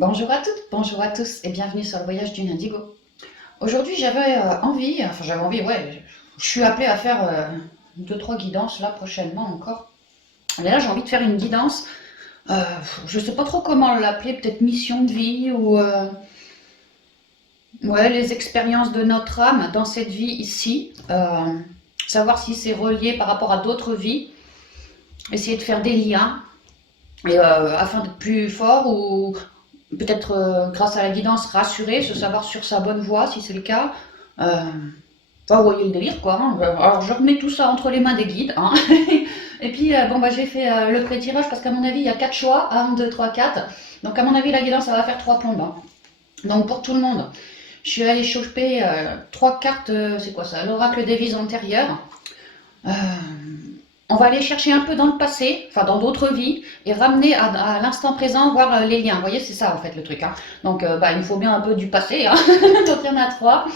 Bonjour à toutes, bonjour à tous et bienvenue sur le voyage d'une Indigo. Aujourd'hui j'avais envie, ouais, je suis appelée à faire 2-3 guidances là prochainement encore. Mais là j'ai envie de faire une guidance, euh, je sais pas trop comment l'appeler, peut-être mission de vie ou ouais, les expériences de notre âme dans cette vie ici. Savoir si c'est relié par rapport à d'autres vies, essayer de faire des liens et afin d'être plus fort ou peut-être grâce à la guidance rassurer, se savoir sur sa bonne voie si c'est le cas. Euh, Enfin, vous voyez le délire quoi, hein. Alors je remets tout ça entre les mains des guides, hein. Et puis bon bah j'ai fait le pré-tirage parce qu'à mon avis il y a 4 choix, 1, 2, 3, 4. Donc à mon avis la guidance ça va faire 3 plombes, hein. Donc pour tout le monde, je suis allée choper 3 cartes, c'est quoi ça, l'oracle des vies antérieures. Euh, on va aller chercher un peu dans le passé, enfin dans d'autres vies, et ramener à l'instant présent, voir les liens. Vous voyez, c'est ça en fait le truc, hein. Donc bah, il me faut bien un peu du passé, hein. Donc il y en a 3.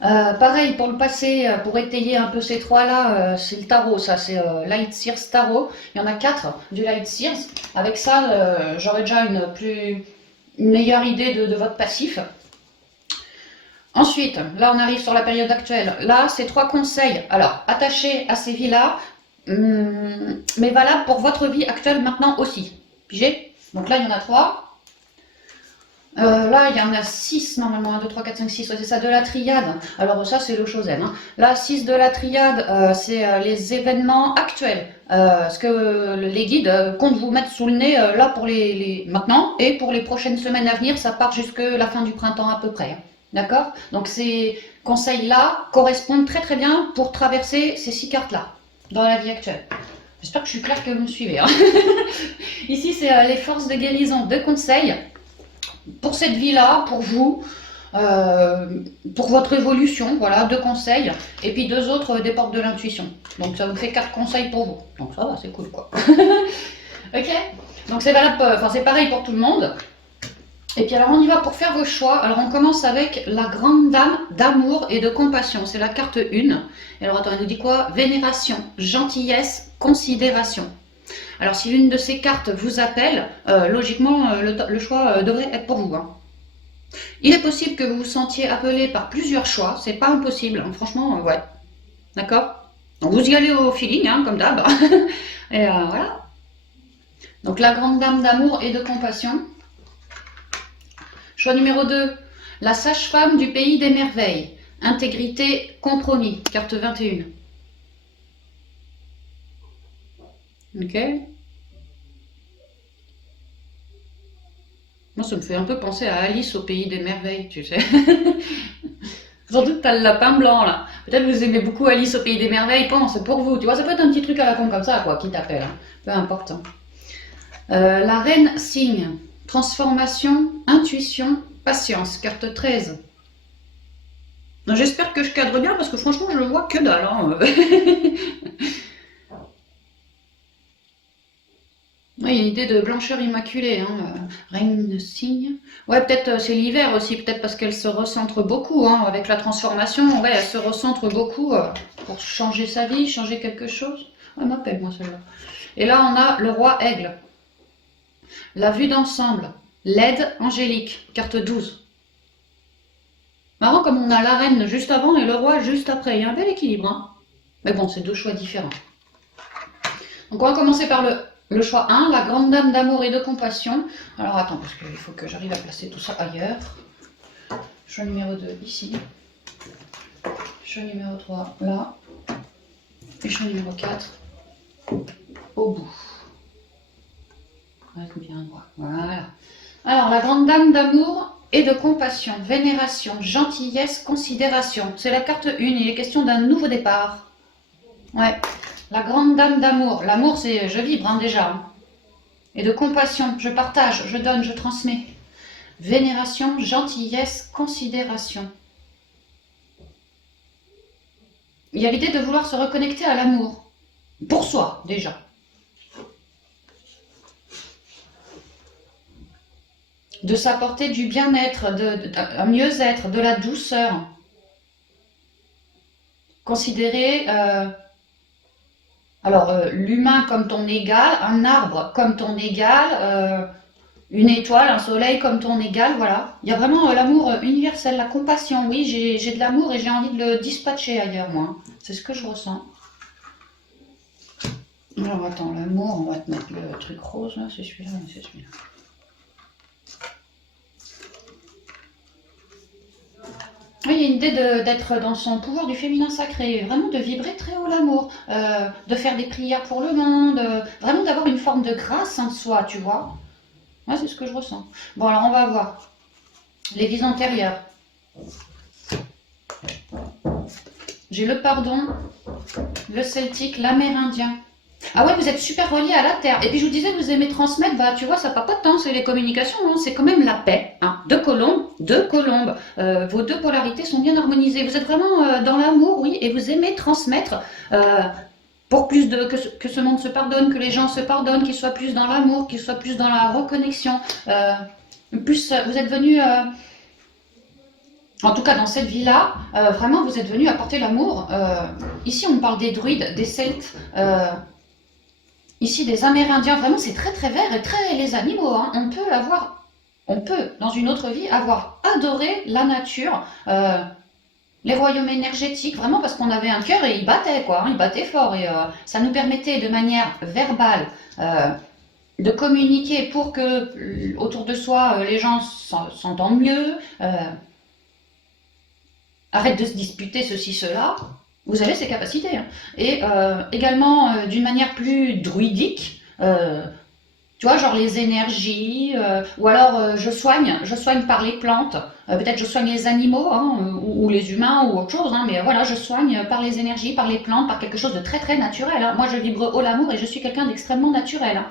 Pareil pour le passé, pour étayer un peu ces 3 là, c'est le tarot, ça c'est Light Sears Tarot. Il y en a 4 du Light Sears. Avec ça, j'aurai déjà une meilleure idée de votre passif. Ensuite, là on arrive sur la période actuelle. Là, c'est 3 conseils. Alors, attachés à ces vies-là, mais valable pour votre vie actuelle maintenant aussi. Pigé? Donc là, il y en a 3. Là, il y en a 6 normalement. 1, 2, 3, 4, 5, 6. Ouais, c'est ça, de la triade. Alors ça, c'est le Chosen, hein. Là, 6 de la triade, c'est les événements actuels. Ce que les guides comptent vous mettre sous le nez là pour maintenant et pour les prochaines semaines à venir. Ça part jusque la fin du printemps à peu près, hein. D'accord? Donc ces conseils-là correspondent très très bien pour traverser ces 6 cartes-là dans la vie actuelle. J'espère que je suis claire que vous me suivez, hein. Ici, c'est les forces de guérison, 2 conseils pour cette vie-là, pour vous, euh, pour votre évolution, voilà, 2 conseils, et puis 2 autres des portes de l'intuition. Donc ça vous fait 4 conseils pour vous. Donc ça va, c'est cool quoi. Ok? Donc c'est valable, enfin c'est pareil pour tout le monde. Et puis alors on y va pour faire vos choix. Alors on commence avec la grande dame d'amour et de compassion. C'est la carte 1. Et alors attends, elle nous dit quoi? Vénération, gentillesse, considération. Alors si l'une de ces cartes vous appelle, logiquement le choix devrait être pour vous, hein. Il est possible que vous vous sentiez appelé par plusieurs choix, c'est pas impossible, hein. Franchement, ouais. D'accord? Donc vous y allez au feeling, hein, comme d'hab. Et voilà. Donc la grande dame d'amour et de compassion. Choix numéro 2. La sage-femme du pays des merveilles. Intégrité, compromis. Carte 21. Ok. Moi, ça me fait un peu penser à Alice au pays des merveilles, tu sais. Sans doute t'as le lapin blanc là. Peut-être vous aimez beaucoup Alice au pays des merveilles. Pense, c'est pour vous. Tu vois, ça peut être un petit truc à la con comme ça, quoi, qui t'appelle, hein. Peu importe, hein. La reine signe. Transformation, intuition, patience. Carte 13. J'espère que je cadre bien parce que franchement, je vois que dalle, hein. Ouais, il y a une idée de blancheur immaculée, hein. Reine signe. Ouais, peut-être c'est l'hiver aussi, peut-être parce qu'elle se recentre beaucoup, hein, avec la transformation. Ouais, elle se recentre beaucoup pour changer sa vie, changer quelque chose. Elle m'appelle, moi, celle-là. Et là, on a le roi aigle. La vue d'ensemble. L'aide angélique. Carte 12. Marrant comme on a la reine juste avant et le roi juste après. Il y a un bel équilibre, hein. Mais bon, c'est 2 choix différents. Donc on va commencer par le choix 1, la grande dame d'amour et de compassion. Alors attends, parce qu'il faut que j'arrive à placer tout ça ailleurs. Choix numéro 2 ici. Choix numéro 3 là. Et choix numéro 4 au bout. Reste bien droit. Voilà. Alors la grande dame d'amour et de compassion, vénération, gentillesse, considération. C'est la carte 1, il est question d'un nouveau départ. Ouais. La grande dame d'amour. L'amour, c'est je vibre, hein, déjà, hein. Et de compassion, je partage, je donne, je transmets. Vénération, gentillesse, considération. Il y a l'idée de vouloir se reconnecter à l'amour. Pour soi, déjà. De s'apporter du bien-être, un mieux-être, de la douceur. Considérer l'humain comme ton égal, un arbre comme ton égal, une étoile, un soleil comme ton égal, voilà. Il y a vraiment l'amour universel, la compassion. Oui, j'ai de l'amour et j'ai envie de le dispatcher ailleurs, moi. C'est ce que je ressens. Alors attends, l'amour, on va te mettre le truc rose là, c'est celui-là, c'est celui-là. Oui, il y a une idée d'être dans son pouvoir du féminin sacré, vraiment de vibrer très haut l'amour, de faire des prières pour le monde, vraiment d'avoir une forme de grâce en soi, tu vois. Ouais, c'est ce que je ressens. Bon, alors on va voir les vies antérieures. J'ai le pardon, le celtique, l'amérindien. Ah ouais, vous êtes super reliés à la terre. Et puis je vous disais, vous aimez transmettre, bah tu vois, ça part pas de temps, c'est les communications, hein, c'est quand même la paix. Hein. Deux colombes, deux colombes. Vos deux polarités sont bien harmonisées. Vous êtes vraiment dans l'amour, oui, et vous aimez transmettre pour plus de que ce monde se pardonne, que les gens se pardonnent, qu'ils soient plus dans l'amour, qu'ils soient plus dans la reconnexion. Plus, vous êtes venus en tout cas, dans cette vie-là, vraiment, vous êtes venus apporter l'amour. Ici, on parle des druides, des celtes, ici des amérindiens. Vraiment, c'est très très vert et très les animaux. Hein. On peut, dans une autre vie, avoir adoré la nature, les royaumes énergétiques, vraiment parce qu'on avait un cœur et il battait, quoi. Hein, il battait fort et ça nous permettait de manière verbale de communiquer pour que autour de soi, les gens s'entendent mieux. Arrête de se disputer ceci, cela, vous avez ces capacités. Hein. Et également, d'une manière plus druidique, tu vois, genre les énergies, ou alors je soigne par les plantes, peut-être je soigne les animaux, hein, ou les humains, ou autre chose, hein, mais voilà, je soigne par les énergies, par les plantes, par quelque chose de très très naturel. Hein. Moi, je vibre haut l'amour et je suis quelqu'un d'extrêmement naturel. Hein.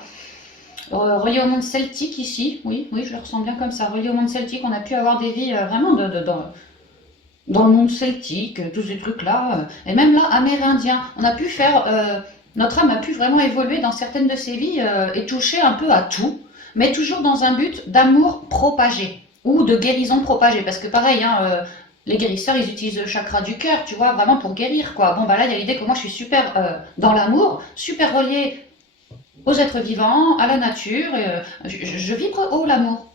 Relié au monde celtique ici, oui, oui, je le ressens bien comme ça. Relié au monde celtique, on a pu avoir des vies vraiment dans le monde celtique, tous ces trucs-là, et même là, amérindien. On a pu faire, notre âme a pu vraiment évoluer dans certaines de ses vies et toucher un peu à tout, mais toujours dans un but d'amour propagé ou de guérison propagée. Parce que pareil, hein, les guérisseurs, ils utilisent le chakra du cœur, tu vois, vraiment pour guérir, quoi. Bon, bah là, il y a l'idée que moi, je suis super dans l'amour, super reliée aux êtres vivants, à la nature, je vibre haut l'amour.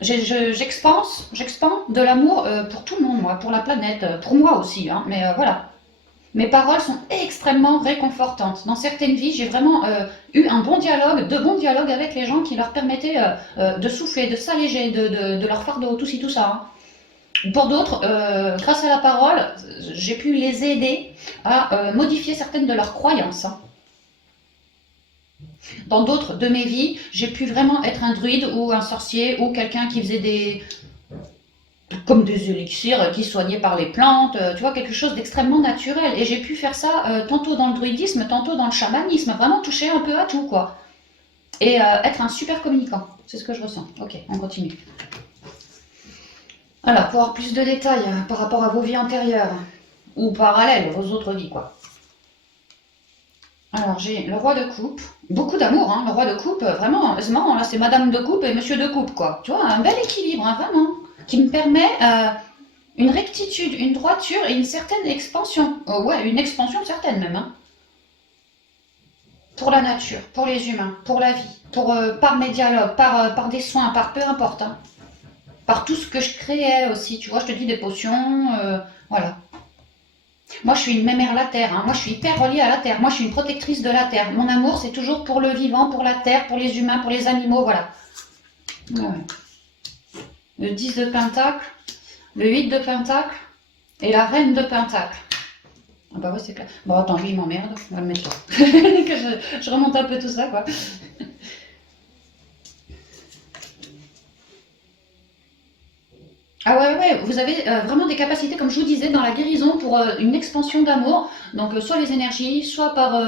J'expanse de l'amour pour tout le monde, moi, pour la planète, pour moi aussi, hein, mais voilà. Mes paroles sont extrêmement réconfortantes. Dans certaines vies, j'ai vraiment eu un bon dialogue, de bons dialogues avec les gens qui leur permettaient de souffler, de s'alléger de leur fardeau, tout ci, tout ça. Hein. Pour d'autres, grâce à la parole, j'ai pu les aider à modifier certaines de leurs croyances. Hein. Dans d'autres de mes vies, j'ai pu vraiment être un druide ou un sorcier ou quelqu'un qui faisait comme des élixirs qui soignaient par les plantes, tu vois, quelque chose d'extrêmement naturel. Et j'ai pu faire ça tantôt dans le druidisme, tantôt dans le chamanisme, vraiment toucher un peu à tout, quoi. Et être un super communicant, c'est ce que je ressens. Ok, on continue. Alors, pour avoir plus de détails par rapport à vos vies antérieures, ou parallèles, vos autres vies, quoi. Alors, j'ai le roi de coupe, beaucoup d'amour, hein, le roi de coupe, vraiment, c'est marrant, là, c'est madame de coupe et monsieur de coupe, quoi. Tu vois, un bel équilibre, hein, vraiment, qui me permet une rectitude, une droiture et une certaine expansion. Oh, ouais, une expansion certaine même, hein. Pour la nature, pour les humains, pour la vie, par mes dialogues, par des soins, par peu importe, hein. Par tout ce que je créais aussi, tu vois, je te dis des potions, voilà. Moi, je suis une mémère la terre. Hein. Moi, je suis hyper reliée à la terre. Moi, je suis une protectrice de la terre. Mon amour, c'est toujours pour le vivant, pour la terre, pour les humains, pour les animaux, voilà. Ouais. Le 10 de pentacle, le 8 de pentacle et la reine de pentacle. Ah bah ouais, c'est clair. Bon, attends, lui, il m'emmerde. On va le mettre là. que je remonte un peu tout ça, quoi. Ah ouais, ouais, vous avez vraiment des capacités, comme je vous disais, dans la guérison pour une expansion d'amour. Donc, soit les énergies, soit par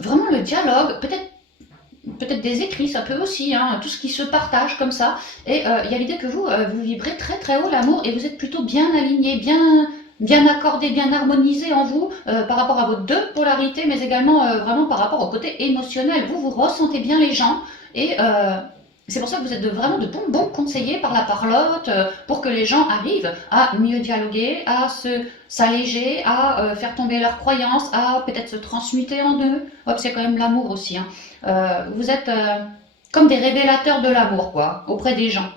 vraiment le dialogue, peut-être des écrits, ça peut aussi, hein, tout ce qui se partage comme ça. Et il y a l'idée que vous vibrez très très haut l'amour et vous êtes plutôt bien aligné, bien accordé, bien harmonisé en vous par rapport à vos deux polarités, mais également vraiment par rapport au côté émotionnel. Vous ressentez bien les gens et c'est pour ça que vous êtes vraiment de bons conseillers par la parlotte pour que les gens arrivent à mieux dialoguer, à s'alléger, à faire tomber leurs croyances, à peut-être se transmuter en eux. Hop, c'est quand même l'amour aussi. Hein. Vous êtes comme des révélateurs de l'amour, quoi, auprès des gens.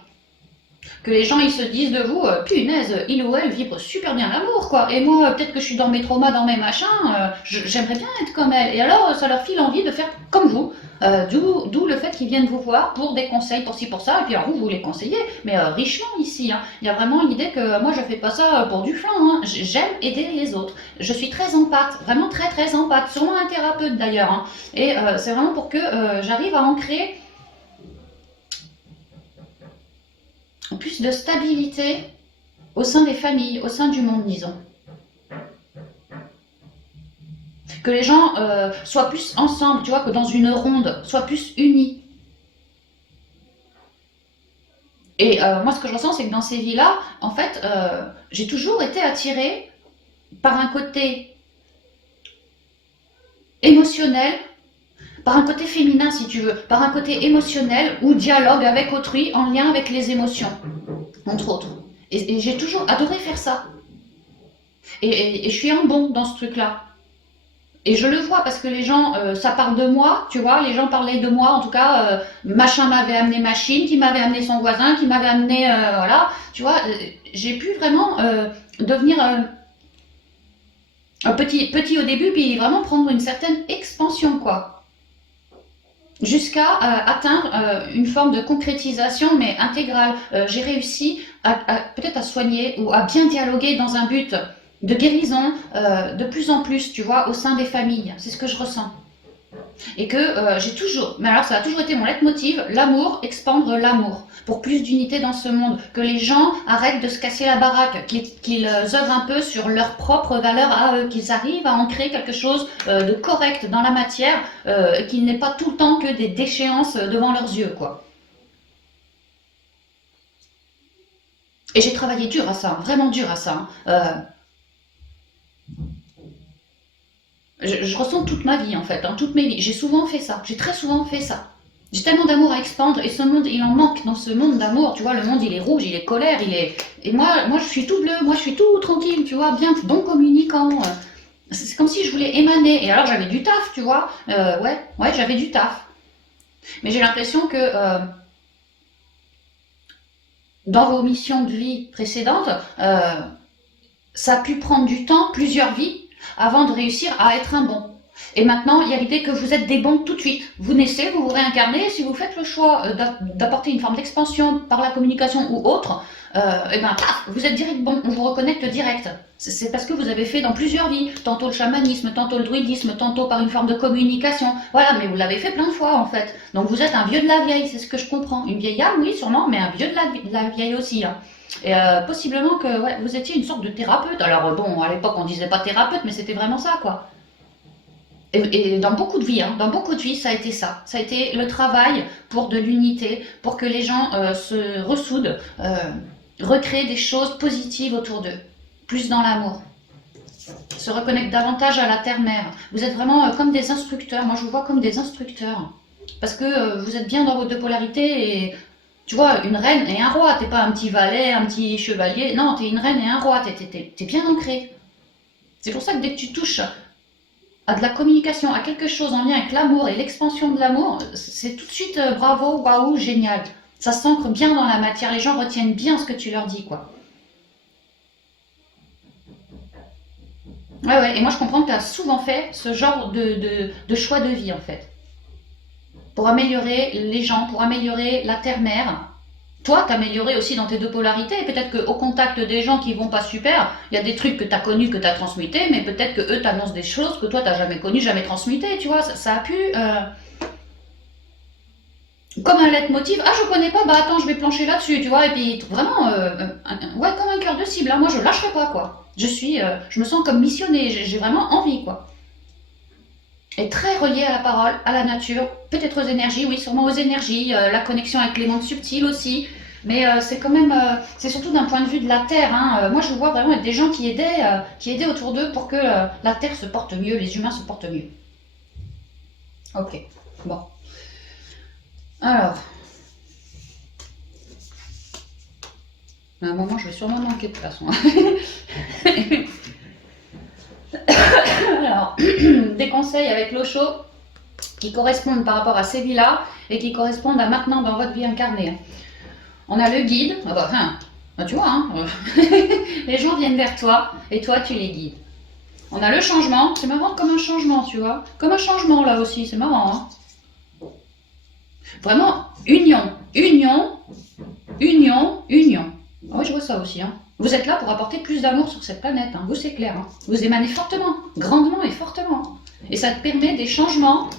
Que les gens ils se disent de vous, punaise, il ou elle vibre super bien l'amour, quoi. Et moi, peut-être que je suis dans mes traumas, dans mes machins, j'aimerais bien être comme elle. Et alors, ça leur file envie de faire comme vous. D'où le fait qu'ils viennent vous voir pour des conseils, pour ci, pour ça. Et puis alors vous les conseillez, mais richement ici. Hein. Il y a vraiment l'idée que moi je fais pas ça pour du flan. Hein. J'aime aider les autres. Je suis très empathe, vraiment très très empathe. Sûrement un thérapeute d'ailleurs. Hein. Et c'est vraiment pour que j'arrive à ancrer plus de stabilité au sein des familles, au sein du monde, disons. Que les gens soient plus ensemble, tu vois, que dans une ronde, soient plus unis. Et moi, ce que je ressens, c'est que dans ces vies-là, en fait, j'ai toujours été attirée par un côté émotionnel, par un côté féminin, si tu veux, par un côté émotionnel ou dialogue avec autrui en lien avec les émotions, entre autres. Et j'ai toujours adoré faire ça. Et je suis un bon dans ce truc-là. Et je le vois parce que les gens, ça parle de moi, tu vois, les gens parlaient de moi, en tout cas, machin m'avait amené machine, qui m'avait amené son voisin, qui m'avait amené, voilà, tu vois, j'ai pu vraiment devenir un petit au début, puis vraiment prendre une certaine expansion, quoi. Jusqu'à atteindre une forme de concrétisation, mais intégrale. J'ai réussi peut-être à soigner ou à bien dialoguer dans un but de guérison de plus en plus, tu vois, au sein des familles. C'est ce que je ressens. Et que j'ai toujours, mais alors ça a toujours été mon leitmotiv, l'amour, expandre l'amour, pour plus d'unité dans ce monde, que les gens arrêtent de se casser la baraque, qu'ils œuvrent un peu sur leurs propres valeurs à eux, qu'ils arrivent à ancrer quelque chose de correct dans la matière, qu'il n'est pas tout le temps que des déchéances devant leurs yeux, quoi. Et j'ai travaillé dur à ça, vraiment dur à ça. Je ressens toute ma vie en fait, hein, toutes mes vies. J'ai souvent fait ça, j'ai très souvent fait ça. J'ai tellement d'amour à expandre et ce monde, il en manque dans ce monde d'amour. Tu vois, le monde, il est rouge, il est colère, il est. Et moi, je suis tout bleu, moi, je suis tout tranquille, tu vois, bien, bon communicant. C'est comme si je voulais émaner. Et alors, j'avais du taf, tu vois. Ouais, j'avais du taf. Mais j'ai l'impression que dans vos missions de vie précédentes, ça a pu prendre du temps, plusieurs vies, avant de réussir à être un bon. Et maintenant, il y a l'idée que vous êtes des bons tout de suite. Vous naissez, vous vous réincarnez, et si vous faites le choix d'apporter une forme d'expansion par la communication ou autre, et ben paf, vous êtes direct bon, on vous reconnecte direct. C'est parce que vous avez fait dans plusieurs vies, tantôt le chamanisme, tantôt le druidisme, tantôt par une forme de communication. Voilà, mais vous l'avez fait plein de fois en fait. Donc vous êtes un vieux de la vieille, c'est ce que je comprends. Une vieille âme, oui, sûrement, mais un vieux de la vieille aussi. Hein. Et possiblement que ouais, vous étiez une sorte de thérapeute. Alors bon, à l'époque on disait pas thérapeute, mais c'était vraiment ça quoi. Et dans beaucoup de vies, hein, dans beaucoup de vies, ça a été ça. Ça a été le travail pour de l'unité, pour que les gens se ressoudent, recréent des choses positives autour d'eux, plus dans l'amour, se reconnectent davantage à la terre-mère. Vous êtes vraiment comme des instructeurs. Moi, je vous vois comme des instructeurs, parce que vous êtes bien dans vos deux polarités et tu vois, une reine et un roi, t'es pas un petit valet, un petit chevalier, non, t'es une reine et un roi, t'es bien ancré. C'est pour ça que dès que tu touches à de la communication, à quelque chose en lien avec l'amour et l'expansion de l'amour, c'est tout de suite bravo, waouh, génial. Ça s'ancre bien dans la matière, les gens retiennent bien ce que tu leur dis, quoi. Ouais, et moi je comprends que tu as souvent fait ce genre de choix de vie, en fait. Pour améliorer les gens, pour améliorer la terre-mère. Toi, t'améliorer aussi dans tes deux polarités. Peut-être qu'au contact des gens qui vont pas super, il y a des trucs que t'as connus, que t'as transmutés, mais peut-être que eux t'annoncent des choses que toi t'as jamais connues, jamais transmutées, tu vois. Ça a pu. Comme un leitmotiv, ah je connais pas, bah attends, je vais plancher là-dessus, tu vois. Et puis vraiment, ouais, comme un cœur de cible. Hein, moi je lâcherai pas, quoi. Je me sens comme missionnée, j'ai vraiment envie, quoi. Et très relié à la parole, à la nature, peut-être aux énergies, oui, sûrement aux énergies, la connexion avec les mondes subtils aussi. Mais c'est quand même, c'est surtout d'un point de vue de la Terre. Hein. Moi, je vois vraiment des gens qui aidaient autour d'eux pour que la Terre se porte mieux, les humains se portent mieux. Ok, bon. Alors, à un moment, je vais sûrement manquer de place. Moi. Alors, des conseils avec l'eau chaude. qui correspondent par rapport à ces vies-là et qui correspondent à maintenant dans votre vie incarnée. On a le guide, tu vois, hein, les gens viennent vers toi et toi tu les guides. On a le changement, c'est marrant comme un changement, tu vois, comme un changement là aussi, c'est marrant. Hein. Vraiment, union, union, union, union. Oui, je vois ça aussi. Hein. Vous êtes là pour apporter plus d'amour sur cette planète, hein. Vous c'est clair. Hein. Vous émanez fortement, grandement et fortement. Et ça te permet des changements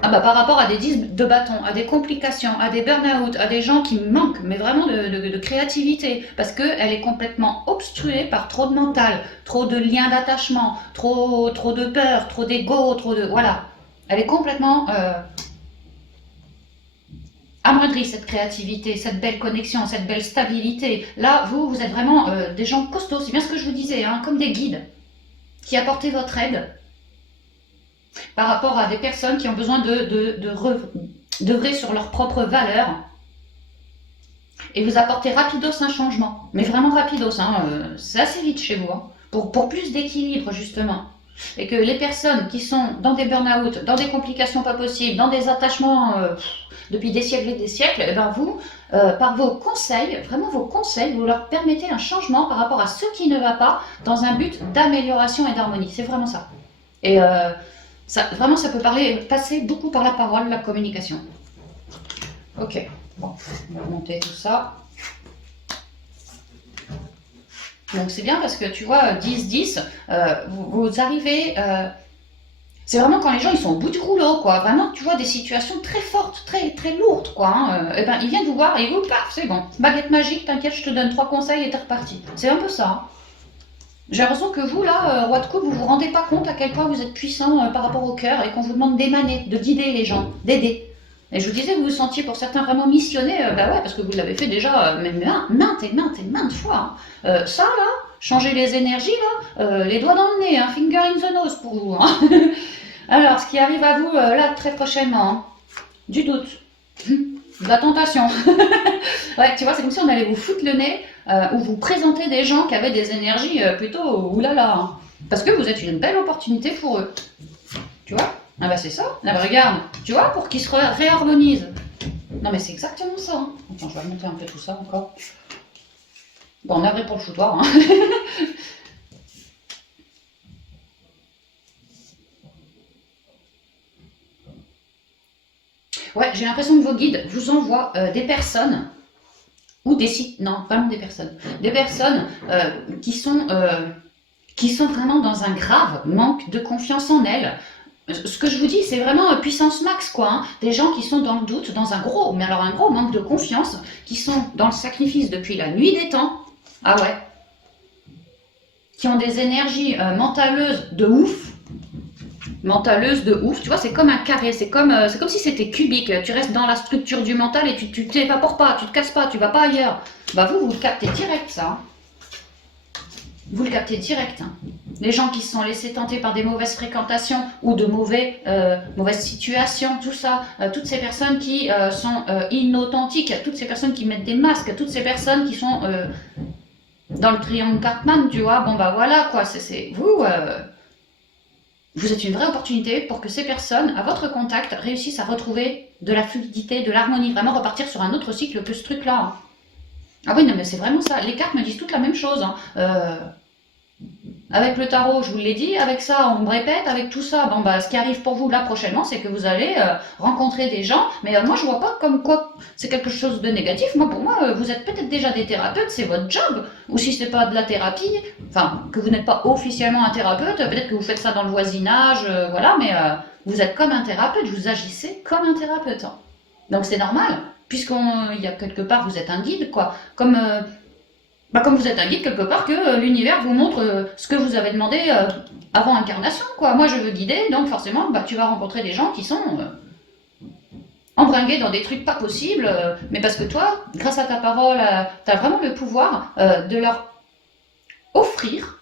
par rapport à des 10 de bâton, à des complications, à des burn-out, à des gens qui manquent, mais vraiment de créativité, parce qu'elle est complètement obstruée par trop de mental, trop de liens d'attachement, trop de peur, trop d'ego, trop de... Voilà. Elle est complètement amoindrie, cette créativité, cette belle connexion, cette belle stabilité. Là, vous êtes vraiment des gens costauds, c'est bien ce que je vous disais, hein, comme des guides qui apportent votre aide par rapport à des personnes qui ont besoin d'œuvrer sur leurs propres valeurs et vous apportez rapidos un changement, mais vraiment rapidos, hein, c'est assez vite chez vous, hein, pour plus d'équilibre justement. Et que les personnes qui sont dans des burn-out, dans des complications pas possibles, dans des attachements depuis des siècles et des siècles, et ben vous, par vos conseils, vraiment vos conseils, vous leur permettez un changement par rapport à ce qui ne va pas dans un but d'amélioration et d'harmonie. C'est vraiment ça. Et vraiment, ça peut passer beaucoup par la parole, la communication. Ok, bon, on va remonter tout ça. Donc c'est bien parce que tu vois, 10-10, vous arrivez... c'est vraiment quand les gens ils sont au bout du rouleau, quoi. Vraiment, tu vois, des situations très fortes, très, très lourdes, quoi. Hein. Et ben, ils viennent vous voir et vous, paf, c'est bon. Baguette magique, t'inquiète, je te donne 3 conseils et t'es reparti. C'est un peu ça. Hein. J'ai l'impression que vous, là, roi de coupe, vous vous rendez pas compte à quel point vous êtes puissant par rapport au cœur et qu'on vous demande d'émaner, de guider les gens, d'aider. Et je vous disais, vous vous sentiez pour certains vraiment missionné, bah ouais, parce que vous l'avez fait déjà maintes et maintes fois. Hein. Ça, là, changer les énergies, là, les doigts dans le nez, hein, finger in the nose pour vous. Hein. Alors, ce qui arrive à vous, là, très prochainement, hein, du doute, de la tentation. Ouais, tu vois, c'est comme si on allait vous foutre le nez ou vous présenter des gens qui avaient des énergies plutôt oulala. Hein. Parce que vous êtes une belle opportunité pour eux. Tu vois? Ah bah c'est ça. Ah bah regarde, tu vois, pour qu'ils se réharmonisent. Non mais c'est exactement ça. Hein. Attends, je vais remonter un peu tout ça encore. Bon, on est vrai pour le foutoir. Hein. Ouais, j'ai l'impression que vos guides vous envoient des personnes ou des sites, non, pas des personnes, qui sont vraiment dans un grave manque de confiance en elles. Ce que je vous dis, c'est vraiment puissance max, quoi. Hein. Des gens qui sont dans le doute, dans un gros manque de confiance, qui sont dans le sacrifice depuis la nuit des temps. Ah ouais. Qui ont des énergies mentaleuses de ouf. Tu vois, c'est comme un carré, c'est comme si c'était cubique. Tu restes dans la structure du mental et tu t'évapores pas, tu te casses pas, tu vas pas ailleurs. Bah vous le captez direct, ça. Hein. Vous le captez direct. Hein. Les gens qui se sont laissés tenter par des mauvaises fréquentations ou de mauvaises situations, tout ça, toutes ces personnes qui sont inauthentiques, toutes ces personnes qui mettent des masques, toutes ces personnes qui sont dans le triangle Cartman, tu vois, bon bah voilà quoi, c'est vous, vous êtes une vraie opportunité pour que ces personnes, à votre contact, réussissent à retrouver de la fluidité, de l'harmonie, vraiment repartir sur un autre cycle que ce truc-là. Hein. Ah oui, non mais c'est vraiment ça, les cartes me disent toutes la même chose. Hein. Avec le tarot, je vous l'ai dit, avec ça, on me répète, avec tout ça, bon bah, ce qui arrive pour vous là prochainement, c'est que vous allez rencontrer des gens, mais moi je vois pas comme quoi c'est quelque chose de négatif. Moi, pour moi, vous êtes peut-être déjà des thérapeutes, c'est votre job, ou si c'est pas de la thérapie, enfin, que vous n'êtes pas officiellement un thérapeute, peut-être que vous faites ça dans le voisinage, voilà, mais vous êtes comme un thérapeute, vous agissez comme un thérapeute. Hein. Donc c'est normal, puisqu'il y a quelque part, vous êtes un guide, quoi, comme vous êtes un guide quelque part que l'univers vous montre ce que vous avez demandé avant incarnation, quoi. Moi, je veux guider, donc forcément, tu vas rencontrer des gens qui sont embringués dans des trucs pas possibles, mais parce que toi, grâce à ta parole, tu as vraiment le pouvoir de leur offrir,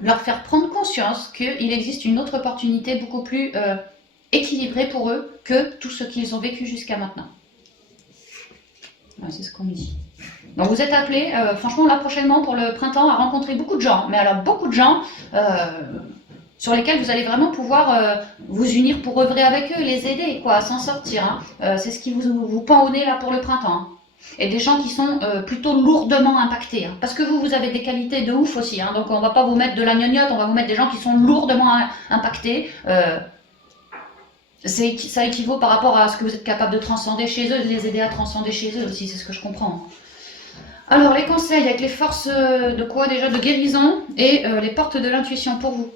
leur faire prendre conscience qu'il existe une autre opportunité beaucoup plus équilibrée pour eux que tout ce qu'ils ont vécu jusqu'à maintenant. Ouais, c'est ce qu'on me dit. Donc vous êtes appelés, franchement là prochainement pour le printemps, à rencontrer beaucoup de gens. Mais alors beaucoup de gens, sur lesquels vous allez vraiment pouvoir vous unir pour œuvrer avec eux, les aider quoi, à s'en sortir. Hein. C'est ce qui vous pend au nez là pour le printemps. Hein. Et des gens qui sont plutôt lourdement impactés. Hein. Parce que vous avez des qualités de ouf aussi. Hein. Donc on va pas vous mettre de la gnognotte, on va vous mettre des gens qui sont lourdement impactés. Ça équivaut par rapport à ce que vous êtes capable de transcender chez eux, de les aider à transcender chez eux aussi, c'est ce que je comprends. Alors les conseils avec les forces de quoi déjà? De guérison et les portes de l'intuition pour vous.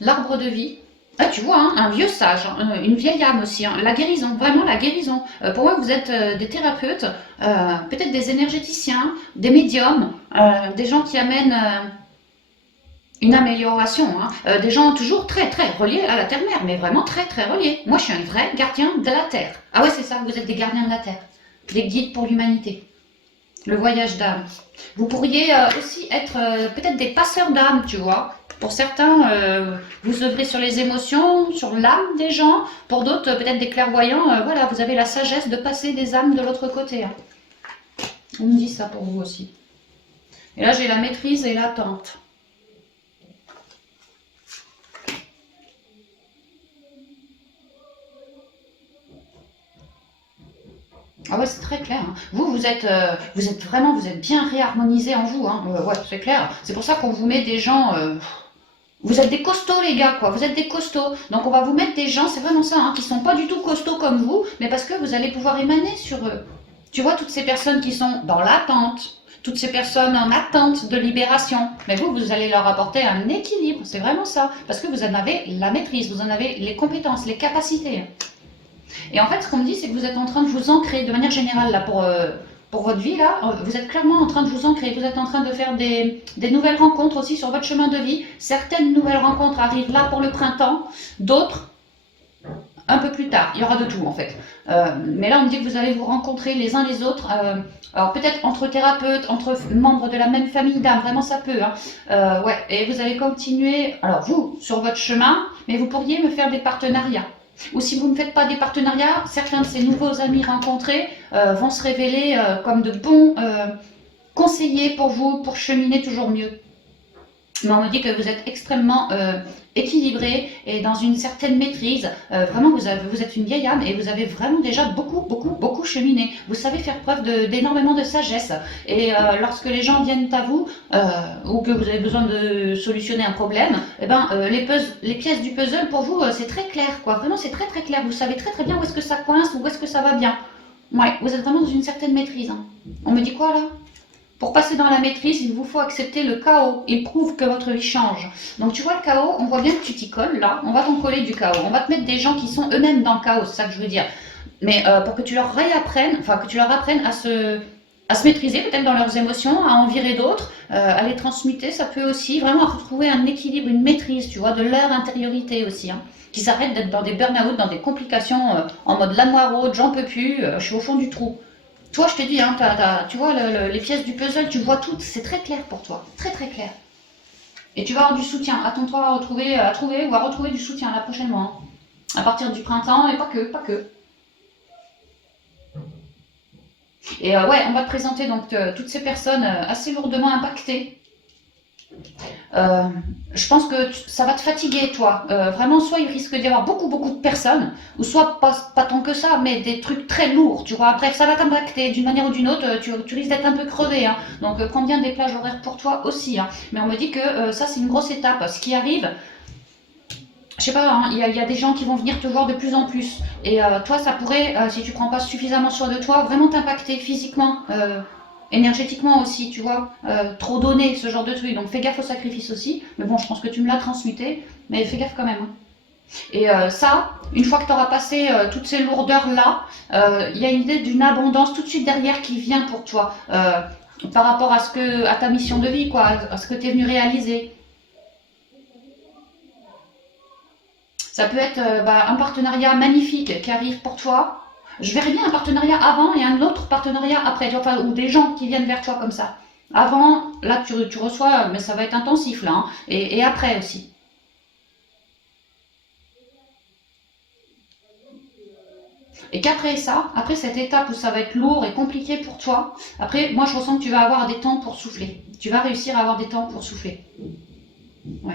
L'arbre de vie. Ah, tu vois, hein, un vieux sage, hein, une vieille âme aussi, hein, la guérison, vraiment la guérison. Pour moi, vous êtes des thérapeutes, peut-être des énergéticiens, des médiums, des gens qui amènent une amélioration, hein, des gens toujours très très reliés à la terre-mère, mais vraiment très très reliés. Moi, je suis un vrai gardien de la terre. Ah ouais, c'est ça, vous êtes des gardiens de la terre, des guides pour l'humanité. Le voyage d'âme. Vous pourriez aussi être peut-être des passeurs d'âme, tu vois. Pour certains, vous œuvrez sur les émotions, sur l'âme des gens. Pour d'autres, peut-être des clairvoyants. Voilà, vous avez la sagesse de passer des âmes de l'autre côté. Hein. On me dit ça pour vous aussi. Et là, j'ai la maîtrise et l'attente. Ah ouais, c'est très clair. Hein. Vous êtes vraiment, vous êtes bien réharmonisé en vous. Hein. Ouais, c'est clair. C'est pour ça qu'on vous met des gens. Vous êtes des costauds, les gars, quoi. Vous êtes des costauds. Donc on va vous mettre des gens, c'est vraiment ça, hein, qui sont pas du tout costauds comme vous, mais parce que vous allez pouvoir émaner sur eux. Tu vois, toutes ces personnes qui sont dans l'attente, toutes ces personnes en attente de libération. Mais vous allez leur apporter un équilibre. C'est vraiment ça. Parce que vous en avez la maîtrise, vous en avez les compétences, les capacités. Et en fait, ce qu'on me dit, c'est que vous êtes en train de vous ancrer de manière générale là pour votre vie. Là, vous êtes clairement en train de vous ancrer. Vous êtes en train de faire des nouvelles rencontres aussi sur votre chemin de vie. Certaines nouvelles rencontres arrivent là pour le printemps, d'autres un peu plus tard. Il y aura de tout en fait. Mais là, on me dit que vous allez vous rencontrer les uns les autres. Alors peut-être entre thérapeutes, entre membres de la même famille d'âme, vraiment ça peut. Hein. Ouais. Et vous allez continuer, alors vous, sur votre chemin, mais vous pourriez me faire des partenariats. Ou si vous ne faites pas des partenariats, certains de ces nouveaux amis rencontrés vont se révéler comme de bons conseillers pour vous, pour cheminer toujours mieux. Mais on me dit que vous êtes extrêmement équilibré et dans une certaine maîtrise. Vraiment, vous êtes une vieille âme et vous avez vraiment déjà beaucoup cheminé. Vous savez faire preuve d'énormément de sagesse. Et lorsque les gens viennent à vous ou que vous avez besoin de solutionner un problème, eh ben, les pièces du puzzle pour vous, c'est très clair. Quoi. Vraiment, c'est très clair. Vous savez très bien où est-ce que ça coince ou où est-ce que ça va bien. Ouais, vous êtes vraiment dans une certaine maîtrise. Hein. On me dit quoi là ? Pour passer dans la maîtrise, il vous faut accepter le chaos. Il prouve que votre vie change. Donc tu vois le chaos, on voit bien que tu t'y colles là. On va t'en coller du chaos. On va te mettre des gens qui sont eux-mêmes dans le chaos, c'est ça que je veux dire. Mais pour que tu leur réapprennes, enfin que tu leur apprennes à se maîtriser peut-être dans leurs émotions, à en virer d'autres, à les transmuter, ça peut aussi vraiment retrouver un équilibre, une maîtrise, tu vois, de leur intériorité aussi. Hein. Qu'ils arrêtent d'être dans des burn-out, dans des complications en mode la moire, j'en peux plus, je suis au fond du trou. Toi, je te dis, hein, tu vois les pièces du puzzle, tu vois toutes, c'est très clair pour toi, très clair. Et tu vas avoir du soutien. Attends-toi à trouver ou à retrouver du soutien là prochainement. Hein. À partir du printemps et pas que. Et ouais, on va te présenter donc toutes ces personnes assez lourdement impactées. Je pense que ça va te fatiguer, toi. Vraiment, soit il risque d'y avoir beaucoup de personnes, ou soit pas tant que ça, mais des trucs très lourds, tu vois. Bref, ça va t'impacter d'une manière ou d'une autre. Tu risques d'être un peu crevé, hein. Donc prends bien des plages horaires pour toi aussi. Hein. Mais on me dit que ça, c'est une grosse étape. Ce qui arrive, je sais pas, hein, il y a des gens qui vont venir te voir de plus en plus. Et toi, ça pourrait, si tu prends pas suffisamment soin de toi, vraiment t'impacter physiquement. Énergétiquement aussi, tu vois, trop donner, ce genre de truc. Donc fais gaffe au sacrifice aussi. Mais bon, je pense que tu me l'as transmuté, mais fais gaffe quand même. Hein. Et ça, une fois que tu auras passé toutes ces lourdeurs-là, il y a une idée d'une abondance tout de suite derrière qui vient pour toi, par rapport à ta mission de vie, quoi, à ce que tu es venu réaliser. Ça peut être un partenariat magnifique qui arrive pour toi. Je verrais bien un partenariat avant et un autre partenariat après, enfin, ou des gens qui viennent vers toi comme ça. Avant, là, tu reçois, mais ça va être intensif, là, hein, et après aussi. Et qu'après ça, après cette étape où ça va être lourd et compliqué pour toi, après, moi, je ressens que tu vas avoir des temps pour souffler. Tu vas réussir à avoir des temps pour souffler. Ouais.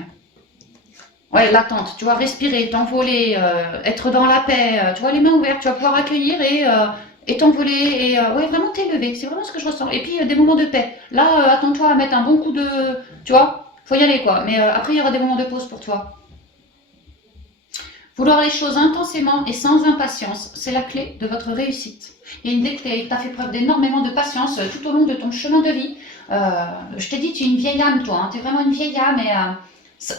Ouais, l'attente, tu vois, respirer, t'envoler, être dans la paix, tu vois, les mains ouvertes, tu vas pouvoir accueillir et t'envoler et ouais, vraiment t'élever. C'est vraiment ce que je ressens. Et puis des moments de paix. Là, attends-toi à mettre un bon coup de, tu vois, faut y aller quoi. Mais après, il y aura des moments de pause pour toi. Vouloir les choses intensément et sans impatience, c'est la clé de votre réussite. Et dès que tu as fait preuve d'énormément de patience tout au long de ton chemin de vie, je t'ai dit, tu es une vieille âme, toi. Hein, tu es vraiment une vieille âme et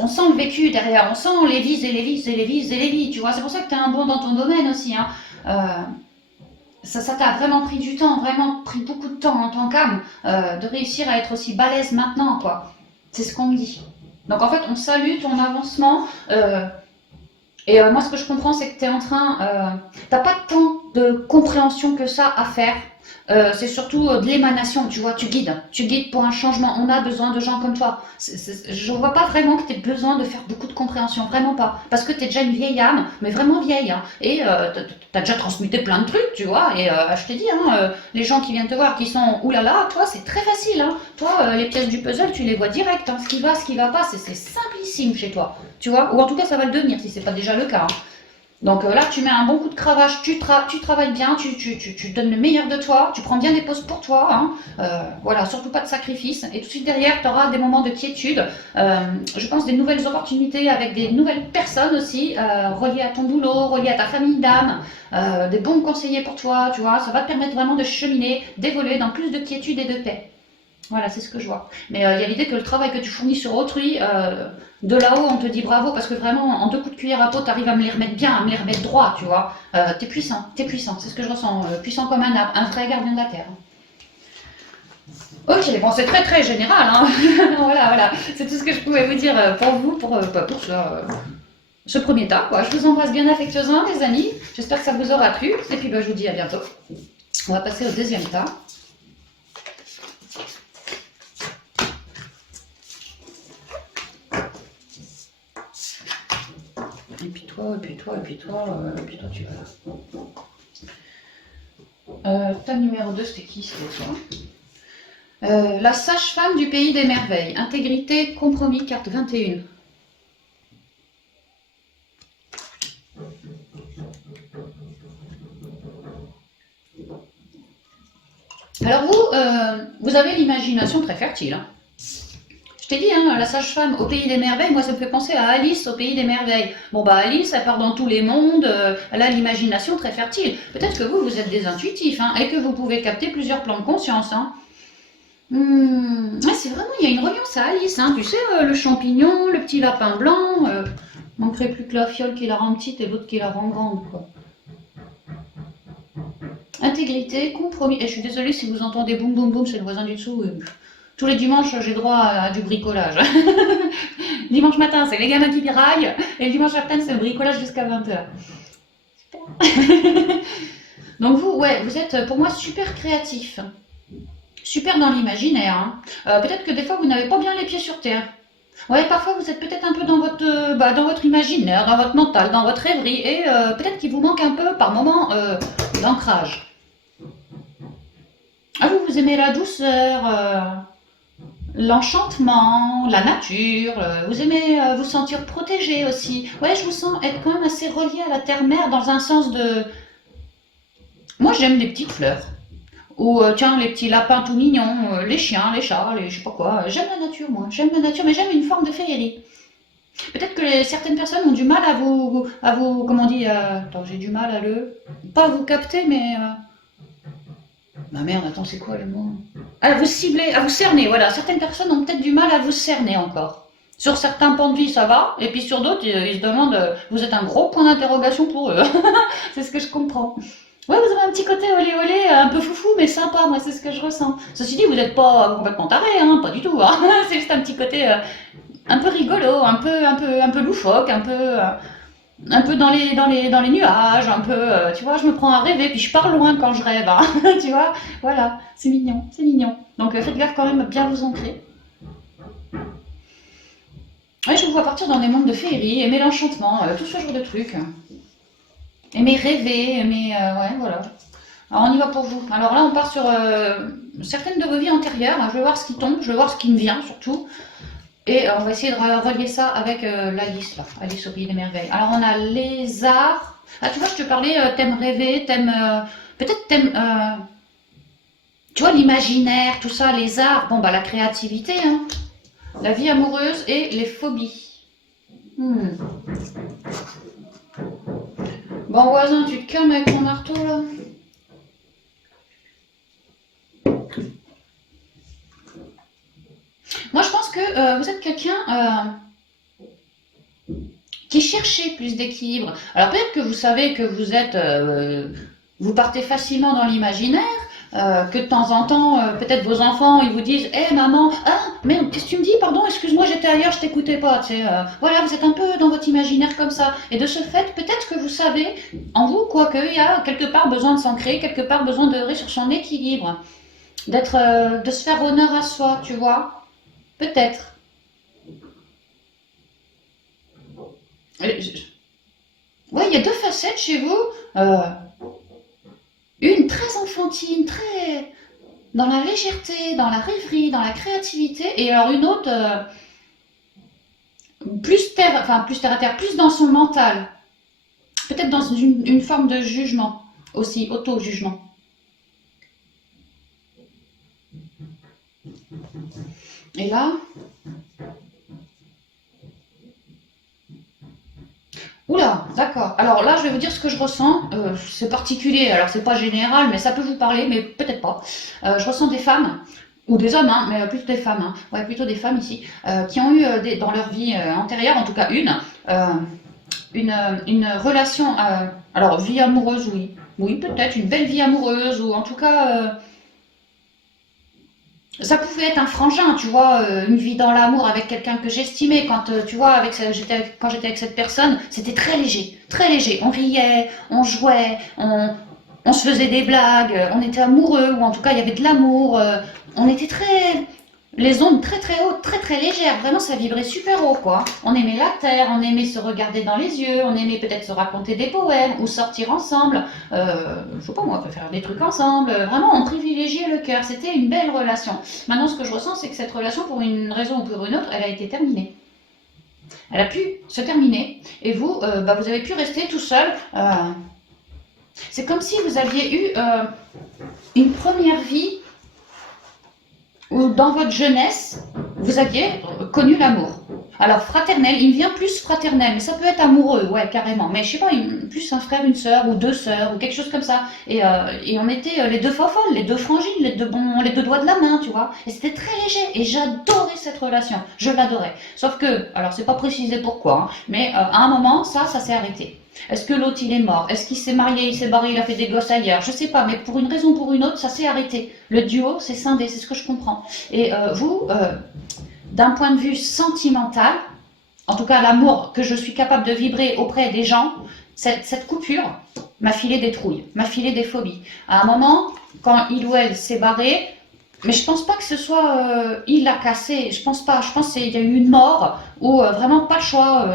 on sent le vécu derrière, on sent les vies et les vies et les vies et les vies, tu vois. C'est pour ça que tu es un bon dans ton domaine aussi. Hein. Ça t'a vraiment pris du temps, vraiment pris beaucoup de temps en tant qu'âme de réussir à être aussi balèze maintenant, quoi. C'est ce qu'on me dit. Donc en fait, on salue ton avancement. Et moi, ce que je comprends, c'est que tu es en train. T'as pas tant de compréhension que ça à faire. C'est surtout de l'émanation, tu vois, tu guides. Tu guides pour un changement. On a besoin de gens comme toi. Je vois pas vraiment que tu aies besoin de faire beaucoup de compréhension, vraiment pas. Parce que tu es déjà une vieille âme, mais vraiment vieille. Hein. Et tu as déjà transmuté plein de trucs, tu vois. Et je t'ai dit, hein, les gens qui viennent te voir, qui sont oulala, toi, c'est très facile. Hein. Toi, les pièces du puzzle, tu les vois direct. Hein. Ce qui va pas, c'est simplissime chez toi. Tu vois, ou en tout cas ça va le devenir si c'est pas déjà le cas. Hein. Donc là tu mets un bon coup de cravache, tu travailles bien, tu donnes le meilleur de toi, tu prends bien des pauses pour toi, hein. Voilà, surtout pas de sacrifice. Et tout de suite derrière tu auras des moments de quiétude, je pense des nouvelles opportunités avec des nouvelles personnes aussi, reliées à ton boulot, reliées à ta famille d'âme, des bons conseillers pour toi, tu vois, ça va te permettre vraiment de cheminer, d'évoluer dans plus de quiétude et de paix. Voilà, c'est ce que je vois. Mais il y a l'idée que le travail que tu fournis sur autrui, de là-haut, on te dit bravo, parce que vraiment, en deux coups de cuillère à peau, tu arrives à me les remettre bien, à me les remettre droit, tu vois. T'es puissant, c'est ce que je ressens. Puissant comme un arbre, un vrai gardien de la terre. Ok, bon, c'est très très général, hein. Voilà, voilà. C'est tout ce que je pouvais vous dire pour vous, pour ce premier tas, quoi. Je vous embrasse bien affectueusement, les amis. J'espère que ça vous aura plu. Et puis, je vous dis à bientôt. On va passer au deuxième tas. Et puis toi, et puis toi, et puis toi, et puis toi tu vas là. Ta numéro 2, c'était qui? C'était toi. La sage-femme du pays des merveilles. Intégrité, compromis, carte 21. Alors vous avez l'imagination très fertile. Hein. Je t'ai dit, hein, la sage-femme au pays des merveilles, moi ça me fait penser à Alice au pays des merveilles. Bon bah Alice, elle part dans tous les mondes, elle a l'imagination très fertile. Peut-être que vous êtes des intuitifs, hein, et que vous pouvez capter plusieurs plans de conscience. Hein. Ouais, c'est vraiment, il y a une reliance à Alice, hein, tu sais, le champignon, le petit lapin blanc, manquerait plus que la fiole qui la rend petite et l'autre qui la rend grande, quoi. Intégrité, compromis, et je suis désolée si vous entendez boum boum boum, c'est le voisin du dessous. Tous les dimanches, j'ai droit à du bricolage. Dimanche matin, c'est les gamins qui piraillent, et le dimanche après, c'est le bricolage jusqu'à 20h. Super. Donc vous, ouais, vous êtes pour moi super créatif. Super dans l'imaginaire. Hein. Peut-être que des fois, vous n'avez pas bien les pieds sur terre. Ouais, parfois, vous êtes peut-être un peu dans votre imaginaire, dans votre mental, dans votre rêverie, et peut-être qu'il vous manque un peu, par moment, d'ancrage. Ah, vous aimez la douceur, l'enchantement, la nature, vous aimez vous sentir protégé aussi. Ouais, je vous sens être quand même assez relié à la terre-mère dans un sens de... Moi, j'aime les petites fleurs. Ou tiens, les petits lapins tout mignons, les chiens, les chats, les je sais pas quoi. J'aime la nature, moi. J'aime la nature, mais j'aime une forme de féerie. Peut-être que certaines personnes ont du mal à vous, comment on dit, attends, j'ai du mal à pas à vous capter, mais, bah merde, attends, c'est quoi le mot? À vous cibler, à vous cerner, voilà. Certaines personnes ont peut-être du mal à vous cerner encore. Sur certains pans de vie, ça va, et puis sur d'autres, ils se demandent, vous êtes un gros point d'interrogation pour eux. C'est ce que je comprends. Ouais, vous avez un petit côté olé olé, un peu foufou, mais sympa, moi, c'est ce que je ressens. Ceci dit, vous n'êtes pas complètement taré, hein, pas du tout. Hein. C'est juste un petit côté un peu rigolo, un peu loufoque, un peu dans les nuages, un peu, tu vois, je me prends à rêver, puis je pars loin quand je rêve, hein, tu vois, voilà, c'est mignon, c'est mignon. Donc faites gaffe quand même à bien vous ancrer. Ouais, je vous vois partir dans des mondes de féerie, aimer l'enchantement, tout ce genre de trucs. Aimer rêver, aimer, ouais, voilà. Alors on y va pour vous. Alors là, on part sur certaines de vos vies antérieures. Je vais voir ce qui tombe, je vais voir ce qui me vient surtout. Et on va essayer de relier ça avec la liste, là, Alice au pays des merveilles. Alors, on a les arts. Ah, tu vois, je te parlais, t'aimes rêver, t'aimes... peut-être t'aimes... tu vois, l'imaginaire, tout ça, les arts. Bon, bah, la créativité, hein. La vie amoureuse et les phobies. Hmm. Bon, voisin, tu te calmes avec ton marteau, là? Moi, je pense que vous êtes quelqu'un qui cherchait plus d'équilibre. Alors peut-être que vous savez que vous êtes, vous partez facilement dans l'imaginaire, que de temps en temps, peut-être vos enfants, ils vous disent, hé maman, ah, mais qu'est-ce que tu me dis, pardon, excuse-moi, j'étais ailleurs, je t'écoutais pas, tu sais, voilà, vous êtes un peu dans votre imaginaire comme ça. Et de ce fait, peut-être que vous savez, en vous, quoi, qu'il y a quelque part besoin de s'ancrer, quelque part besoin d'œuvrer sur son équilibre, d'être, de se faire honneur à soi, tu vois, peut-être. Oui, il y a deux facettes chez vous. Euh, une très enfantine, très dans la légèreté, dans la rêverie, dans la créativité, et alors une autre plus terre, enfin plus terre à terre, plus dans son mental, peut-être dans une forme de jugement aussi, auto-jugement. Et là, oula, d'accord. Alors là, je vais vous dire ce que je ressens. C'est particulier, alors c'est pas général, mais ça peut vous parler, mais peut-être pas. Je ressens des femmes, ou des hommes, hein, mais plutôt des femmes, hein. Ouais, plutôt des femmes ici, qui ont eu dans leur vie antérieure, en tout cas euh, une relation, alors vie amoureuse, oui. Oui, peut-être une belle vie amoureuse, ou en tout cas, ça pouvait être un frangin, tu vois, une vie dans l'amour avec quelqu'un que j'estimais. Quand, tu vois, quand j'étais avec cette personne, c'était très léger, très léger. On riait, on jouait, on se faisait des blagues, on était amoureux, ou en tout cas, il y avait de l'amour. On était très, les ondes très très hautes, très très légères. Vraiment, ça vibrait super haut, quoi. On aimait la terre, on aimait se regarder dans les yeux, on aimait peut-être se raconter des poèmes ou sortir ensemble. Je sais pas moi, faire des trucs ensemble. Vraiment, on privilégiait le cœur. C'était une belle relation. Maintenant, ce que je ressens, c'est que cette relation, pour une raison ou pour une autre, elle a été terminée. Elle a pu se terminer. Et vous, bah, vous avez pu rester tout seul. C'est comme si vous aviez eu une première vie où dans votre jeunesse, vous aviez connu l'amour. Alors fraternel, il me vient plus fraternel, mais ça peut être amoureux, ouais, carrément. Mais je sais pas, plus un frère, une sœur, ou deux sœurs, ou quelque chose comme ça. Et on était les deux fofolles, les deux frangines, les deux doigts de la main, tu vois. Et c'était très léger, et j'adorais cette relation, je l'adorais. Sauf que, alors c'est pas précisé pourquoi, hein, mais à un moment, ça s'est arrêté. Est-ce que l'autre il est mort? Est-ce qu'il s'est marié, il s'est barré, il a fait des gosses ailleurs? Je sais pas, mais pour une raison ou pour une autre, ça s'est arrêté. Le duo s'est scindé, c'est ce que je comprends. Et vous, d'un point de vue sentimental, en tout cas l'amour que je suis capable de vibrer auprès des gens, cette coupure m'a filé des trouilles, m'a filé des phobies. À un moment, quand il ou elle s'est barré, mais je pense pas que ce soit il l'a cassé, je pense pas, je pense qu'il y a eu une mort ou vraiment pas le choix.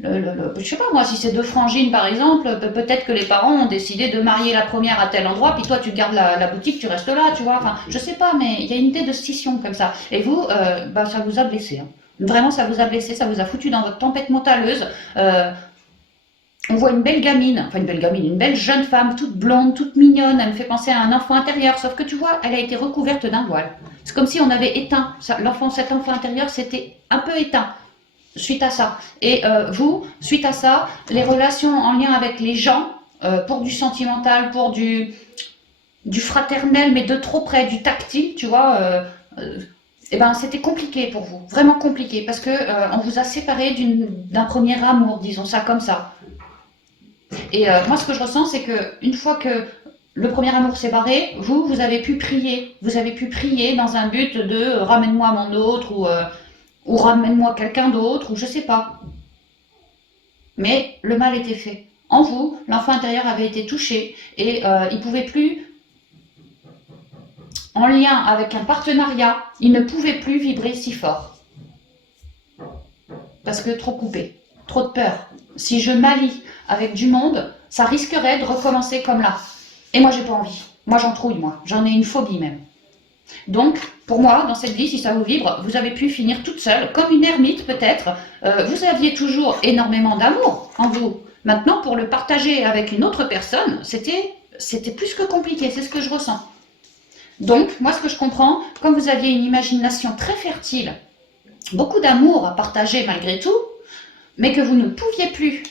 Je sais pas moi, si c'est deux frangines par exemple, peut-être que les parents ont décidé de marier la première à tel endroit, puis toi tu gardes la boutique, tu restes là, tu vois. Enfin, je sais pas, mais il y a une idée de scission comme ça. Et vous, bah, ça vous a blessé, hein. Vraiment, ça vous a blessé, ça vous a foutu dans votre tempête mentaleuse. On voit une belle gamine, enfin une belle gamine, une belle jeune femme, toute blonde, toute mignonne, elle me fait penser à un enfant intérieur, sauf que tu vois, elle a été recouverte d'un voile. C'est comme si on avait éteint, cet enfant intérieur s'était un peu éteint suite à ça. Et vous, suite à ça, les relations en lien avec les gens, pour du sentimental, pour du fraternel, mais de trop près, du tactile, tu vois, eh ben, c'était compliqué pour vous, vraiment compliqué, parce que on vous a séparé d'un premier amour, disons ça comme ça. Et moi, ce que je ressens, c'est que une fois que le premier amour s'est barré, vous avez pu prier. Vous avez pu prier dans un but de ramène-moi mon autre ou ramène-moi quelqu'un d'autre ou je sais pas. Mais le mal était fait. En vous, l'enfant intérieur avait été touché et il pouvait plus, en lien avec un partenariat, il ne pouvait plus vibrer si fort. Parce que trop coupé, trop de peur. Si je m'allie avec du monde, ça risquerait de recommencer comme là. Et moi, j'ai pas envie. Moi, j'en trouille, moi. J'en ai une phobie même. Donc, pour moi, dans cette vie, si ça vous vibre, vous avez pu finir toute seule, comme une ermite peut-être. Vous aviez toujours énormément d'amour en vous. Maintenant, pour le partager avec une autre personne, c'était plus que compliqué, c'est ce que je ressens. Donc, moi, ce que je comprends, comme vous aviez une imagination très fertile, beaucoup d'amour à partager malgré tout, mais que vous ne pouviez plus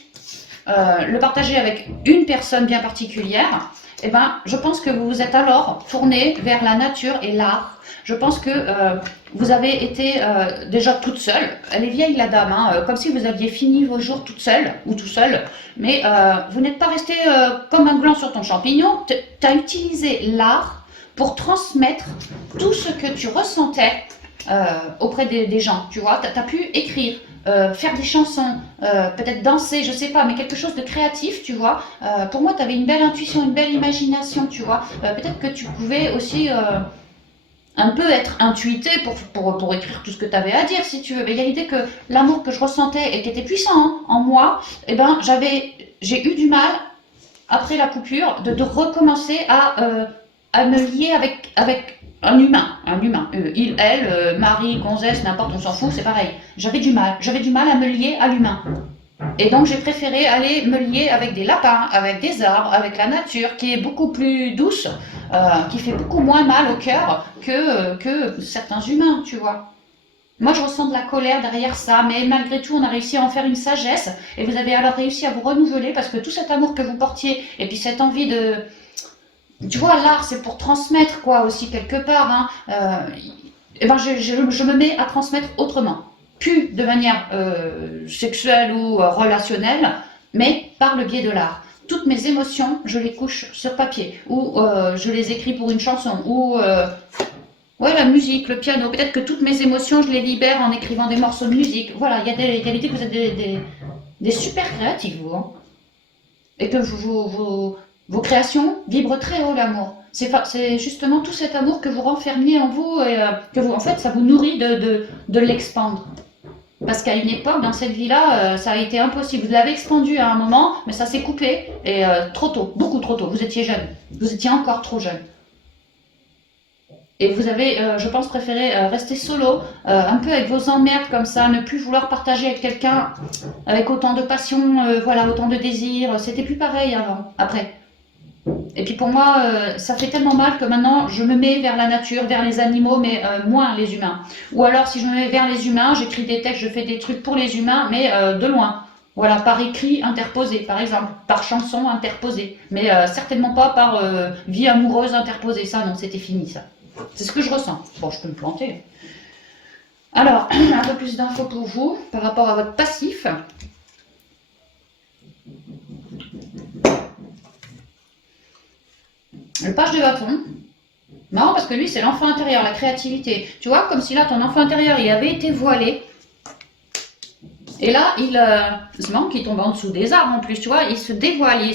le partager avec une personne bien particulière, eh ben, je pense que vous vous êtes alors tourné vers la nature et l'art. Je pense que vous avez été déjà toute seule. Elle est vieille la dame, hein, comme si vous aviez fini vos jours toute seule ou tout seul. Mais vous n'êtes pas resté comme un gland sur ton champignon. Tu as utilisé l'art pour transmettre tout ce que tu ressentais auprès des gens. Tu vois, tu as pu écrire, faire des chansons, peut-être danser, je sais pas, mais quelque chose de créatif, tu vois. Pour moi, tu avais une belle intuition, une belle imagination, tu vois. Peut-être que tu pouvais aussi un peu être intuité pour écrire tout ce que tu avais à dire, si tu veux. Mais il y a l'idée que l'amour que je ressentais et qui était puissant hein, en moi, eh ben, j'ai eu du mal, après la coupure, de recommencer à me lier avec un humain. Il, elle, Marie, gonzesse, n'importe, on s'en fout, c'est pareil. J'avais du mal à me lier à l'humain. Et donc j'ai préféré aller me lier avec des lapins, avec des arbres, avec la nature, qui est beaucoup plus douce, qui fait beaucoup moins mal au cœur que certains humains, tu vois. Moi, je ressens de la colère derrière ça, mais malgré tout, on a réussi à en faire une sagesse, et vous avez alors réussi à vous renouveler, parce que tout cet amour que vous portiez, et puis cette envie de... Tu vois, l'art, c'est pour transmettre, quoi, aussi, quelque part, hein. Et ben, je me mets à transmettre autrement. Plus de manière sexuelle ou relationnelle, mais par le biais de l'art. Toutes mes émotions, je les couche sur papier, ou je les écris pour une chanson, ou ouais, la musique, le piano. Peut-être que toutes mes émotions, je les libère en écrivant des morceaux de musique. Voilà, il y a l'idée que vous êtes des super créatifs, vous. Hein. Et que vos créations vibrent très haut l'amour. C'est justement tout cet amour que vous renfermiez en vous et que vous, en fait, ça vous nourrit de l'expandre. Parce qu'à une époque, dans cette vie-là, ça a été impossible. Vous l'avez expandu à un moment, mais ça s'est coupé et trop tôt, beaucoup trop tôt. Vous étiez jeune. Vous étiez encore trop jeune. Et vous avez, je pense, préféré rester solo, un peu avec vos emmerdes comme ça, ne plus vouloir partager avec quelqu'un avec autant de passion, voilà, autant de désir. C'était plus pareil avant, après. Et puis pour moi, ça fait tellement mal que maintenant, je me mets vers la nature, vers les animaux, mais moins les humains. Ou alors, si je me mets vers les humains, j'écris des textes, je fais des trucs pour les humains, mais de loin. Voilà, par écrit interposé, par exemple, par chanson interposée, mais certainement pas par vie amoureuse interposée. Ça, non, c'était fini, ça. C'est ce que je ressens. Bon, je peux me planter. Alors, un peu plus d'infos pour vous par rapport à votre passif. Le page de bâton. Marrant parce que lui, c'est l'enfant intérieur, la créativité. Tu vois, comme si là, ton enfant intérieur, il avait été voilé. Et là, c'est marrant qu'il tombe en dessous des arbres en plus, tu vois. Il se dévoile,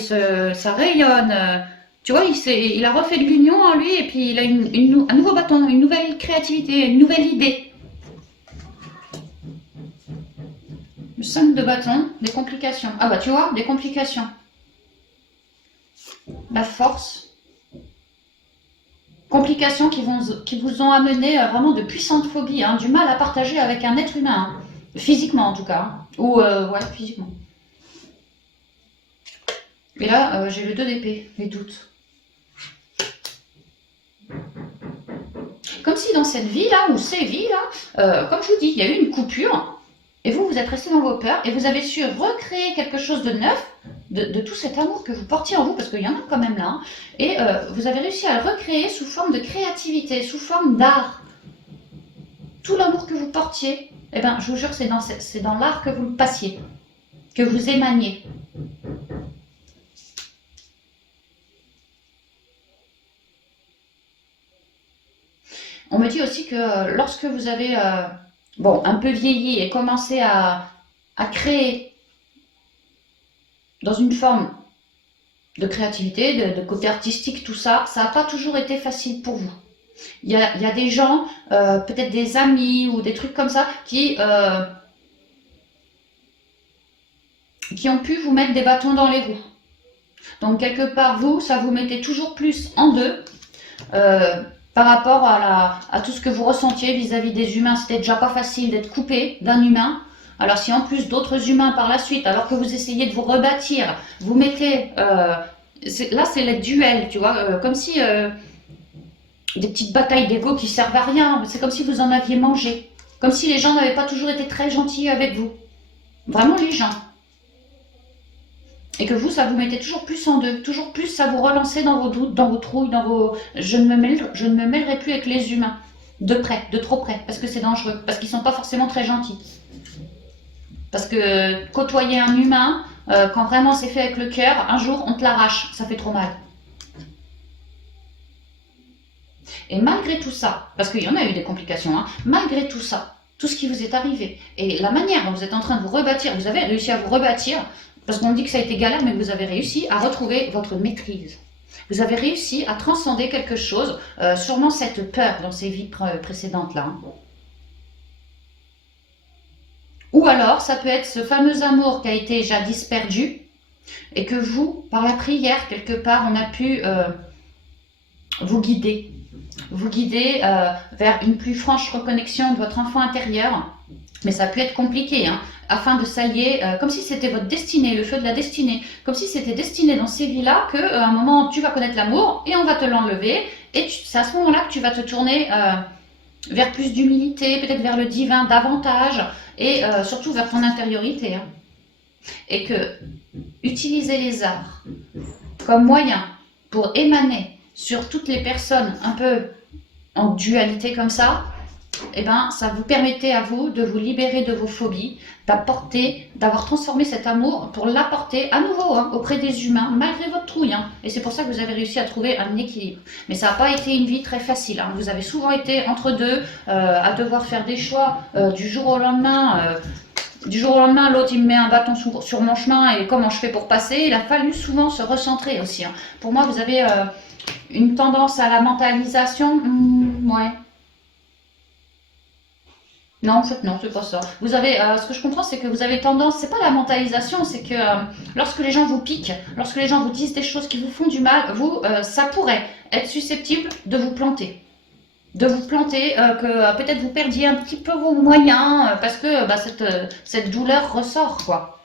ça rayonne. Tu vois, il a refait de l'union en lui et puis il a un nouveau bâton, une nouvelle créativité, une nouvelle idée. Le 5 de bâton, des complications. Ah bah tu vois, des complications. La force. Complications qui vous ont amené vraiment de puissantes phobies, hein, du mal à partager avec un être humain. Hein. Physiquement en tout cas. Hein. Ou ouais, physiquement. Et là, j'ai le 2 d'épée, les doutes. Comme si dans cette vie-là, ou ces vies-là, comme je vous dis, il y a eu une coupure, et vous êtes resté dans vos peurs, et vous avez su recréer quelque chose de neuf, de tout cet amour que vous portiez en vous, parce qu'il y en a quand même là, hein, et vous avez réussi à le recréer sous forme de créativité, sous forme d'art. Tout l'amour que vous portiez, eh ben, je vous jure, c'est dans l'art que vous le passiez, que vous émaniez. On me dit aussi que lorsque vous avez un peu vieilli et commencé à créer dans une forme de créativité, de côté artistique, tout ça, ça n'a pas toujours été facile pour vous. Il y a des gens, peut-être des amis ou des trucs comme ça, qui ont pu vous mettre des bâtons dans les roues. Donc quelque part, vous, ça vous mettait toujours plus en deux. par rapport à tout ce que vous ressentiez vis-à-vis des humains. C'était déjà pas facile d'être coupé d'un humain. Alors si en plus d'autres humains par la suite, alors que vous essayez de vous rebâtir, vous mettez... là c'est les duels, tu vois, comme si... des petites batailles d'ego qui servent à rien. C'est comme si vous en aviez mangé. Comme si les gens n'avaient pas toujours été très gentils avec vous. Vraiment les gens. Et que vous, ça vous mettait toujours plus en deux. Toujours plus, ça vous relançait dans vos doutes, dans vos trouilles, dans vos... je ne me mêlerai plus avec les humains. De près, de trop près. Parce que c'est dangereux. Parce qu'ils ne sont pas forcément très gentils. Parce que côtoyer un humain, quand vraiment c'est fait avec le cœur, un jour on te l'arrache. Ça fait trop mal. Et malgré tout ça, parce qu'il y en a eu des complications, hein, malgré tout ça, tout ce qui vous est arrivé, et la manière dont vous êtes en train de vous rebâtir, vous avez réussi à vous rebâtir, parce qu'on dit que ça a été galère, mais vous avez réussi à retrouver votre maîtrise. Vous avez réussi à transcender quelque chose, sûrement cette peur dans ces vies précédentes-là. Ou alors, ça peut être ce fameux amour qui a été jadis perdu, et que vous, par la prière, quelque part, on a pu vous guider vers une plus franche reconnexion de votre enfant intérieur. Mais ça a pu être compliqué, hein, afin de s'allier, comme si c'était votre destinée, le feu de la destinée, comme si c'était destiné dans ces vies-là qu'à un moment tu vas connaître l'amour et on va te l'enlever, et c'est à ce moment-là que tu vas te tourner vers plus d'humilité, peut-être vers le divin davantage, et surtout vers ton intériorité. Hein. Et que utiliser les arts comme moyen pour émaner sur toutes les personnes un peu en dualité comme ça, eh ben, ça vous permettait à vous de vous libérer de vos phobies, d'avoir transformé cet amour pour l'apporter à nouveau auprès des humains, malgré votre trouille. Hein. Et c'est pour ça que vous avez réussi à trouver un équilibre. Mais ça n'a pas été une vie très facile. Hein. Vous avez souvent été entre deux, à devoir faire des choix du jour au lendemain. Du jour au lendemain, l'autre il me met un bâton sur mon chemin et comment je fais pour passer. Il a fallu souvent se recentrer aussi. Hein. Pour moi, vous avez une tendance à la mentalisation. Ouais. Non, en fait, non, c'est pas ça. Vous avez, ce que je comprends, c'est que vous avez tendance, c'est pas la mentalisation, c'est que lorsque les gens vous piquent, lorsque les gens vous disent des choses qui vous font du mal, vous, ça pourrait être susceptible de vous planter. De vous planter, que peut-être vous perdiez un petit peu vos moyens, parce que cette douleur ressort, quoi.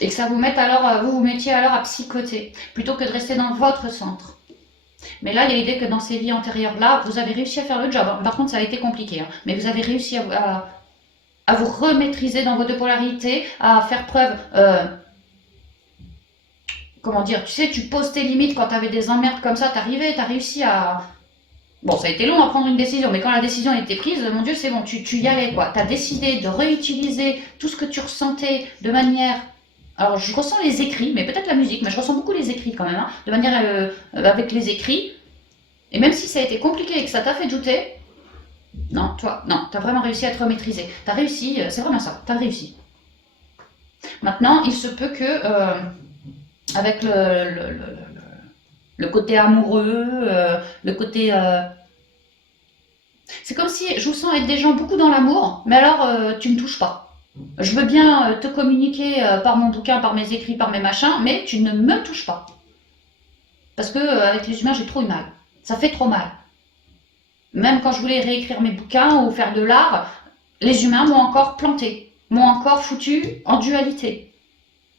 Et que ça vous mette alors, vous mettiez alors à psychoter, plutôt que de rester dans votre centre. Mais là, il y a l'idée que dans ces vies antérieures-là, vous avez réussi à faire le job. Par contre, ça a été compliqué. Hein. Mais vous avez réussi à vous remaîtriser dans vos deux polarités, à faire preuve... comment dire, tu sais, tu poses tes limites quand tu avais des emmerdes comme ça, t'arrivais, t'as réussi à... Bon, ça a été long à prendre une décision, mais quand la décision a été prise, mon Dieu, c'est bon, tu y allais, quoi. Tu as décidé de réutiliser tout ce que tu ressentais de manière... Alors, je ressens les écrits, mais peut-être la musique, mais je ressens beaucoup les écrits quand même, hein, de manière avec les écrits. Et même si ça a été compliqué et que ça t'a fait douter, non, toi, non, t'as vraiment réussi à te maîtriser. T'as réussi, c'est vraiment ça, t'as réussi. Maintenant, il se peut que, avec le côté amoureux, le côté... c'est comme si je vous sens être des gens beaucoup dans l'amour, mais alors tu me touches pas. Je veux bien te communiquer par mon bouquin, par mes écrits, par mes machins, mais tu ne me touches pas. Parce que avec les humains, j'ai trop eu mal. Ça fait trop mal. Même quand je voulais réécrire mes bouquins ou faire de l'art, les humains m'ont encore planté, m'ont encore foutu en dualité,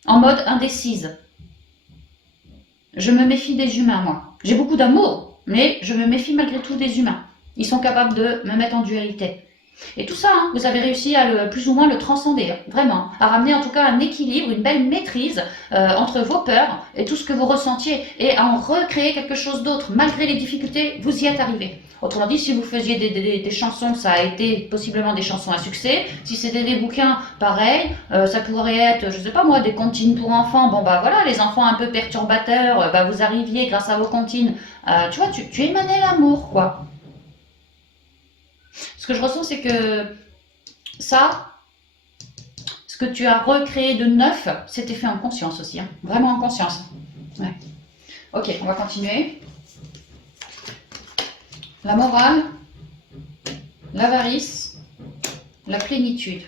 en mode indécise. Je me méfie des humains, moi. J'ai beaucoup d'amour, mais je me méfie malgré tout des humains. Ils sont capables de me mettre en dualité. Et tout ça, hein, vous avez réussi à plus ou moins le transcender, hein, vraiment, à ramener en tout cas un équilibre, une belle maîtrise entre vos peurs et tout ce que vous ressentiez, et à en recréer quelque chose d'autre. Malgré les difficultés, vous y êtes arrivé. Autrement dit, si vous faisiez des chansons, ça a été possiblement des chansons à succès. Si c'était des bouquins, pareil. Ça pourrait être, je sais pas moi, des comptines pour enfants. Bon bah voilà, les enfants un peu perturbateurs, bah vous arriviez grâce à vos comptines. Tu vois, tu émanais l'amour, quoi. Ce que je ressens, c'est que ça, ce que tu as recréé de neuf, c'était fait en conscience aussi. Hein. Vraiment en conscience. Ouais. Ok, on va continuer. La morale, l'avarice, la plénitude.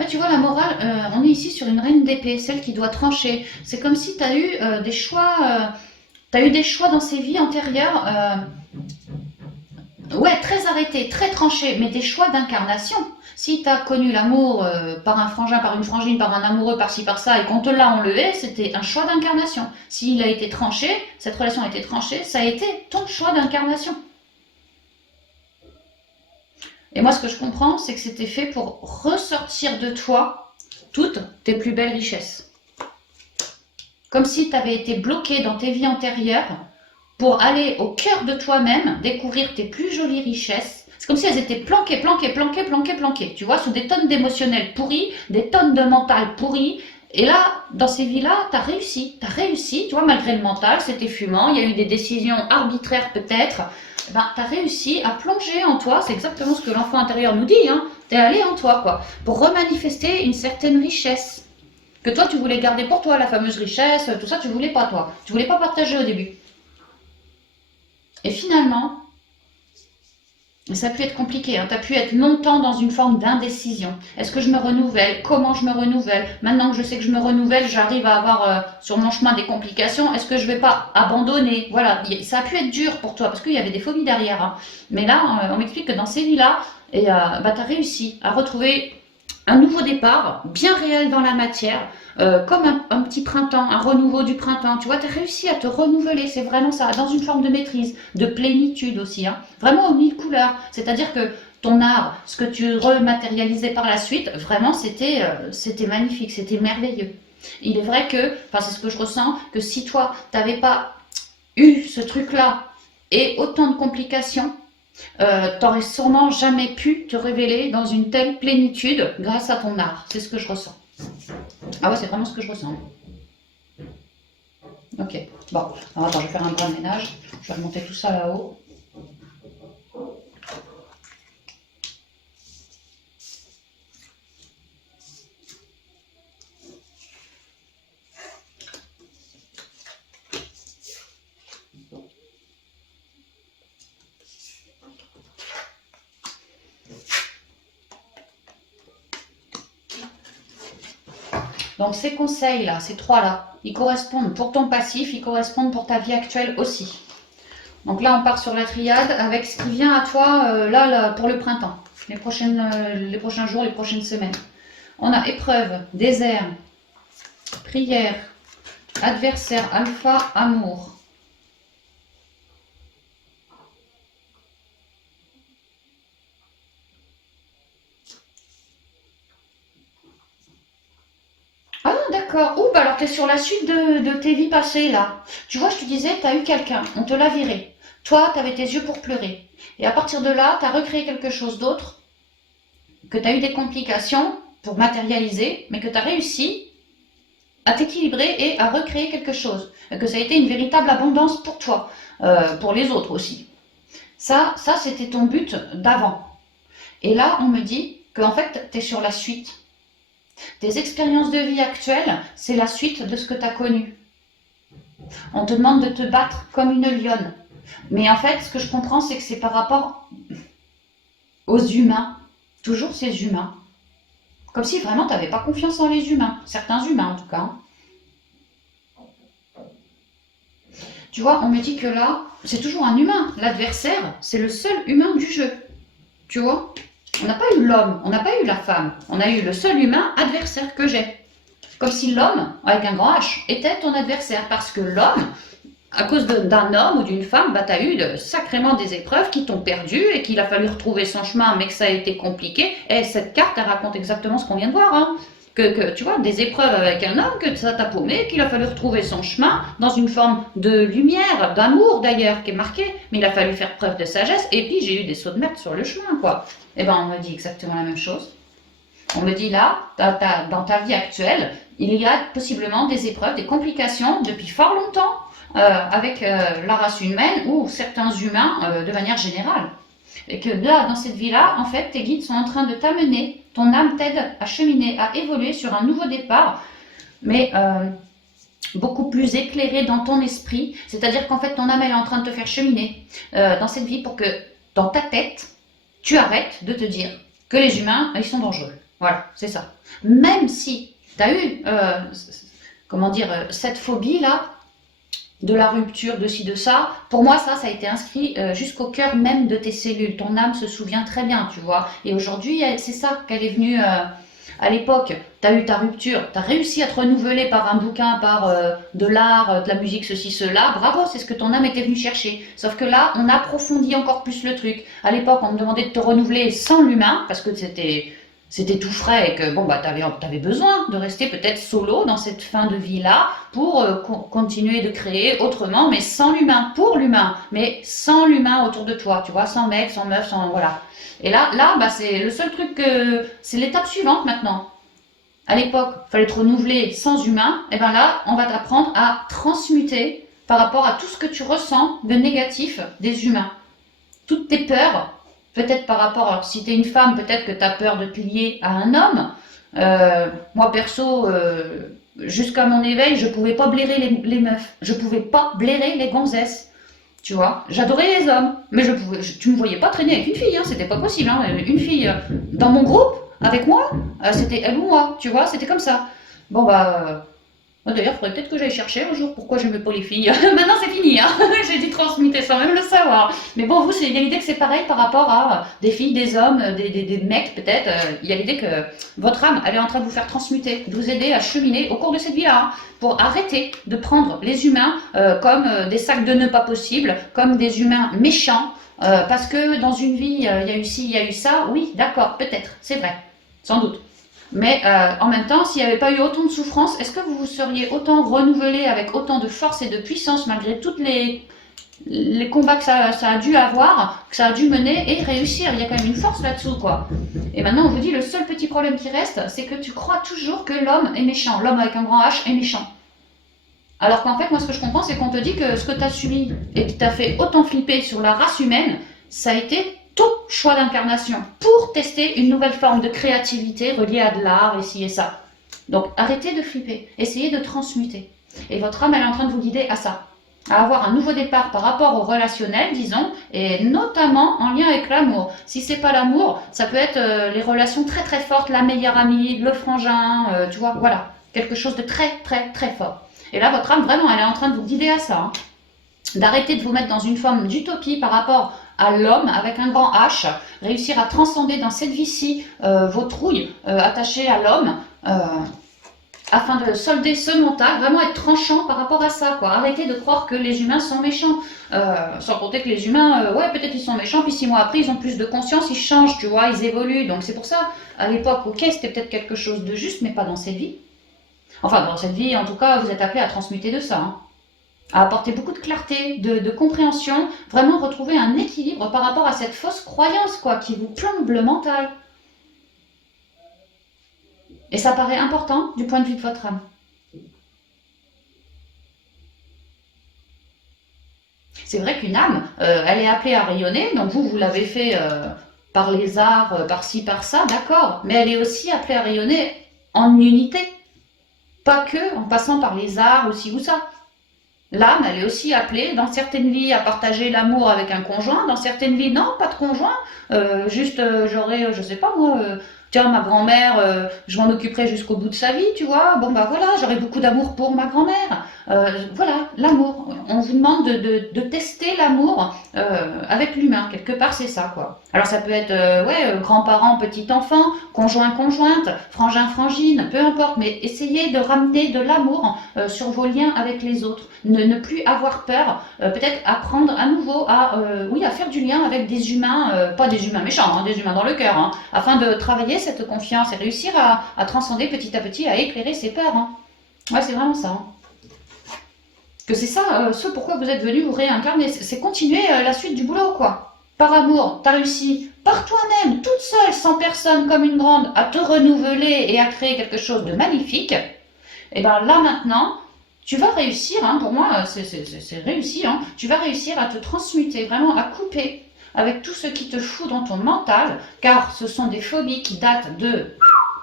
Ouais, tu vois, la morale, on est ici sur une reine d'épée, celle qui doit trancher. C'est comme si tu as eu des choix, t'as eu des choix dans ces vies antérieures, ouais, très arrêtés, très tranchés, mais des choix d'incarnation. Si tu as connu l'amour par un frangin, par une frangine, par un amoureux, par-ci, par-ça, et qu'on te l'a enlevé, c'était un choix d'incarnation. S'il a été tranché, cette relation a été tranchée, ça a été ton choix d'incarnation. Et moi, ce que je comprends, c'est que c'était fait pour ressortir de toi toutes tes plus belles richesses. Comme si tu avais été bloqué dans tes vies antérieures pour aller au cœur de toi-même, découvrir tes plus jolies richesses. C'est comme si elles étaient planquées, planquées, planquées, planquées, planquées, tu vois, sous des tonnes d'émotionnels pourris, des tonnes de mental pourris. Et là, dans ces vies-là, tu as réussi, tu vois, malgré le mental, c'était fumant, il y a eu des décisions arbitraires peut-être, ben, tu as réussi à plonger en toi, c'est exactement ce que l'enfant intérieur nous dit, hein, tu es allé en toi, quoi, pour remanifester une certaine richesse que toi, tu voulais garder pour toi, la fameuse richesse, tout ça, tu voulais pas, toi. Tu voulais pas partager au début. Et finalement, ça a pu être compliqué, hein. Tu as pu être longtemps dans une forme d'indécision. Est-ce que je me renouvelle? Comment je me renouvelle? Maintenant que je sais que je me renouvelle, j'arrive à avoir sur mon chemin des complications. Est-ce que je vais pas abandonner? Voilà, ça a pu être dur pour toi parce qu'il y avait des phobies derrière, hein. Mais là, on m'explique que dans ces vies-là, bah, tu as réussi à retrouver un nouveau départ, bien réel dans la matière, comme un petit printemps, un renouveau du printemps. Tu vois, tu as réussi à te renouveler, c'est vraiment ça, dans une forme de maîtrise, de plénitude aussi, hein. Vraiment aux mille couleurs. C'est-à-dire que ton art, ce que tu rematérialisais par la suite, vraiment, c'était magnifique, c'était merveilleux. Il est vrai que, enfin, c'est ce que je ressens, que si toi, tu n'avais pas eu ce truc-là et autant de complications, t'aurais sûrement jamais pu te révéler dans une telle plénitude grâce à ton art. C'est ce que je ressens. Ah ouais, c'est vraiment ce que je ressens. Ok. Bon, alors attends, je vais faire un brin de ménage. Je vais remonter tout ça là-haut. Donc ces conseils-là, ces trois-là, ils correspondent pour ton passif, ils correspondent pour ta vie actuelle aussi. Donc là, on part sur la triade avec ce qui vient à toi là, pour le printemps, les prochains jours, les prochaines semaines. On a épreuve, désert, prière, adversaire, alpha, amour. Ah d'accord. Ouh, bah alors tu es sur la suite de tes vies passées là. Tu vois, je te disais, tu as eu quelqu'un, on te l'a viré. Toi, tu avais tes yeux pour pleurer. Et à partir de là, tu as recréé quelque chose d'autre, que tu as eu des complications pour matérialiser, mais que tu as réussi à t'équilibrer et à recréer quelque chose. Que ça a été une véritable abondance pour toi, pour les autres aussi. Ça c'était ton but d'avant. Et là, on me dit qu'en fait, tu es sur la suite. Tes expériences de vie actuelles, c'est la suite de ce que tu as connu. On te demande de te battre comme une lionne. Mais en fait, ce que je comprends, c'est que c'est par rapport aux humains. Toujours ces humains. Comme si vraiment tu n'avais pas confiance en les humains. Certains humains, en tout cas. Tu vois, on me dit que là, c'est toujours un humain. L'adversaire, c'est le seul humain du jeu. Tu vois? On n'a pas eu l'homme, on n'a pas eu la femme. On a eu le seul humain adversaire que j'ai. Comme si l'homme, avec un grand H, était ton adversaire. Parce que l'homme, à cause d'un homme ou d'une femme, bah, tu as eu sacrément des épreuves qui t'ont perdu et qu'il a fallu retrouver son chemin, mais que ça a été compliqué. Et cette carte, elle raconte exactement ce qu'on vient de voir, hein. Que tu vois, des épreuves avec un homme, que ça t'a paumé, qu'il a fallu retrouver son chemin dans une forme de lumière, d'amour d'ailleurs, qui est marqué. Mais il a fallu faire preuve de sagesse. Et puis j'ai eu des sauts de merde sur le chemin, quoi. Et ben on me dit exactement la même chose. On me dit là, dans ta vie actuelle, il y a possiblement des épreuves, des complications depuis fort longtemps avec la race humaine ou certains humains de manière générale. Et que là, dans cette vie-là, en fait, tes guides sont en train de t'amener, ton âme t'aide à cheminer, à évoluer sur un nouveau départ, mais beaucoup plus éclairé dans ton esprit. C'est-à-dire qu'en fait, ton âme, elle est en train de te faire cheminer dans cette vie pour que, dans ta tête, tu arrêtes de te dire que les humains, ils sont dangereux. Voilà, c'est ça. Même si tu as eu, comment dire, cette phobie-là, de la rupture, de ci, de ça, pour moi, ça a été inscrit jusqu'au cœur même de tes cellules. Ton âme se souvient très bien, tu vois. Et aujourd'hui, c'est ça qu'elle est venue à l'époque. Tu as eu ta rupture, tu as réussi à te renouveler par un bouquin, par de l'art, de la musique, ceci, cela. Bravo, c'est ce que ton âme était venue chercher. Sauf que là, on approfondit encore plus le truc. À l'époque, on me demandait de te renouveler sans l'humain, parce que c'était tout frais et que bon, bah, tu avais besoin de rester peut-être solo dans cette fin de vie-là pour continuer de créer autrement, mais sans l'humain, pour l'humain, mais sans l'humain autour de toi, tu vois, sans mec, sans meuf, sans... Voilà. Et là bah, c'est le seul truc que... C'est l'étape suivante maintenant. À l'époque, il fallait te renouveler sans humain, et bien là, on va t'apprendre à transmuter par rapport à tout ce que tu ressens de négatif des humains. Toutes tes peurs, peut-être par rapport, alors si tu es une femme, peut-être que tu as peur de te lier à un homme. Moi perso, jusqu'à mon éveil, je pouvais pas blairer les meufs, je pouvais pas blairer les gonzesses. Tu vois, j'adorais les hommes, mais tu me voyais pas traîner avec une fille, hein, c'était pas possible. Hein, une fille dans mon groupe, avec moi, c'était elle ou moi, tu vois, c'était comme ça. Bon bah, d'ailleurs, il faudrait peut-être que j'aille chercher un jour pourquoi j'aimais pas les filles. Maintenant, c'est fini, hein. J'ai dû transmuter sans même le savoir. Mais bon, vous, il y a l'idée que c'est pareil par rapport à des filles, des hommes, des mecs, peut-être. Il y a l'idée que votre âme, elle est en train de vous faire transmuter, de vous aider à cheminer au cours de cette vie-là, hein, pour arrêter de prendre les humains comme des sacs de nœuds pas possibles, comme des humains méchants. Parce que dans une vie, il y a eu ci, il y a eu ça. Oui, d'accord, peut-être, c'est vrai, sans doute. Mais en même temps, s'il n'y avait pas eu autant de souffrance, est-ce que vous vous seriez autant renouvelé avec autant de force et de puissance malgré tous les combats que ça a dû avoir, que ça a dû mener et réussir? Il y a quand même une force là-dessous, quoi. Et maintenant, on vous dit, le seul petit problème qui reste, c'est que tu crois toujours que l'homme est méchant. L'homme avec un grand H est méchant. Alors qu'en fait, moi, ce que je comprends, c'est qu'on te dit que ce que tu as subi et qui t'a fait autant flipper sur la race humaine, ça a été ton choix d'incarnation pour tester une nouvelle forme de créativité reliée à de l'art, et ci et ça. Donc, arrêtez de flipper, essayez de transmuter. Et votre âme, elle est en train de vous guider à ça, à avoir un nouveau départ par rapport au relationnel, disons, et notamment en lien avec l'amour. Si c'est pas l'amour, ça peut être les relations très très fortes, la meilleure amie, le frangin, tu vois, voilà, quelque chose de très très très fort. Et là, votre âme, vraiment, elle est en train de vous guider à ça, hein. D'arrêter de vous mettre dans une forme d'utopie par rapport à l'homme avec un grand H, réussir à transcender dans cette vie-ci vos trouilles attachées à l'homme, afin de solder ce mental, vraiment être tranchant par rapport à ça, quoi. Arrêtez de croire que les humains sont méchants, sans compter que les humains, ouais, peut-être ils sont méchants, puis 6 mois après, ils ont plus de conscience, ils changent, tu vois, ils évoluent. Donc c'est pour ça, à l'époque, ok, c'était peut-être quelque chose de juste, mais pas dans cette vie. Enfin, dans cette vie, en tout cas, vous êtes appelés à transmuter de ça, hein, à apporter beaucoup de clarté, de compréhension, vraiment retrouver un équilibre par rapport à cette fausse croyance, quoi, qui vous plombe le mental. Et ça paraît important du point de vue de votre âme. C'est vrai qu'une âme, elle est appelée à rayonner, donc vous l'avez fait par les arts, par ci, par ça, d'accord, mais elle est aussi appelée à rayonner en unité, pas que en passant par les arts ou ci ou ça. L'âme, elle est aussi appelée, dans certaines vies, à partager l'amour avec un conjoint, dans certaines vies, non, pas de conjoint, juste, j'aurais, je sais pas moi, tiens, ma grand-mère, je m'en occuperai jusqu'au bout de sa vie, tu vois, bon bah voilà, j'aurai beaucoup d'amour pour ma grand-mère, voilà, l'amour. On vous demande de tester l'amour avec l'humain, quelque part c'est ça, quoi. Alors ça peut être, ouais, grands-parents, petit-enfant, conjoint-conjointe, frangin-frangine, peu importe, mais essayez de ramener de l'amour sur vos liens avec les autres. Ne plus avoir peur, peut-être apprendre à nouveau à, oui, à faire du lien avec des humains, pas des humains méchants, hein, des humains dans le cœur, hein, afin de travailler cette confiance et réussir à transcender petit à petit, à éclairer ses peurs. Hein. Ouais, c'est vraiment ça. Hein. Que c'est ça, ce pourquoi vous êtes venu vous réincarner, c'est continuer la suite du boulot, quoi. Par amour, t'as réussi par toi-même, toute seule, sans personne, comme une grande, à te renouveler et à créer quelque chose de magnifique. Et bien là maintenant, tu vas réussir, hein, pour moi, c'est réussi, hein, tu vas réussir à te transmuter, vraiment à couper avec tout ce qui te fout dans ton mental, car ce sont des phobies qui datent de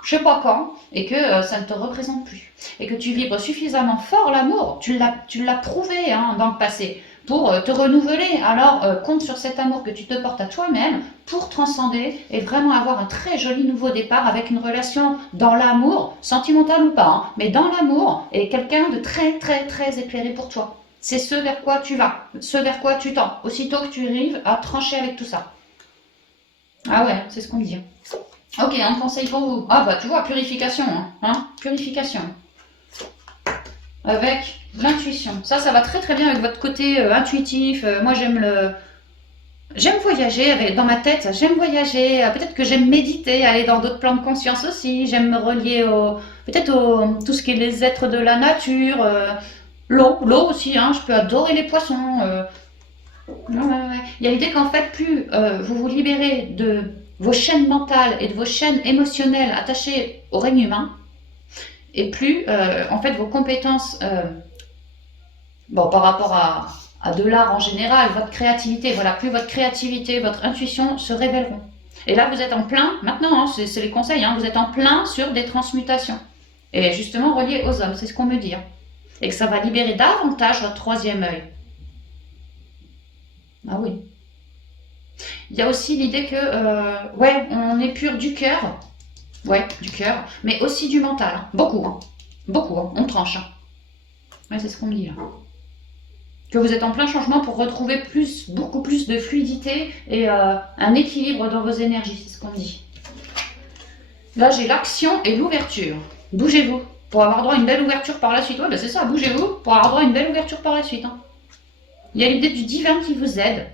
je sais pas quand, et que ça ne te représente plus. Et que tu vibres suffisamment fort l'amour, tu l'as prouvé hein, dans le passé, pour te renouveler. Alors, compte sur cet amour que tu te portes à toi-même pour transcender et vraiment avoir un très joli nouveau départ avec une relation dans l'amour, sentimental ou pas, hein, mais dans l'amour et quelqu'un de très, très, très éclairé pour toi. C'est ce vers quoi tu vas, ce vers quoi tu tends, aussitôt que tu arrives à trancher avec tout ça. Ah ouais, c'est ce qu'on me dit. Ok, un conseil pour vous. Ah bah tu vois, purification, hein, purification. Avec l'intuition. Ça va très très bien avec votre côté intuitif. Moi j'aime voyager dans ma tête, j'aime voyager. Peut-être que j'aime méditer, aller dans d'autres plans de conscience aussi. J'aime me relier peut-être tout ce qui est les êtres de la nature. L'eau aussi, hein, je peux adorer les poissons. Ouais. Il y a l'idée qu'en fait, plus vous vous libérez de vos chaînes mentales et de vos chaînes émotionnelles attachées au règne humain, et plus en fait vos compétences, par rapport à de l'art en général, votre créativité, voilà, plus votre créativité, votre intuition se révéleront. Et là, vous êtes en plein, maintenant, hein, c'est les conseils, hein, vous êtes en plein sur des transmutations. Et justement relié aux hommes, c'est ce qu'on me dit. Hein. Et que ça va libérer davantage votre troisième œil. Ah oui. Il y a aussi l'idée que, ouais, on est pur du cœur. Ouais, du cœur, mais aussi du mental. Hein. Beaucoup, hein. Beaucoup, hein. On tranche. Hein. Ouais, c'est ce qu'on me dit là. Que vous êtes en plein changement pour retrouver beaucoup plus de fluidité et un équilibre dans vos énergies, c'est ce qu'on me dit. Là, j'ai l'action et l'ouverture. Bougez-vous pour avoir droit à une belle ouverture par la suite. Ouais, ben c'est ça, bougez-vous pour avoir droit à une belle ouverture par la suite. Hein. Il y a l'idée du divin qui vous aide,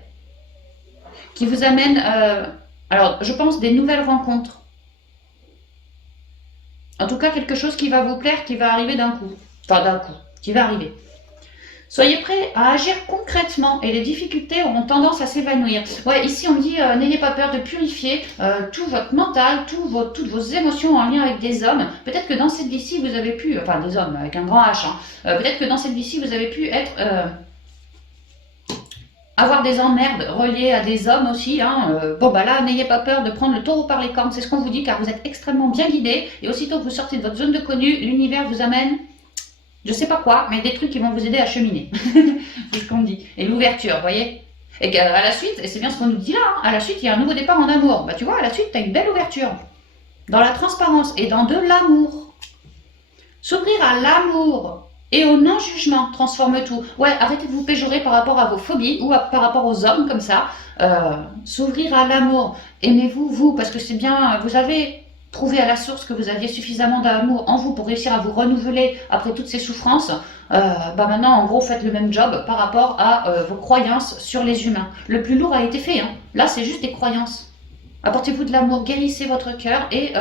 qui vous amène, alors je pense, des nouvelles rencontres. En tout cas, quelque chose qui va vous plaire, qui va arriver d'un coup. Enfin, d'un coup, qui va arriver. Soyez prêts à agir concrètement et les difficultés auront tendance à s'évanouir. Ouais, ici on me dit, n'ayez pas peur de purifier tout votre mental, toutes vos émotions en lien avec des hommes. Peut-être que dans cette vie-ci, vous avez pu, enfin des hommes avec un grand H, hein, peut-être que dans cette vie-ci, vous avez pu être... avoir des emmerdes reliées à des hommes aussi. Hein. Bon bah là, n'ayez pas peur de prendre le taureau par les cornes, c'est ce qu'on vous dit, car vous êtes extrêmement bien guidé. Et aussitôt que vous sortez de votre zone de connu, l'univers vous amène, je sais pas quoi, mais des trucs qui vont vous aider à cheminer. C'est ce qu'on dit. Et l'ouverture, vous voyez. Et à la suite, et c'est bien ce qu'on nous dit là, hein, à la suite, il y a un nouveau départ en amour. Bah tu vois, à la suite, tu as une belle ouverture. Dans la transparence et dans de l'amour. S'ouvrir à l'amour et au non-jugement transforme tout. Ouais, arrêtez de vous péjorer par rapport à vos phobies ou par rapport aux hommes comme ça. S'ouvrir à l'amour. Aimez-vous, vous, parce que c'est bien, vous avez prouvé à la source que vous aviez suffisamment d'amour en vous pour réussir à vous renouveler après toutes ces souffrances. Bah maintenant, en gros, faites le même job par rapport à vos croyances sur les humains. Le plus lourd a été fait. Hein. Là, c'est juste des croyances. Apportez-vous de l'amour, guérissez votre cœur et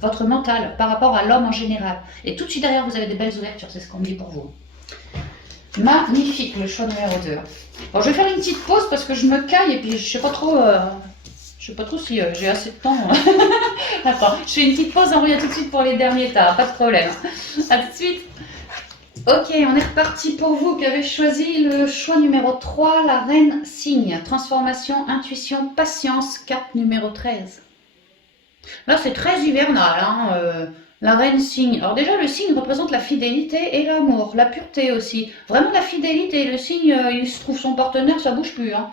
votre mental par rapport à l'homme en général. Et tout de suite derrière, vous avez des belles ouvertures, c'est ce qu'on dit pour vous. Magnifique, le choix numéro 2. Bon, je vais faire une petite pause parce que je me caille et puis je sais pas trop si j'ai assez de temps. Attends, je fais une petite pause, on revient tout de suite pour les derniers tas, pas de problème. A tout de suite. Ok, on est reparti pour vous qui avez choisi le choix numéro 3, la reine cygne. Transformation, intuition, patience, carte numéro 13. Là, c'est très hivernal, hein, la reine cygne. Alors déjà, le cygne représente la fidélité et l'amour, la pureté aussi. Vraiment la fidélité, le cygne, il se trouve son partenaire, ça bouge plus. Hein.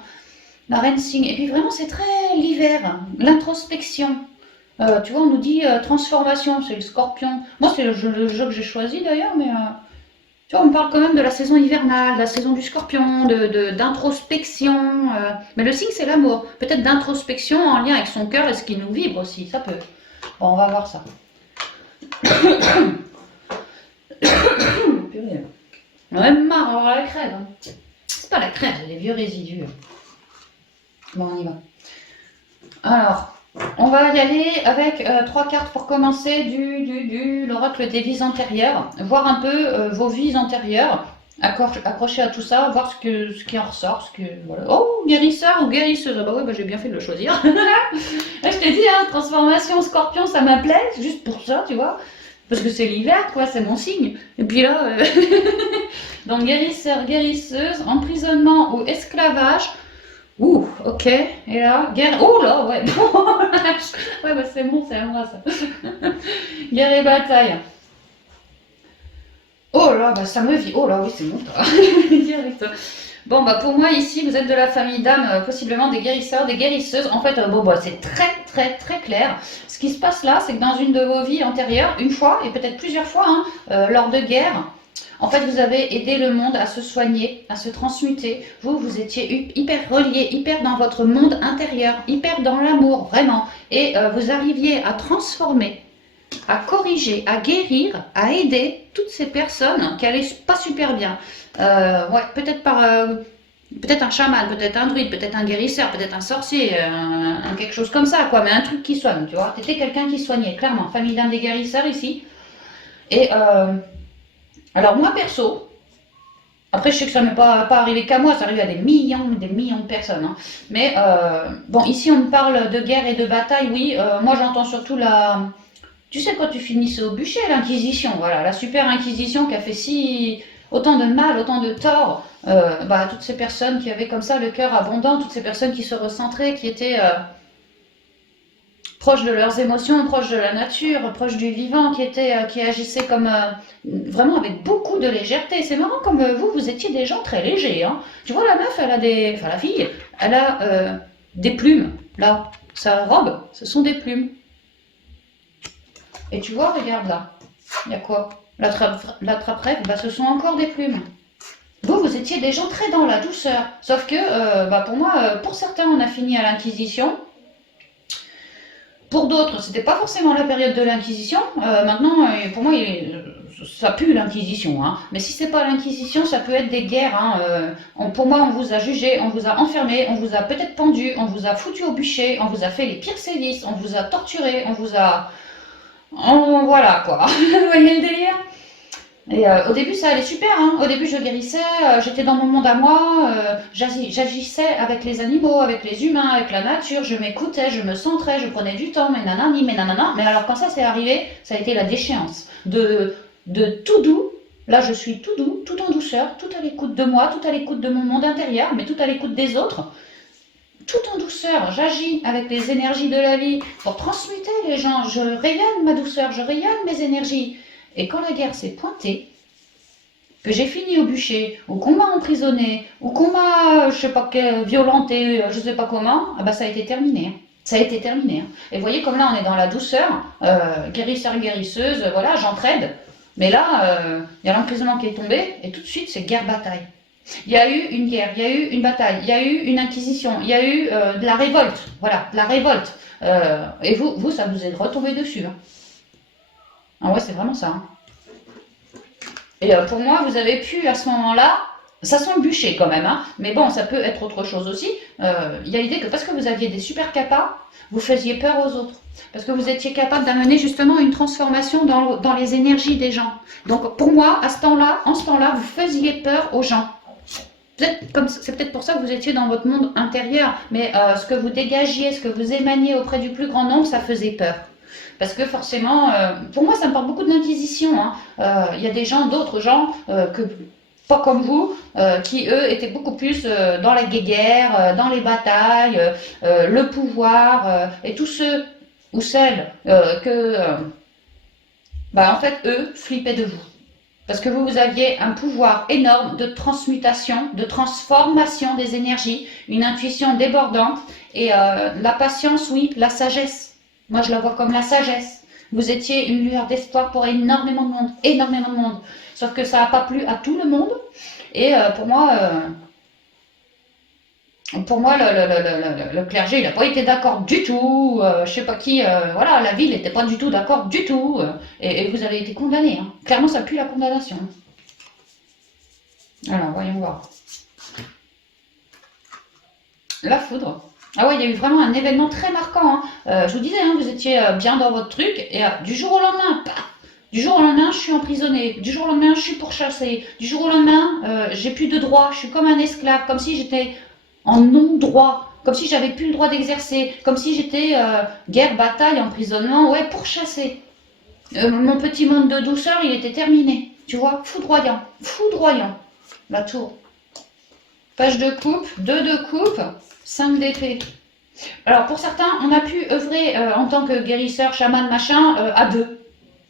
La reine cygne. Et puis vraiment, c'est très l'hiver, l'introspection. Tu vois, on nous dit transformation, c'est le scorpion. Moi, c'est le jeu que j'ai choisi d'ailleurs, mais... Tu vois, on parle quand même de la saison hivernale, de la saison du scorpion, d'introspection. Mais le signe, c'est l'amour. Peut-être d'introspection en lien avec son cœur et ce qui nous vibre aussi. Ça peut. Bon, on va voir ça. Purée. On a même marre d'avoir la crève. Hein. C'est pas la crève, c'est des vieux résidus. Bon, on y va. Alors, on va y aller avec 3 cartes pour commencer du l'oracle des vies antérieures, voir un peu vos vies antérieures, accrocher à tout ça, voir ce qui en ressort. Voilà. Oh, guérisseur ou guérisseuse, bah oui, bah j'ai bien fait de le choisir. Je t'ai dit, hein, transformation scorpion, ça m'appelait, juste pour ça, tu vois, parce que c'est l'hiver, quoi, c'est mon signe. Et puis là, donc guérisseur, guérisseuse, emprisonnement ou esclavage. Ouh, ok, et là, guerre, oh là, ouais, ouais, bah c'est bon, c'est à moi ça. Guerre et bataille. Oh là, bah ça me vit, oh là, oui, c'est bon, toi. Direct. Bon, bah pour moi, ici, vous êtes de la famille d'âmes, possiblement des guérisseurs, des guérisseuses. En fait, bon, bah, c'est très, très, très clair. Ce qui se passe là, c'est que dans une de vos vies antérieures, une fois, et peut-être plusieurs fois, hein, lors de guerres, en fait, vous avez aidé le monde à se soigner, à se transmuter. Vous, vous étiez hyper relié, hyper dans votre monde intérieur, hyper dans l'amour, vraiment. Et vous arriviez à transformer, à corriger, à guérir, à aider toutes ces personnes qui allaient pas super bien. Ouais, peut-être par peut-être un chaman, peut-être un druide, peut-être un guérisseur, peut-être un sorcier, quelque chose comme ça, quoi, mais un truc qui soigne, tu vois. T'étais quelqu'un qui soignait, clairement. Famille d'âme des guérisseurs ici. Et alors moi perso, après je sais que ça n'est pas arrivé qu'à moi, ça arrive à des millions de personnes. Hein. Mais bon, ici on me parle de guerre et de bataille, oui. Moi j'entends surtout la... Tu sais, quand tu finissais au bûcher, l'Inquisition, voilà, la super Inquisition qui a fait autant de mal, autant de tort, bah, toutes ces personnes qui avaient comme ça le cœur abondant, toutes ces personnes qui se recentraient, qui étaient proches de leurs émotions, proches de la nature, proches du vivant, qui agissaient comme vraiment avec beaucoup de légèreté. C'est marrant comme vous étiez des gens très légers. Hein. Tu vois, la meuf, elle a enfin la fille, elle a des plumes, là. Sa robe, ce sont des plumes. Et tu vois, regarde là, il y a quoi? L'attrape-rêve, bah, ce sont encore des plumes. Vous étiez des gens très dans la douceur. Sauf que, bah, pour moi, pour certains, on a fini à l'Inquisition. Pour d'autres, c'était pas forcément la période de l'Inquisition. Maintenant, pour moi, ça pue l'Inquisition. Hein. Mais si c'est pas l'Inquisition, ça peut être des guerres. Hein. Pour moi, on vous a jugé, on vous a enfermé, on vous a peut-être pendu, on vous a foutu au bûcher, on vous a fait les pires sévices, on vous a torturé, on vous a... voilà quoi, vous voyez le délire? Et au début ça allait super, hein. Au début je guérissais, j'étais dans mon monde à moi, j'agissais avec les animaux, avec les humains, avec la nature, je m'écoutais, je me centrais, je prenais du temps, mais nanani, mais nanana. Mais alors quand ça s'est arrivé, ça a été la déchéance. De tout doux, là je suis tout doux, tout en douceur, tout à l'écoute de moi, tout à l'écoute de mon monde intérieur, mais tout à l'écoute des autres. Tout en douceur, j'agis avec les énergies de la vie pour transmuter les gens. Je rayonne ma douceur, je rayonne mes énergies. Et quand la guerre s'est pointée, que j'ai fini au bûcher, ou qu'on m'a emprisonné, ou qu'on m'a, je sais pas, violenté, je sais pas comment, ah bah ça a été terminé. Ça a été terminé. Et vous voyez comme là on est dans la douceur, guérisseur, guérisseuse, voilà, j'entraide. Mais là, il y a l'emprisonnement qui est tombé, et tout de suite c'est guerre-bataille. Il y a eu une guerre, il y a eu une bataille, il y a eu une inquisition, il y a eu de la révolte. Voilà, de la révolte. Et vous, ça vous est retombé dessus. Hein. Ah ouais, c'est vraiment ça. Hein. Et pour moi, vous avez pu à ce moment-là, ça sent le bûcher quand même, hein, mais bon, ça peut être autre chose aussi. Il y a l'idée que parce que vous aviez des super capas, vous faisiez peur aux autres. Parce que vous étiez capable d'amener justement une transformation dans les énergies des gens. Donc pour moi, en ce temps-là, vous faisiez peur aux gens. C'est peut-être pour ça que vous étiez dans votre monde intérieur, mais ce que vous dégagiez, ce que vous émaniez auprès du plus grand nombre, ça faisait peur. Parce que forcément, pour moi, ça me parle beaucoup de l'inquisition. Il y a des gens, d'autres gens, pas comme vous, qui eux étaient beaucoup plus dans la guéguerre, dans les batailles, le pouvoir, et tous ceux ou celles bah, en fait, eux flippaient de vous. Parce que vous aviez un pouvoir énorme de transmutation, de transformation des énergies, une intuition débordante et la patience, oui, la sagesse. Moi, je la vois comme la sagesse. Vous étiez une lueur d'espoir pour énormément de monde, énormément de monde. Sauf que ça n'a pas plu à tout le monde. Et pour moi, le clergé, il n'a pas été d'accord du tout. Je sais pas qui, voilà, la ville n'était pas du tout d'accord du tout. Et vous avez été condamné. Hein. Clairement, ça pue la condamnation. Alors, voyons voir. La foudre. Ah ouais, il y a eu vraiment un événement très marquant. Hein. Je vous disais, hein, vous étiez bien dans votre truc. Et du jour au lendemain, paf, du jour au lendemain, je suis emprisonnée. Du jour au lendemain, je suis pourchassée. Du jour au lendemain, j'ai plus de droits. Je suis comme un esclave, comme si j'étais en non-droit, comme si j'avais plus le droit d'exercer, comme si j'étais guerre, bataille, emprisonnement, ouais, pourchassée. Mon petit monde de douceur, il était terminé. Tu vois, foudroyant, foudroyant. La tour. Page de coupe, 2 de coupe, 5 d'épée. Alors pour certains, on a pu œuvrer en tant que guérisseur, chaman, machin, à deux.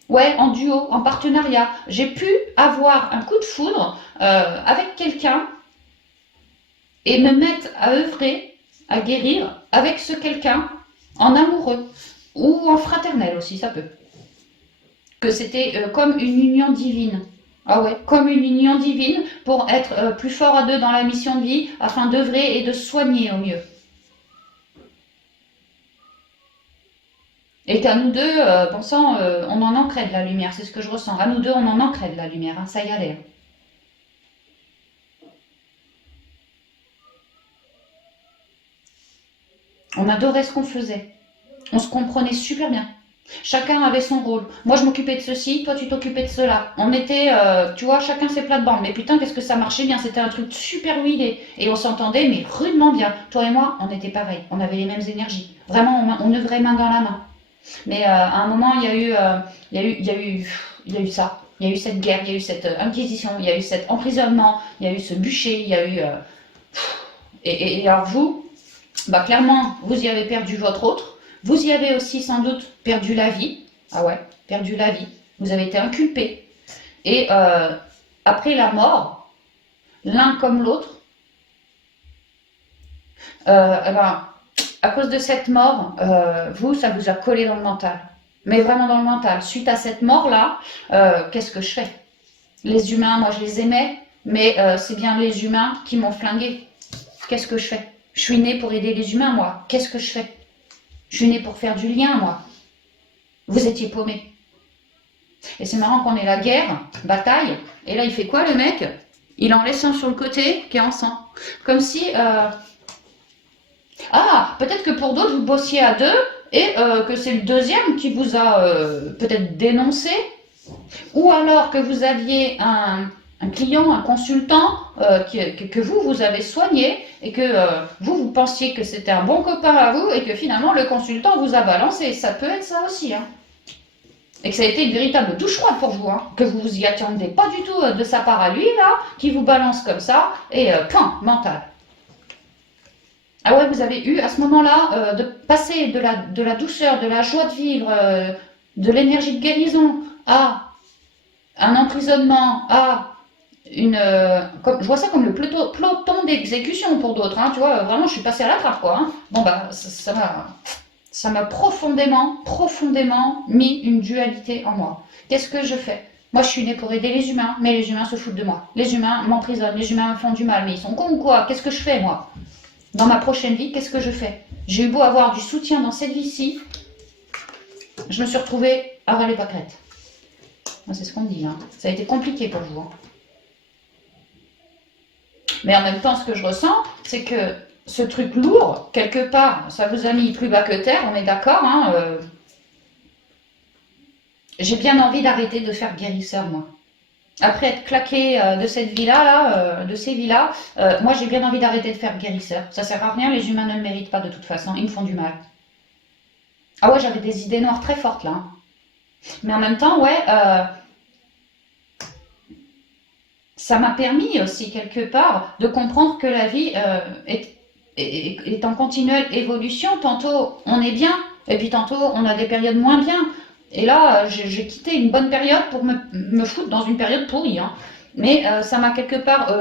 Ouais, en duo, en partenariat. J'ai pu avoir un coup de foudre avec quelqu'un et me mettre à œuvrer, à guérir avec ce quelqu'un en amoureux ou en fraternel aussi, ça peut. Que c'était comme une union divine. Ah ouais, comme une union divine pour être plus fort à deux dans la mission de vie afin d'œuvrer et de soigner au mieux. Et qu'à nous deux, bon sang, on en ancrait de la lumière, c'est ce que je ressens. À nous deux, on en ancrait de la lumière, hein, ça y allait. On adorait ce qu'on faisait. On se comprenait super bien. Chacun avait son rôle. Moi, je m'occupais de ceci, toi, tu t'occupais de cela. On était, tu vois, chacun ses plates-bandes. Mais putain, qu'est-ce que ça marchait bien. C'était un truc super huilé. Et on s'entendait, mais rudement bien. Toi et moi, on était pareil. On avait les mêmes énergies. Vraiment, on œuvrait main dans la main. Mais à un moment, il y a eu ça. Il y a eu cette guerre, il y a eu cette inquisition, il y a eu cet emprisonnement, il y a eu ce bûcher, il y a eu... et alors vous, bah clairement, vous y avez perdu votre autre. Vous y avez aussi sans doute perdu la vie. Ah ouais, perdu la vie. Vous avez été inculpé. Et après la mort, l'un comme l'autre, eh ben, à cause de cette mort, vous, ça vous a collé dans le mental. Mais vraiment dans le mental. Suite à cette mort-là, qu'est-ce que je fais? Les humains, moi je les aimais, mais c'est bien les humains qui m'ont flingué. Qu'est-ce que je fais? Je suis née pour aider les humains, moi. Qu'est-ce que je fais? Je suis née pour faire du lien, moi. Vous étiez paumés. Et c'est marrant qu'on ait la guerre, bataille, et là il fait quoi le mec? Il en laisse un sur le côté qui est en sang. Comme si... Ah, peut-être que pour d'autres, vous bossiez à deux et que c'est le deuxième qui vous a peut-être dénoncé, ou alors que vous aviez un client, un consultant que vous avez soigné et que vous pensiez que c'était un bon copain à vous et que finalement le consultant vous a balancé. Ça peut être ça aussi. Hein. Et que ça a été une véritable douche froide pour vous, hein, que vous vous y attendiez pas du tout de sa part à lui, là, qui vous balance comme ça, et point, mental. Ah ouais, vous avez eu à ce moment-là de passer de la douceur, de la joie de vivre, de l'énergie de guérison à un emprisonnement, à une... je vois ça comme le peloton d'exécution pour d'autres, hein, tu vois, vraiment je suis passée à la trappe quoi. Hein. Bon bah ça m'a profondément mis une dualité en moi. Qu'est-ce que je fais? Moi je suis née pour aider les humains, mais les humains se foutent de moi. Les humains m'emprisonnent, les humains me font du mal, mais ils sont cons ou quoi? Qu'est-ce que je fais moi? Dans ma prochaine vie, qu'est-ce que je fais? J'ai eu beau avoir du soutien dans cette vie-ci, je me suis retrouvée à râler pâquerette. C'est ce qu'on dit, hein. Ça a été compliqué pour vous. Hein. Mais en même temps, ce que je ressens, c'est que ce truc lourd, quelque part, ça vous a mis plus bas que terre, on est d'accord, hein, j'ai bien envie d'arrêter de faire guérisseur, moi. Après être claqué de cette vie-là, de ces vies-là, moi j'ai bien envie d'arrêter de faire guérisseur. Ça sert à rien, les humains ne le méritent pas de toute façon, ils me font du mal. Ah ouais, j'avais des idées noires très fortes là. Hein. Mais en même temps, ouais, ça m'a permis aussi quelque part de comprendre que la vie est en continuelle évolution. Tantôt on est bien, et puis tantôt on a des périodes moins bien. Et là, j'ai quitté une bonne période pour me foutre dans une période pourrie. Hein. Mais ça m'a quelque part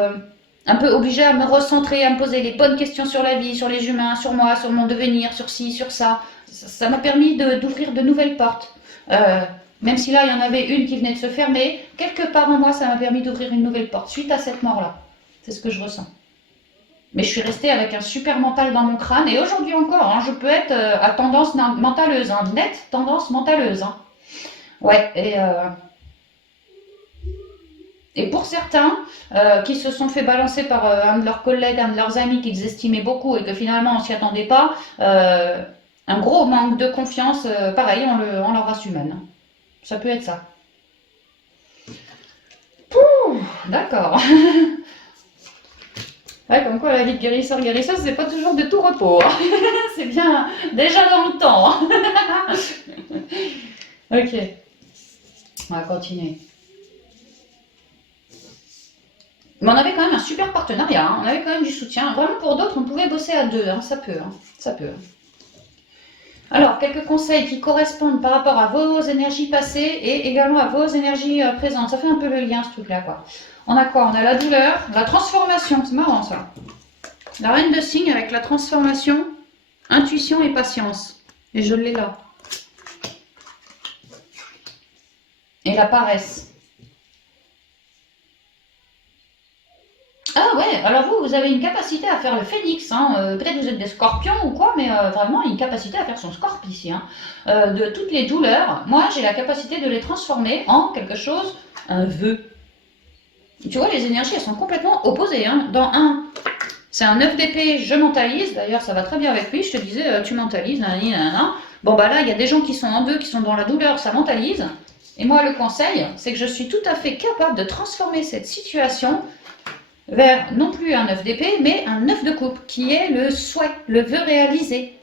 un peu obligée à me recentrer, à me poser les bonnes questions sur la vie, sur les humains, sur moi, sur mon devenir, sur ci, sur ça. Ça m'a permis d'ouvrir de nouvelles portes. Même si là, il y en avait une qui venait de se fermer, quelque part en moi, ça m'a permis d'ouvrir une nouvelle porte suite à cette mort-là. C'est ce que je ressens. Mais je suis restée avec un super mental dans mon crâne. Et aujourd'hui encore, hein, je peux être à tendance mentaleuse. Hein, nette tendance mentaleuse. Hein. Ouais, et pour certains qui se sont fait balancer par un de leurs collègues, un de leurs amis qu'ils estimaient beaucoup et que finalement on s'y attendait pas, un gros manque de confiance, pareil, en leur race humaine. Hein. Ça peut être ça. Pouh, d'accord. Ouais, comme quoi la vie de guérisseuse, c'est pas toujours de tout repos. Hein. C'est bien déjà dans le temps. Hein. Ok, on va continuer. Mais on avait quand même un super partenariat, hein. On avait quand même du soutien. Vraiment pour d'autres, on pouvait bosser à deux, hein. Ça peut. Hein. Ça peut. Alors, quelques conseils qui correspondent par rapport à vos énergies passées et également à vos énergies présentes. Ça fait un peu le lien, ce truc-là, quoi. On a quoi? On a la douleur, la transformation, c'est marrant ça. La reine de cygne avec la transformation, intuition et patience. Et je l'ai là. Et la paresse. Ah ouais, alors vous avez une capacité à faire le phénix, hein. Peut-être vous êtes des scorpions ou quoi, mais vraiment une capacité à faire son scorpion ici. Hein. De toutes les douleurs, moi j'ai la capacité de les transformer en quelque chose, un vœu. Tu vois, les énergies, elles sont complètement opposées. Hein. Dans un, c'est un 9 d'épée, je mentalise, d'ailleurs ça va très bien avec lui, je te disais, tu mentalises, nanani, nanana. Bon bah là, il y a des gens qui sont en deux, qui sont dans la douleur, ça mentalise. Et moi, le conseil, c'est que je suis tout à fait capable de transformer cette situation vers non plus un 9 d'épée, mais un 9 de coupe, qui est le souhait, le vœu réalisé.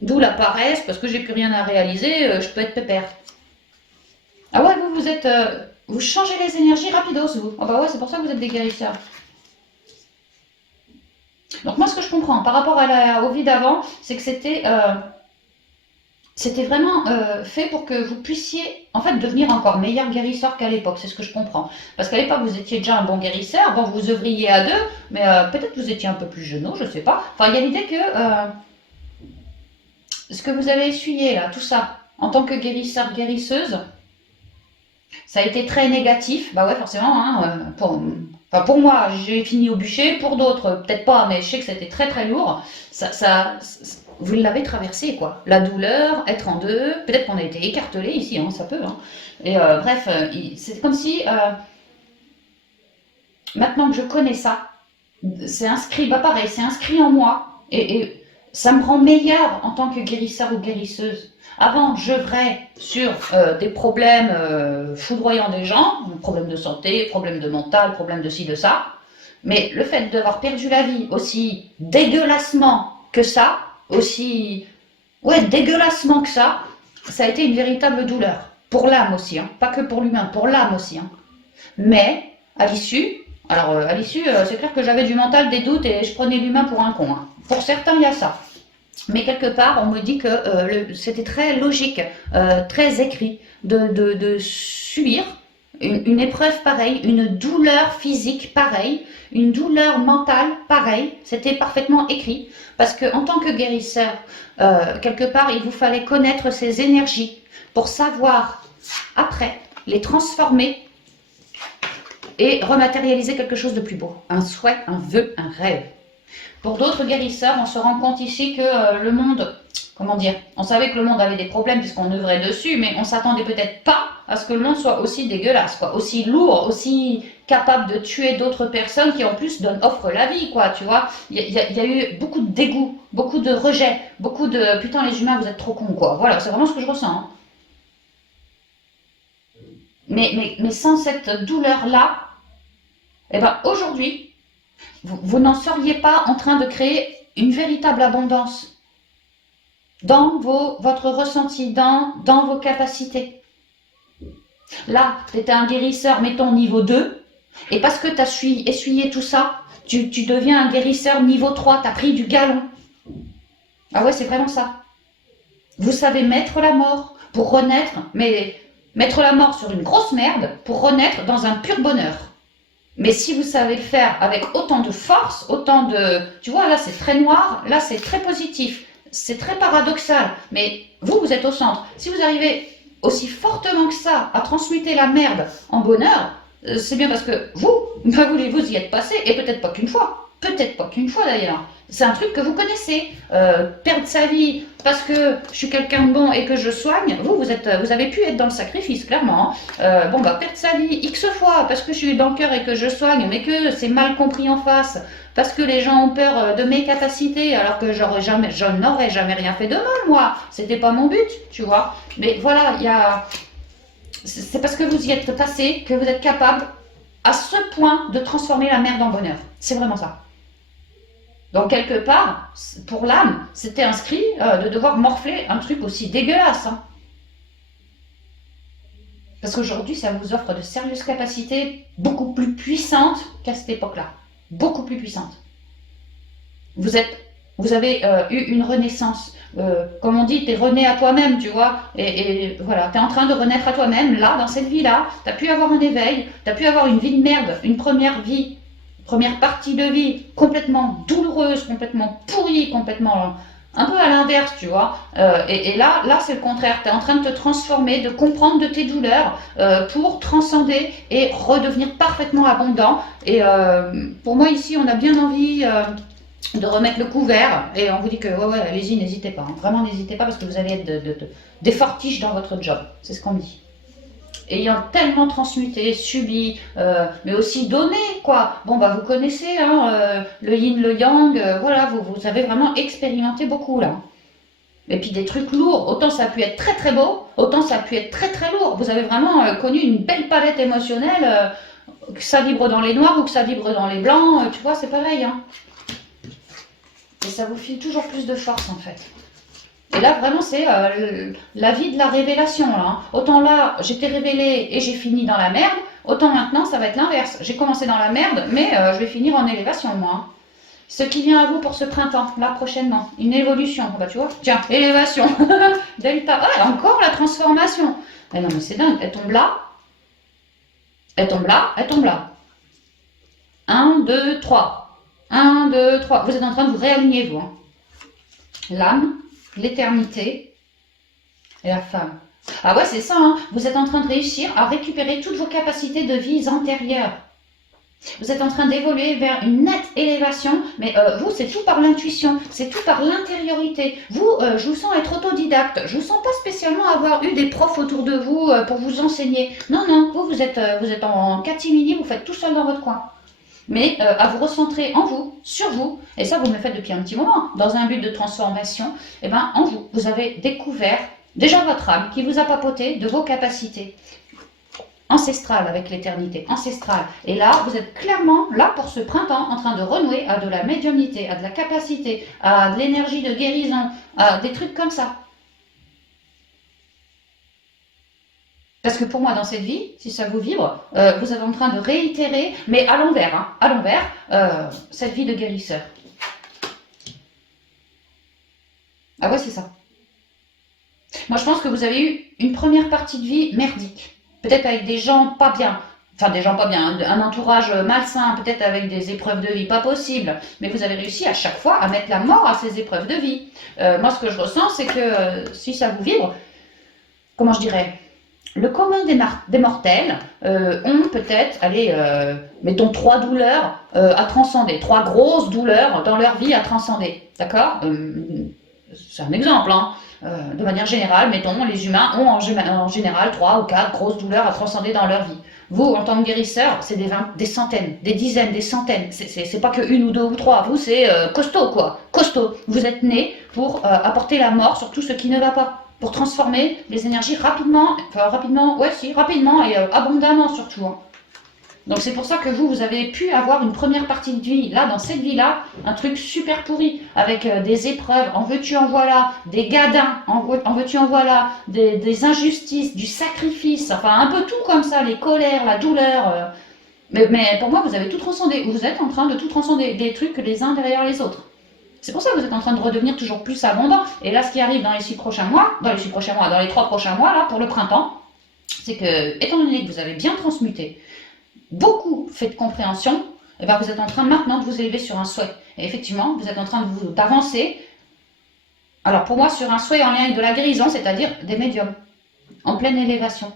D'où la paresse, parce que j'ai plus rien à réaliser, je peux être pépère. Ah ouais, vous êtes... vous changez les énergies rapidos, vous. Ah bah ouais, c'est pour ça que vous êtes des guérisseurs. Donc moi, ce que je comprends par rapport au vie d'avant, c'est que c'était vraiment fait pour que vous puissiez en fait devenir encore meilleur guérisseur qu'à l'époque, c'est ce que je comprends. Parce qu'à l'époque vous étiez déjà un bon guérisseur, bon vous œuvriez à deux, mais peut-être vous étiez un peu plus jeune, je sais pas. Enfin il y a l'idée que ce que vous avez essuyé là, tout ça, en tant que guérisseur, guérisseuse, ça a été très négatif. Bah ouais forcément, hein, pour moi j'ai fini au bûcher, pour d'autres peut-être pas, mais je sais que c'était très très lourd. Vous l'avez traversé, quoi. La douleur, être en deux, peut-être qu'on a été écartelé ici, hein, ça peut. Hein. Et bref, c'est comme si, maintenant que je connais ça, c'est inscrit, bah pareil, c'est inscrit en moi. Et ça me rend meilleure en tant que guérisseur ou guérisseuse. Avant, j'œuvrais sur des problèmes foudroyants des gens, problèmes de santé, problèmes de mental, problèmes de ci, de ça. Mais le fait d'avoir perdu la vie aussi dégueulassement que ça, aussi dégueulassement que ça a été une véritable douleur. Pour l'âme aussi, hein. Pas que pour l'humain, pour l'âme aussi. Hein. Mais, à l'issue, c'est clair que j'avais du mental, des doutes et je prenais l'humain pour un con. Hein. Pour certains, il y a ça. Mais quelque part, on me dit que c'était très logique, très écrit, de subir une épreuve pareille, une douleur physique pareille, une douleur mentale pareille. C'était parfaitement écrit. Parce qu'en tant que guérisseur, quelque part, il vous fallait connaître ces énergies pour savoir, après, les transformer et rematérialiser quelque chose de plus beau. Un souhait, un vœu, un rêve. Pour d'autres guérisseurs, on se rend compte ici que le monde, comment dire, on savait que le monde avait des problèmes puisqu'on œuvrait dessus, mais on s'attendait peut-être pas à ce que le monde soit aussi dégueulasse, quoi, aussi lourd, aussi capable de tuer d'autres personnes qui en plus offrent la vie, quoi, tu vois. Il y a eu beaucoup de dégoût, beaucoup de rejet, beaucoup de putain les humains vous êtes trop cons, quoi. Voilà, c'est vraiment ce que je ressens. Hein. Mais sans cette douleur-là, eh ben aujourd'hui, vous n'en seriez pas en train de créer une véritable abondance dans votre ressenti, dans vos capacités. Là, tu étais un guérisseur, mettons niveau 2, et parce que tu as essuyé tout ça, tu deviens un guérisseur niveau 3, tu as pris du galon. Ah ouais, c'est vraiment ça. Vous savez mettre la mort pour renaître, mais mettre la mort sur une grosse merde pour renaître dans un pur bonheur. Mais si vous savez le faire avec autant de force, autant de... Tu vois, là c'est très noir, là c'est très positif, c'est très paradoxal, mais vous êtes au centre. Si vous arrivez aussi fortement que ça à transmuter la merde en bonheur, c'est bien parce que vous y êtes passé, et peut-être pas qu'une fois. Peut-être pas qu'une fois d'ailleurs. C'est un truc que vous connaissez. Perdre sa vie parce que je suis quelqu'un de bon et que je soigne, vous avez pu être dans le sacrifice, clairement. Perdre sa vie X fois parce que je suis dans le cœur et que je soigne, mais que c'est mal compris en face, parce que les gens ont peur de mes capacités, alors que je n'aurais jamais rien fait de mal, moi. C'était pas mon but, tu vois. Mais voilà, c'est parce que vous y êtes passé que vous êtes capable à ce point de transformer la merde en bonheur. C'est vraiment ça. Donc quelque part, pour l'âme, c'était inscrit de devoir morfler un truc aussi dégueulasse. Hein. Parce qu'aujourd'hui, ça vous offre de sérieuses capacités beaucoup plus puissantes qu'à cette époque-là. Beaucoup plus puissantes. Vous avez eu une renaissance. Comme on dit, t'es rené à toi-même, tu vois. Et voilà, t'es en train de renaître à toi-même, là, dans cette vie-là. T'as pu avoir un éveil, t'as pu avoir une vie de merde, une première vie Première partie de vie complètement douloureuse, complètement pourrie, complètement un peu à l'inverse, tu vois. Et là c'est le contraire. Tu es en train de te transformer, de comprendre de tes douleurs pour transcender et redevenir parfaitement abondant. Et pour moi, ici, on a bien envie de remettre le couvert. Et on vous dit que, ouais, allez-y, n'hésitez pas. Hein. Vraiment, n'hésitez pas parce que vous allez être des fortiches dans votre job. C'est ce qu'on dit. Ayant tellement transmuté, subi, mais aussi donné, quoi. Bon, bah, vous connaissez hein, le yin, le yang, voilà, vous avez vraiment expérimenté beaucoup, là. Et puis des trucs lourds, autant ça a pu être très très beau, autant ça a pu être très très lourd. Vous avez vraiment connu une belle palette émotionnelle, que ça vibre dans les noirs ou que ça vibre dans les blancs, tu vois, c'est pareil. Hein. Et ça vous file toujours plus de force, en fait. Et là, vraiment, c'est la vie de la révélation. Là, hein. Autant là, j'étais révélée et j'ai fini dans la merde, autant maintenant, ça va être l'inverse. J'ai commencé dans la merde, mais je vais finir en élévation, moi. Hein. Ce qui vient à vous pour ce printemps, là, prochainement. Une évolution. Bah, tu vois, tiens, élévation. Delta. Ah, encore la transformation. Mais non, mais c'est dingue. Elle tombe là. Elle tombe là. Elle tombe là. 1, 2, 3. 1, 2, 3. Vous êtes en train de vous réaligner, vous. Hein. L'âme, l'éternité et la femme. Ah ouais, c'est ça, hein. Vous êtes en train de réussir à récupérer toutes vos capacités de vie antérieures. Vous êtes en train d'évoluer vers une nette élévation, mais vous, c'est tout par l'intuition, c'est tout par l'intériorité. Vous, je vous sens être autodidacte, je vous sens pas spécialement avoir eu des profs autour de vous pour vous enseigner. Non, non, vous êtes en catimini, vous faites tout seul dans votre coin. Mais à vous recentrer en vous, sur vous, et ça vous me le faites depuis un petit moment, dans un but de transformation, et ben en vous, vous avez découvert déjà votre âme qui vous a papoté de vos capacités ancestrales avec l'éternité, ancestrale. Et là, vous êtes clairement là pour ce printemps en train de renouer à de la médiumnité, à de la capacité, à de l'énergie de guérison, à des trucs comme ça. Parce que pour moi, dans cette vie, si ça vous vibre, vous êtes en train de réitérer, mais à l'envers, hein, à l'envers, cette vie de guérisseur. Ah ouais, c'est ça. Moi, je pense que vous avez eu une première partie de vie merdique. Peut-être avec des gens pas bien. Enfin, des gens pas bien, un entourage malsain, peut-être avec des épreuves de vie pas possibles. Mais vous avez réussi à chaque fois à mettre la mort à ces épreuves de vie. Moi, ce que je ressens, c'est que si ça vous vibre, comment je dirais, le commun des mortels ont peut-être, allez, mettons 3 douleurs à transcender, 3 grosses douleurs dans leur vie à transcender. D'accord c'est un exemple, hein. De manière générale, mettons, les humains ont en général 3 ou 4 grosses douleurs à transcender dans leur vie. Vous, en tant que guérisseur, c'est des centaines, des dizaines, des centaines. C'est pas que 1 ou 2 ou 3. Vous, c'est costaud, quoi. Costaud. Vous êtes né pour apporter la mort sur tout ce qui ne va pas. Pour transformer les énergies rapidement, rapidement et abondamment surtout. Hein. Donc c'est pour ça que vous avez pu avoir une première partie de vie, là, dans cette vie-là, un truc super pourri, avec des épreuves, en veux-tu, en voilà, des gadins, en veux-tu, en voilà, des injustices, du sacrifice, enfin un peu tout comme ça, les colères, la douleur. Mais pour moi, vous avez tout transcendé, vous êtes en train de tout transcender, des trucs les uns derrière les autres. C'est pour ça que vous êtes en train de redevenir toujours plus abondant. Et là, ce qui arrive dans les 6 prochains mois, dans les 3 prochains mois, là, pour le printemps, c'est que, étant donné que vous avez bien transmuté, beaucoup fait de compréhension, et bien vous êtes en train maintenant de vous élever sur un souhait. Et effectivement, vous êtes en train d'avancer. Alors pour moi, sur un souhait en lien avec de la guérison, c'est-à-dire des médiums, en pleine élévation,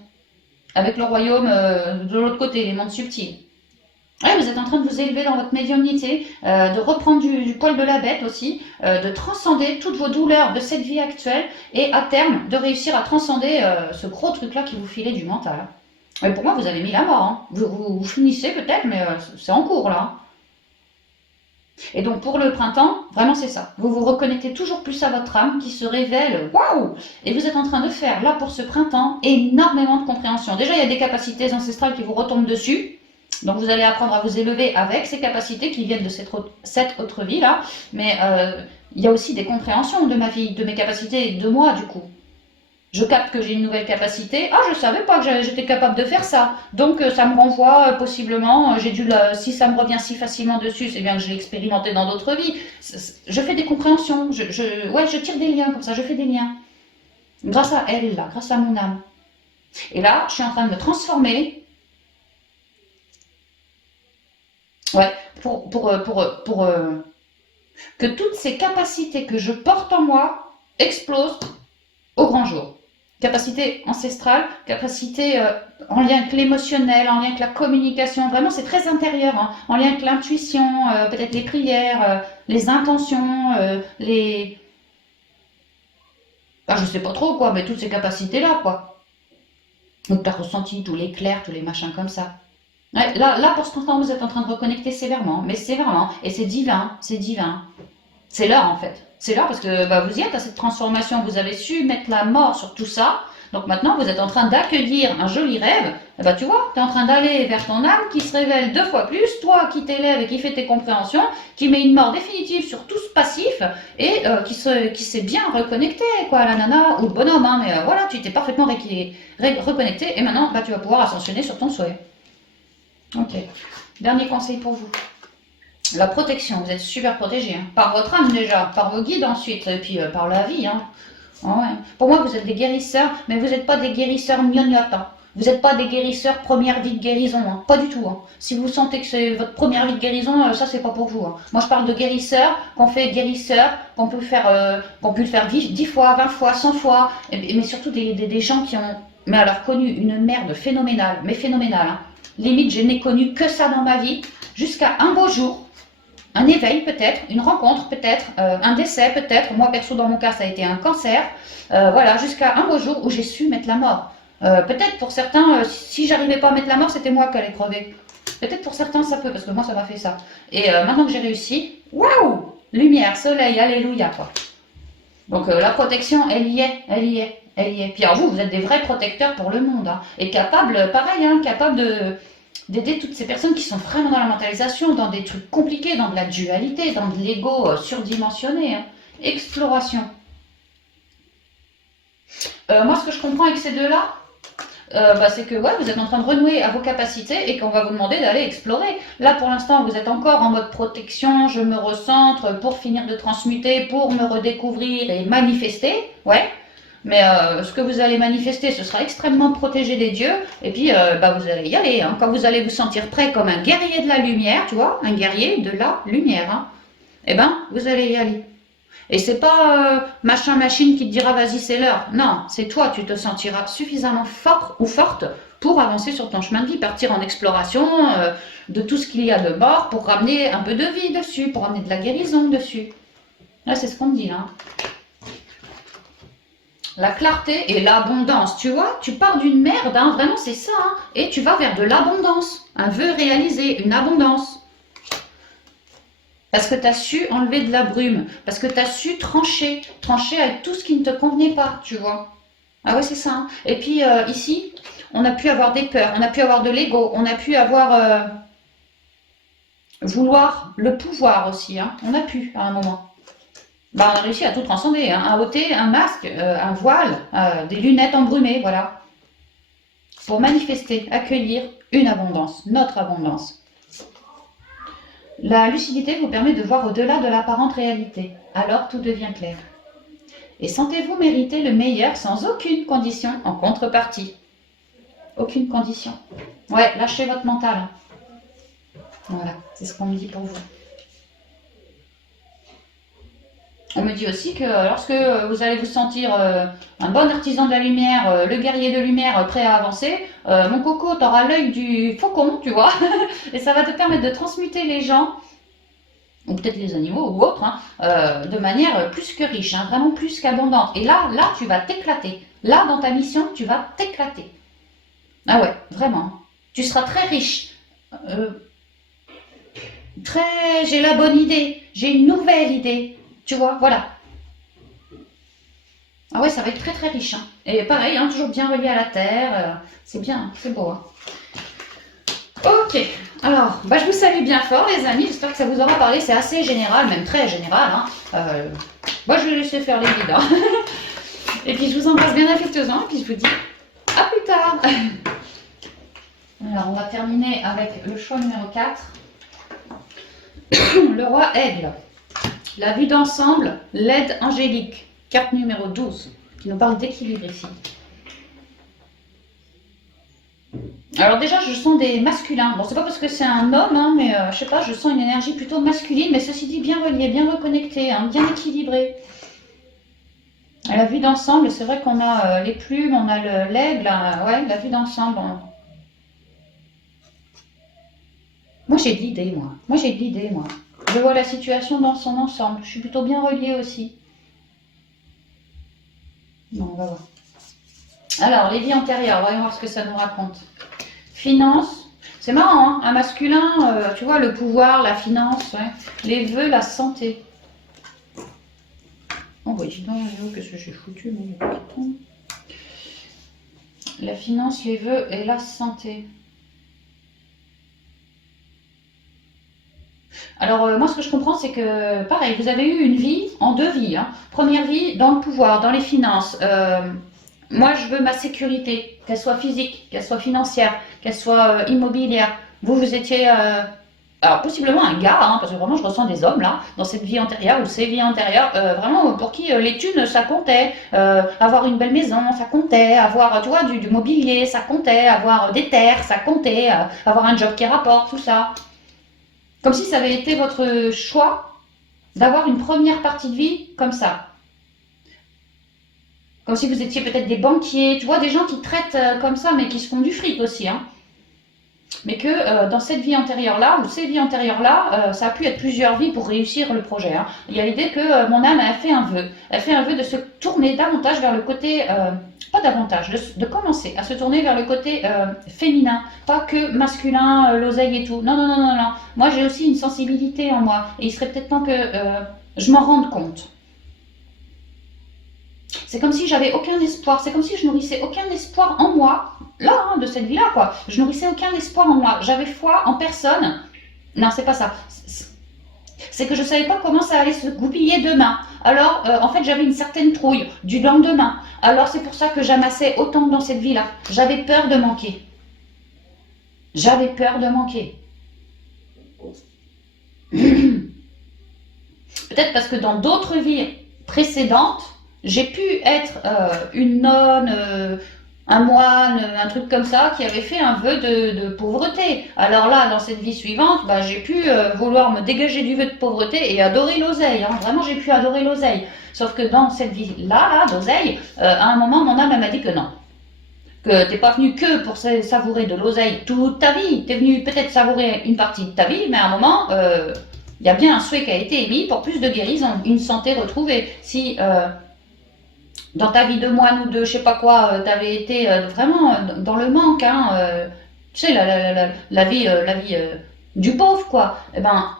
avec le royaume de l'autre côté, les mondes subtils. Ouais, vous êtes en train de vous élever dans votre médiumnité, de reprendre du poil de la bête aussi, de transcender toutes vos douleurs de cette vie actuelle et à terme de réussir à transcender ce gros truc-là qui vous filait du mental. Et pour moi, vous avez mis la mort. Hein. Vous finissez peut-être, mais c'est en cours là. Et donc pour le printemps, vraiment c'est ça. Vous vous reconnectez toujours plus à votre âme qui se révèle. Waouh! Et vous êtes en train de faire là pour ce printemps énormément de compréhension. Déjà, il y a des capacités ancestrales qui vous retombent dessus. Donc vous allez apprendre à vous élever avec ces capacités qui viennent de cette autre vie là. Mais il y a aussi des compréhensions de ma vie, de mes capacités, de moi du coup. Je capte que j'ai une nouvelle capacité. Ah, je savais pas que j'étais capable de faire ça. Donc ça me renvoie possiblement, si ça me revient si facilement dessus, c'est bien que je l'ai expérimenté dans d'autres vies. Je fais des compréhensions, je tire des liens comme ça, je fais des liens. Grâce à elle, là, grâce à mon âme. Et là, je suis en train de me transformer. Ouais, que toutes ces capacités que je porte en moi explosent au grand jour. Capacité ancestrale, capacité en lien avec l'émotionnel, en lien avec la communication. Vraiment, c'est très intérieur, hein, en lien avec l'intuition, peut-être les prières, les intentions, les... je sais pas trop quoi, mais toutes ces capacités-là, quoi. Donc, tu as ressenti tous les clairs, tous les machins comme ça. Ouais, là, pour ce instant, vous êtes en train de reconnecter sévèrement, mais sévèrement. Et c'est divin, c'est divin. C'est là, en fait. C'est là parce que vous y êtes à cette transformation. Vous avez su mettre la mort sur tout ça. Donc maintenant, vous êtes en train d'accueillir un joli rêve. Et tu vois, tu es en train d'aller vers ton âme qui se révèle 2 fois plus, toi qui t'élèves et qui fait tes compréhensions, qui met une mort définitive sur tout ce passif et qui s'est bien reconnecté, quoi, la nana ou le bonhomme. Hein, mais voilà, tu t'es parfaitement reconnecté et maintenant, tu vas pouvoir ascensionner sur ton souhait. Ok. Dernier conseil pour vous. La protection, vous êtes super protégé, hein. Par votre âme déjà, par vos guides ensuite, et puis par la vie. Hein. Oh ouais. Pour moi, vous êtes des guérisseurs, mais vous n'êtes pas des guérisseurs gnognottes. Hein. Vous n'êtes pas des guérisseurs première vie de guérison, hein. Pas du tout. Hein. Si vous sentez que c'est votre première vie de guérison, ça c'est pas pour vous. Hein. Moi, je parle de guérisseurs, qu'on fait guérisseurs, qu'on peut le faire 10 fois, 20 fois, 100 fois, mais surtout des gens qui ont, mais alors connu une merde phénoménale, mais phénoménale. Hein. Limite, je n'ai connu que ça dans ma vie, jusqu'à un beau jour. Un éveil peut-être, une rencontre peut-être, un décès peut-être. Moi perso dans mon cas ça a été un cancer. Voilà, jusqu'à un beau jour où j'ai su mettre la mort. Peut-être pour certains, si j'arrivais pas à mettre la mort, c'était moi qui allais crever. Peut-être pour certains ça peut, parce que moi ça m'a fait ça. Et maintenant que j'ai réussi, waouh, lumière, soleil, alléluia quoi. Donc la protection, elle y est, elle y est, elle y est. Puis alors vous êtes des vrais protecteurs pour le monde. Hein, et capable, pareil, hein, capable d'aider toutes ces personnes qui sont vraiment dans la mentalisation, dans des trucs compliqués, dans de la dualité, dans de l'ego surdimensionné. Hein. Exploration. Moi, ce que je comprends avec ces deux-là, c'est que vous êtes en train de renouer à vos capacités et qu'on va vous demander d'aller explorer. Là, pour l'instant, vous êtes encore en mode protection, je me recentre pour finir de transmuter, pour me redécouvrir et manifester. Ouais. Mais ce que vous allez manifester, ce sera extrêmement protégé des dieux. Et puis, vous allez y aller. Hein. Quand vous allez vous sentir prêt comme un guerrier de la lumière, tu vois, un guerrier de la lumière, hein, vous allez y aller. Et c'est pas machin machine qui te dira vas-y c'est l'heure. Non, c'est toi, tu te sentiras suffisamment fort ou forte pour avancer sur ton chemin de vie, partir en exploration de tout ce qu'il y a de mort pour ramener un peu de vie dessus, pour ramener de la guérison dessus. Là, c'est ce qu'on me dit là. La clarté et l'abondance, tu vois, tu pars d'une merde, hein, vraiment c'est ça, hein, et tu vas vers de l'abondance, un vœu réalisé, une abondance. Parce que tu as su enlever de la brume, parce que tu as su trancher avec tout ce qui ne te convenait pas, tu vois. Ah ouais, c'est ça. Hein. Et puis ici, on a pu avoir des peurs, on a pu avoir de l'ego, on a pu avoir vouloir le pouvoir aussi, hein, on a pu à un moment. On a réussi à tout transcender, hein. Un ôter, un masque, un voile, des lunettes embrumées, voilà. Pour manifester, accueillir une abondance, notre abondance. La lucidité vous permet de voir au-delà de l'apparente réalité. Alors tout devient clair. Et sentez-vous mériter le meilleur sans aucune condition en contrepartie. Aucune condition. Ouais, lâchez votre mental. Hein. Voilà, c'est ce qu'on me dit pour vous. On me dit aussi que lorsque vous allez vous sentir un bon artisan de la lumière, le guerrier de lumière prêt à avancer, mon coco, t'auras l'œil du faucon, tu vois, et ça va te permettre de transmuter les gens, ou peut-être les animaux ou autres, hein, de manière plus que riche, hein, vraiment plus qu'abondante. Et là, tu vas t'éclater. Là, dans ta mission, tu vas t'éclater. Ah ouais, vraiment. Tu seras très riche. J'ai la bonne idée, j'ai une nouvelle idée. Tu vois, voilà. Ah ouais, ça va être très très riche. Hein. Et pareil, hein, toujours bien relié à la terre. C'est bien, c'est beau. Hein. Ok, alors, je vous salue bien fort les amis. J'espère que ça vous aura parlé. C'est assez général, même très général. Hein. Moi, je vais laisser faire les guides. Hein. Et puis, je vous embrasse bien affectueusement. Et puis, je vous dis à plus tard. Alors, on va terminer avec le choix numéro 4. Le roi aigle. La vue d'ensemble, l'aide angélique, carte numéro 12, qui nous parle d'équilibre ici. Alors déjà, je sens des masculins. Bon, c'est pas parce que c'est un homme, hein, mais je sais pas, je sens une énergie plutôt masculine, mais ceci dit bien reliée, bien reconnectée, hein, bien équilibrée. À la vue d'ensemble, c'est vrai qu'on a les plumes, on a l'aigle, ouais, la vue d'ensemble. Moi, j'ai de l'idée, moi. Moi, j'ai de l'idée, moi. Je vois la situation dans son ensemble. Je suis plutôt bien reliée aussi. Bon, on va voir. Alors, les vies antérieures, voyons voir ce que ça nous raconte. Finance. C'est marrant, hein, un masculin, tu vois, le pouvoir, la finance, ouais. Les vœux, la santé. Oh, oui, qu'est-ce que j'ai foutu, la finance, les vœux et la santé. Alors, moi, ce que je comprends, c'est que, pareil, vous avez eu une vie en deux vies, hein. Première vie, dans le pouvoir, dans les finances. Moi, je veux ma sécurité, qu'elle soit physique, qu'elle soit financière, qu'elle soit immobilière. Vous, vous étiez, alors possiblement un gars, hein, parce que vraiment, je ressens des hommes, là, dans cette vie antérieure ou ces vies antérieures, vraiment, pour qui les thunes, ça comptait. Avoir une belle maison, ça comptait. Avoir, tu vois, du mobilier, ça comptait. Avoir des terres, ça comptait. Avoir un job qui rapporte, tout ça. Comme si ça avait été votre choix d'avoir une première partie de vie comme ça. Comme si vous étiez peut-être des banquiers, tu vois, des gens qui traitent comme ça, mais qui se font du fric aussi, hein. Mais que dans cette vie antérieure-là, ou ces vies antérieures-là, ça a pu être plusieurs vies pour réussir le projet, hein. Il y a l'idée que mon âme a fait un vœu. Elle fait un vœu de se tourner davantage vers le côté, pas davantage, de commencer à se tourner vers le côté féminin, pas que masculin, l'oseille et tout. Non, non, non, non, non. Moi, j'ai aussi une sensibilité en moi, et il serait peut-être temps que je m'en rende compte. C'est comme si j'avais aucun espoir, c'est comme si je nourrissais aucun espoir en moi, là, hein, de cette vie-là, quoi. Je nourrissais aucun espoir en moi, j'avais foi en personne. Non, c'est pas ça. C'est que je savais pas comment ça allait se goupiller demain. Alors, en fait, j'avais une certaine trouille du lendemain. Alors, c'est pour ça que j'amassais autant dans cette vie-là. J'avais peur de manquer. J'avais peur de manquer. Peut-être parce que dans d'autres vies précédentes, j'ai pu être une nonne, un moine, un truc comme ça, qui avait fait un vœu de pauvreté. Alors là, dans cette vie suivante, bah, j'ai pu vouloir me dégager du vœu de pauvreté et adorer l'oseille, hein. Vraiment, j'ai pu adorer l'oseille. Sauf que dans cette vie-là, d'oseille, à un moment, mon âme m'a dit que non. Que t'es pas venu que pour savourer de l'oseille toute ta vie. T'es venu peut-être savourer une partie de ta vie, mais à un moment, il y a bien un souhait qui a été émis pour plus de guérison, une santé retrouvée. Si dans ta vie de moine ou de je sais pas quoi, tu avais été vraiment dans le manque, hein, tu sais, la vie du pauvre, quoi, eh ben,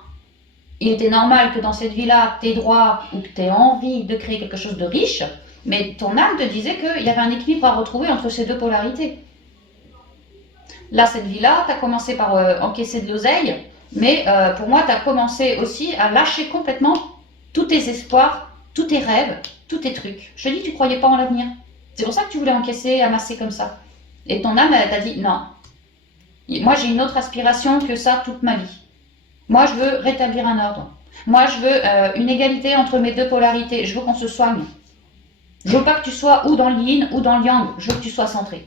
il était normal que dans cette vie-là, tu aies droit ou que tu aies envie de créer quelque chose de riche, mais ton âme te disait qu'il y avait un équilibre à retrouver entre ces deux polarités. Là, cette vie-là, tu as commencé par encaisser de l'oseille, mais pour moi, tu as commencé aussi à lâcher complètement tous tes espoirs, tous tes rêves, tous tes trucs. Je te dis, tu croyais pas en l'avenir. C'est pour ça que tu voulais encaisser, amasser comme ça. Et ton âme, elle t'a dit, non, moi j'ai une autre aspiration que ça toute ma vie. Moi, je veux rétablir un ordre. Moi, je veux une égalité entre mes deux polarités. Je veux qu'on se soigne. Je veux pas que tu sois ou dans le yin ou dans le yang. Je veux que tu sois centré.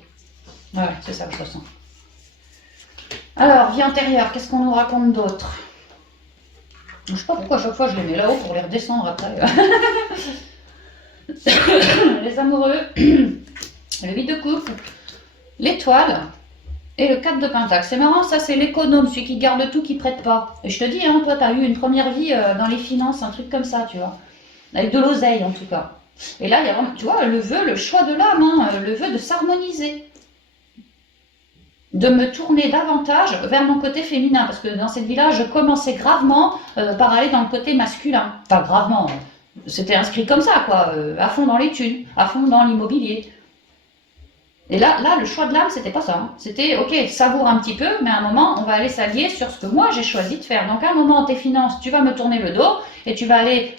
Ouais, c'est ça que je ressens. Alors, vie antérieure, qu'est-ce qu'on nous raconte d'autre? Je sais pas pourquoi à chaque fois je les mets là-haut pour les redescendre après. Les amoureux, le vide de couple, l'étoile et le 4 de pentacle. C'est marrant, ça c'est l'économe, celui qui garde tout, qui prête pas. Et je te dis, hein, toi tu as eu une première vie dans les finances, un truc comme ça, tu vois. Avec de l'oseille en tout cas. Et là, il y a vraiment, tu vois, le vœu, le choix de l'âme, hein, le vœu de s'harmoniser. De me tourner davantage vers mon côté féminin, parce que dans cette vie-là, je commençais gravement par aller dans le côté masculin. Pas gravement, c'était inscrit comme ça, quoi, à fond dans les thunes, à fond dans l'immobilier. Et là, le choix de l'âme, c'était pas ça, hein. C'était, ok, savoure un petit peu, mais à un moment, on va aller s'allier sur ce que moi j'ai choisi de faire. Donc à un moment, tes finances, tu vas me tourner le dos, et tu vas aller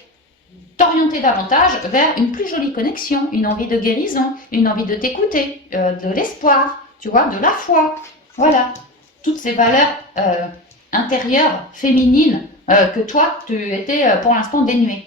t'orienter davantage vers une plus jolie connexion, une envie de guérison, une envie de t'écouter, de l'espoir, tu vois, de la foi. Voilà, toutes ces valeurs intérieures, féminines, que toi, tu étais pour l'instant dénuée.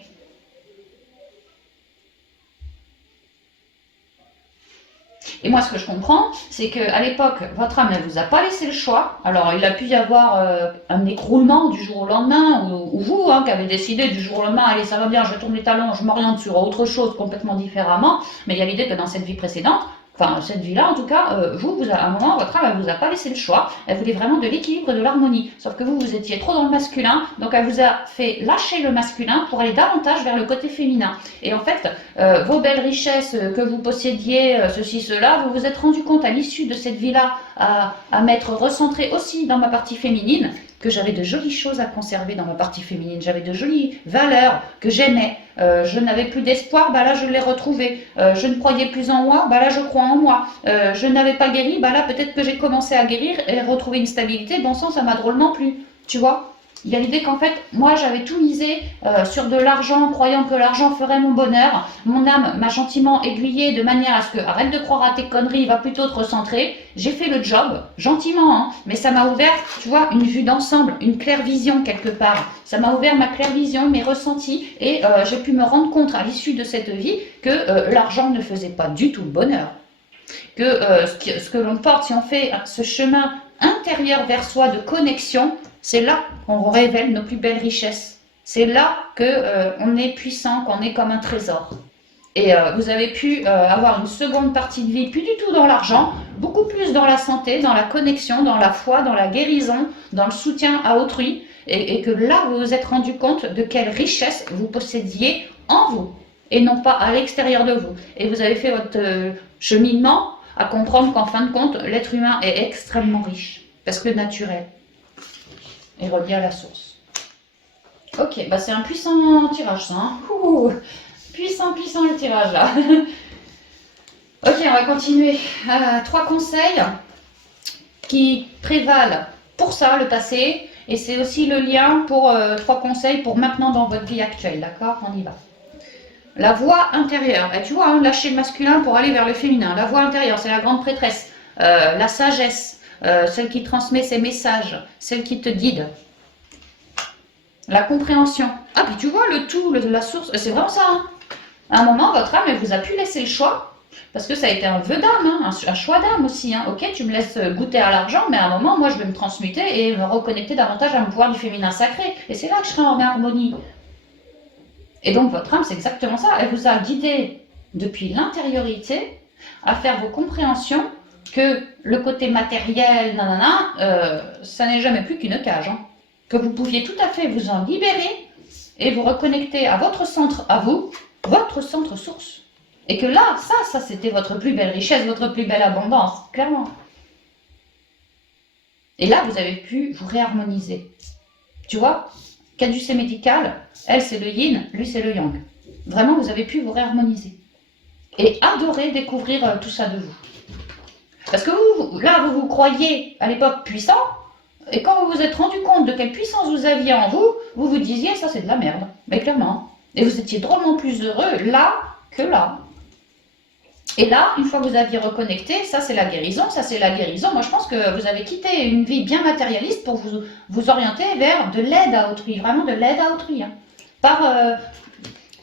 Et moi, ce que je comprends, c'est qu'à l'époque, votre âme ne vous a pas laissé le choix. Alors, il a pu y avoir un écroulement du jour au lendemain, ou vous, qui avez décidé du jour au lendemain, allez, ça va bien, je tourne les talons, je m'oriente sur autre chose complètement différemment. Mais il y a l'idée que dans cette vie précédente, enfin, cette vie-là, en tout cas, à un moment, votre âme, elle vous a pas laissé le choix. Elle voulait vraiment de l'équilibre et de l'harmonie. Sauf que vous étiez trop dans le masculin, donc elle vous a fait lâcher le masculin pour aller davantage vers le côté féminin. Et en fait, vos belles richesses que vous possédiez, ceci, cela, vous vous êtes rendu compte à l'issue de cette vie-là, à m'être recentré aussi dans ma partie féminine, que j'avais de jolies choses à conserver dans ma partie féminine, j'avais de jolies valeurs que j'aimais, je n'avais plus d'espoir, bah là je l'ai retrouvé, je ne croyais plus en moi, bah là je crois en moi, je n'avais pas guéri, bah là peut-être que j'ai commencé à guérir et retrouver une stabilité, bon sang ça m'a drôlement plu, tu vois. Il y a l'idée qu'en fait, moi j'avais tout misé sur de l'argent, croyant que l'argent ferait mon bonheur. Mon âme m'a gentiment aiguillé de manière à ce que, arrête de croire à tes conneries, va plutôt te recentrer. J'ai fait le job, gentiment, hein, mais ça m'a ouvert, tu vois, une vue d'ensemble, une claire vision quelque part. Ça m'a ouvert ma claire vision, mes ressentis, et j'ai pu me rendre compte à l'issue de cette vie que l'argent ne faisait pas du tout le bonheur. Que ce que l'on porte, si on fait ce chemin intérieur vers soi de connexion, c'est là qu'on révèle nos plus belles richesses. C'est là qu'on est puissant, qu'on est comme un trésor. Et vous avez pu avoir une seconde partie de vie, plus du tout dans l'argent, beaucoup plus dans la santé, dans la connexion, dans la foi, dans la guérison, dans le soutien à autrui. Et que là, vous vous êtes rendu compte de quelle richesse vous possédiez en vous et non pas à l'extérieur de vous. Et vous avez fait votre cheminement à comprendre qu'en fin de compte, l'être humain est extrêmement riche parce que naturel et relié à la source. Ok, bah c'est un puissant tirage ça. Hein. Puissant le tirage là. Ok, on va continuer. 3 conseils qui prévalent pour ça, le passé, et c'est aussi le lien pour 3 conseils pour maintenant dans votre vie actuelle, d'accord? On y va. La voix intérieure, et tu vois, hein, lâcher le masculin pour aller vers le féminin. La voix intérieure, c'est la grande prêtresse, la sagesse, celle qui transmet ses messages, celle qui te guide. La compréhension. Ah, puis tu vois, le tout, la source, c'est vraiment ça. Hein. À un moment, votre âme, elle vous a pu laisser le choix, parce que ça a été un vœu d'âme, hein, un choix d'âme aussi. Hein. Ok, tu me laisses goûter à l'argent, mais à un moment, moi, je vais me transmuter et me reconnecter davantage à mon pouvoir du féminin sacré. Et c'est là que je serai en harmonie. Et donc, votre âme, c'est exactement ça. Elle vous a guidé depuis l'intériorité à faire vos compréhensions que le côté matériel, ça n'est jamais plus qu'une cage. Hein. Que vous pouviez tout à fait vous en libérer et vous reconnecter à votre centre, à vous, votre centre source. Et que là, ça c'était votre plus belle richesse, votre plus belle abondance, clairement. Et là, vous avez pu vous réharmoniser. Tu vois, caducée médicale, elle c'est le yin, lui c'est le yang. Vraiment, vous avez pu vous réharmoniser. Et adorer découvrir tout ça de vous. Parce que vous vous croyez à l'époque puissant, et quand vous vous êtes rendu compte de quelle puissance vous aviez en vous, vous vous disiez ça c'est de la merde. Mais clairement. Et vous étiez drôlement plus heureux là que là. Et là, une fois que vous aviez reconnecté, ça c'est la guérison, ça c'est la guérison. Moi je pense que vous avez quitté une vie bien matérialiste pour vous orienter vers de l'aide à autrui, vraiment de l'aide à autrui. Hein.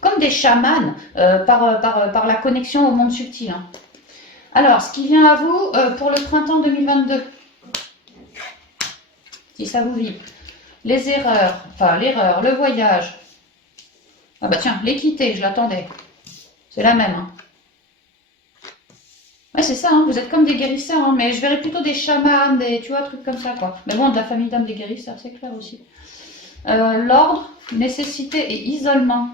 Comme des chamans, par la connexion au monde subtil. Hein. Alors, ce qui vient à vous pour le printemps 2022, si ça vous vibre, les erreurs, enfin l'erreur, le voyage. Ah bah tiens, l'équité, je l'attendais. C'est la même. Hein. Ouais, c'est ça, hein, vous êtes comme des guérisseurs, hein, mais je verrais plutôt des chamans, tu vois, trucs comme ça, quoi. Mais bon, de la famille d'âme des guérisseurs, c'est clair aussi. L'ordre, nécessité et isolement.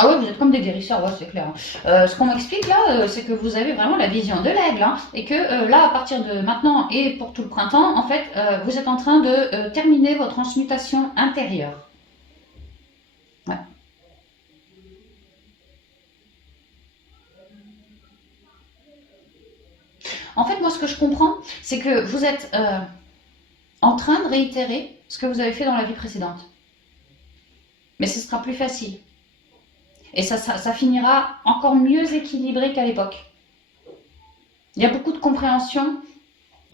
Ah ouais, vous êtes comme des guérisseurs, ouais, c'est clair. Ce qu'on m'explique là, c'est que vous avez vraiment la vision de l'aigle, hein, et que là, à partir de maintenant et pour tout le printemps, en fait, vous êtes en train de terminer votre transmutation intérieure. Ouais. En fait, moi, ce que je comprends, c'est que vous êtes en train de réitérer ce que vous avez fait dans la vie précédente. Mais ce sera plus facile. Et ça finira encore mieux équilibré qu'à l'époque. Il y a beaucoup de compréhension,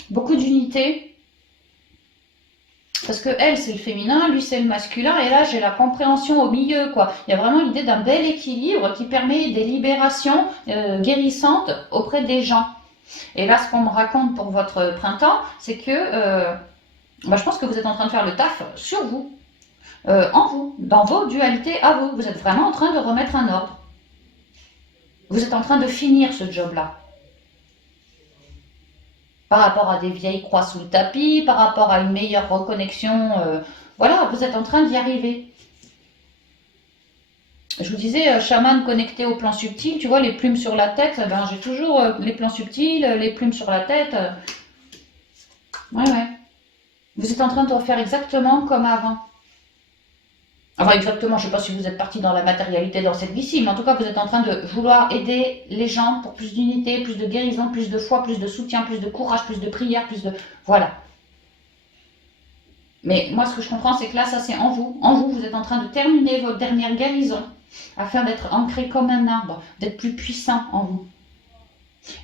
beaucoup d'unité. Parce que elle, c'est le féminin, lui, c'est le masculin, et là, j'ai la compréhension au milieu, quoi. Il y a vraiment l'idée d'un bel équilibre qui permet des libérations guérissantes auprès des gens. Et là, ce qu'on me raconte pour votre printemps, c'est que je pense que vous êtes en train de faire le taf sur vous, en vous, dans vos dualités à vous. Vous êtes vraiment en train de remettre un ordre. Vous êtes en train de finir ce job-là. Par rapport à des vieilles croix sous le tapis, par rapport à une meilleure reconnexion, voilà, vous êtes en train d'y arriver. Je vous disais, chaman connecté au plan subtil, tu vois, les plumes sur la tête, ben, j'ai toujours les plans subtils, les plumes sur la tête. Ouais, ouais. Vous êtes en train de refaire exactement comme avant. Enfin, exactement, je ne sais pas si vous êtes parti dans la matérialité dans cette vie-ci, mais en tout cas, vous êtes en train de vouloir aider les gens pour plus d'unité, plus de guérison, plus de foi, plus de soutien, plus de courage, plus de prière, plus de... Voilà. Mais moi, ce que je comprends, c'est que là, ça, c'est en vous. En vous, vous êtes en train de terminer votre dernière guérison afin d'être ancré comme un arbre, d'être plus puissant en vous.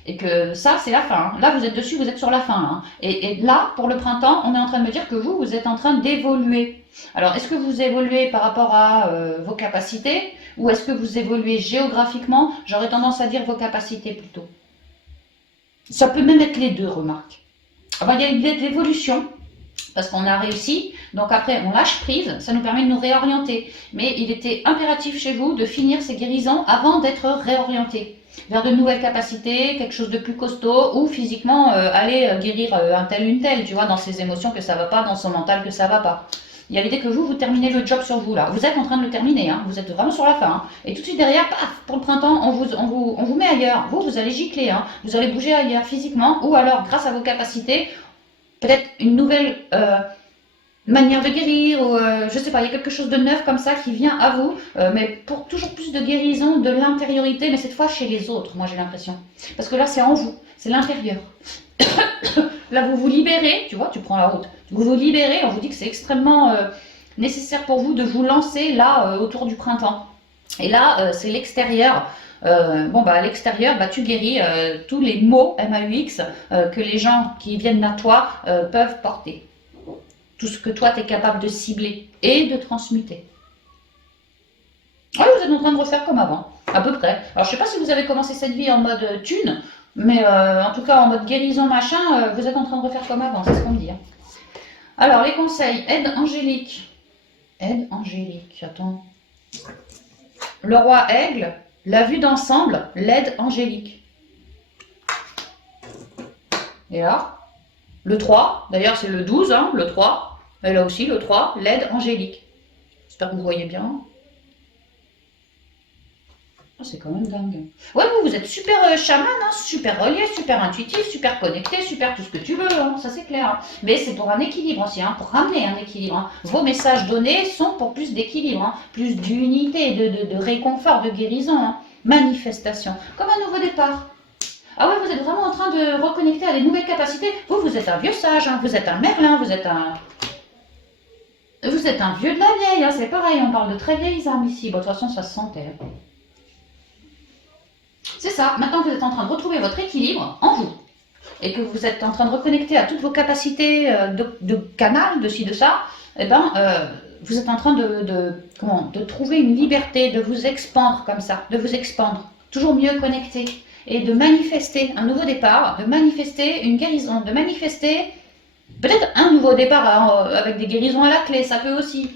Et que ça, c'est la fin. Là, vous êtes dessus, vous êtes sur la fin. Hein. Et là, pour le printemps, on est en train de me dire que vous êtes en train d'évoluer. Alors, est-ce que vous évoluez par rapport à vos capacités ou est-ce que vous évoluez géographiquement? J'aurais tendance à dire vos capacités plutôt. Ça peut même être les deux, remarque. Alors, il y a une évolution parce qu'on a réussi. Donc après, on lâche prise, ça nous permet de nous réorienter. Mais il était impératif chez vous de finir ces guérisons avant d'être réorienté vers de nouvelles capacités, quelque chose de plus costaud, ou physiquement aller guérir un tel, une telle, tu vois, dans ses émotions que ça va pas, dans son mental que ça va pas. Il y a l'idée que vous terminez le job sur vous là. Vous êtes en train de le terminer, hein. Vous êtes vraiment sur la fin. Hein. Et tout de suite derrière, paf, pour le printemps, on vous met ailleurs. Vous allez gicler, hein. Vous allez bouger ailleurs physiquement, ou alors grâce à vos capacités, peut-être une nouvelle manière de guérir, ou je sais pas, il y a quelque chose de neuf comme ça qui vient à vous, mais pour toujours plus de guérison de l'intériorité, mais cette fois chez les autres, moi j'ai l'impression. Parce que là c'est en vous, c'est l'intérieur. Là vous vous libérez, tu vois, tu prends la route, vous vous libérez, on vous dit que c'est extrêmement nécessaire pour vous de vous lancer là autour du printemps. Et là c'est l'extérieur. À l'extérieur, tu guéris tous les maux MAUX que les gens qui viennent à toi peuvent porter. Tout ce que toi, tu es capable de cibler et de transmuter. Oui, vous êtes en train de refaire comme avant, à peu près. Alors, je ne sais pas si vous avez commencé cette vie en mode thune, mais en tout cas, en mode guérison, machin, vous êtes en train de refaire comme avant, c'est ce qu'on me dit. Hein. Alors, les conseils, aide angélique. Aide angélique, attends. Le roi aigle, la vue d'ensemble, l'aide angélique. Et là, le 3, d'ailleurs c'est le 12, hein, le 3. Et là aussi, le 3, l'aide angélique. J'espère que vous voyez bien. Oh, c'est quand même dingue. Ouais, vous êtes super chaman, hein, super relié, super intuitif, super connecté, super tout ce que tu veux, hein, ça c'est clair. Hein. Mais c'est pour un équilibre aussi, hein, pour ramener un équilibre. Hein. Vos messages donnés sont pour plus d'équilibre, hein, plus d'unité, de réconfort, de guérison, hein. Manifestation, comme un nouveau départ. Ah ouais, vous êtes vraiment en train de reconnecter à des nouvelles capacités. Vous êtes un vieux sage, hein, vous êtes un merlin, vous êtes un vieux de la vieille, hein, c'est pareil, on parle de très vieilles âmes ici. Bon, de toute façon, ça se sentait. C'est ça, maintenant vous êtes en train de retrouver votre équilibre en vous. Et que vous êtes en train de reconnecter à toutes vos capacités de canal, de ci, de ça, vous êtes en train de trouver une liberté, de vous expandre comme ça, de vous expandre, toujours mieux connecté. Et de manifester un nouveau départ, de manifester une guérison, de manifester peut-être un nouveau départ avec des guérisons à la clé, ça peut aussi.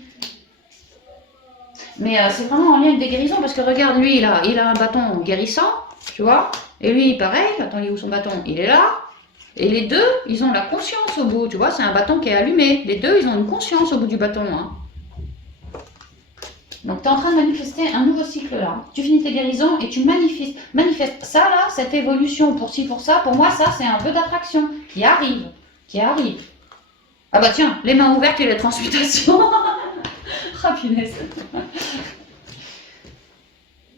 Mais c'est vraiment en lien avec des guérisons, parce que regarde, lui, il a un bâton guérissant, tu vois. Et lui, pareil, attends, il est où son bâton? Il est là. Et les deux, ils ont la conscience au bout, tu vois, c'est un bâton qui est allumé. Les deux, ils ont une conscience au bout du bâton. Hein. Donc, tu es en train de manifester un nouveau cycle là. Tu finis tes guérisons et tu manifestes. Ça là, cette évolution pour ci, pour ça, pour moi, ça, c'est un peu d'attraction qui arrive. Ah bah tiens, les mains ouvertes et la transmutation. Ah punaise.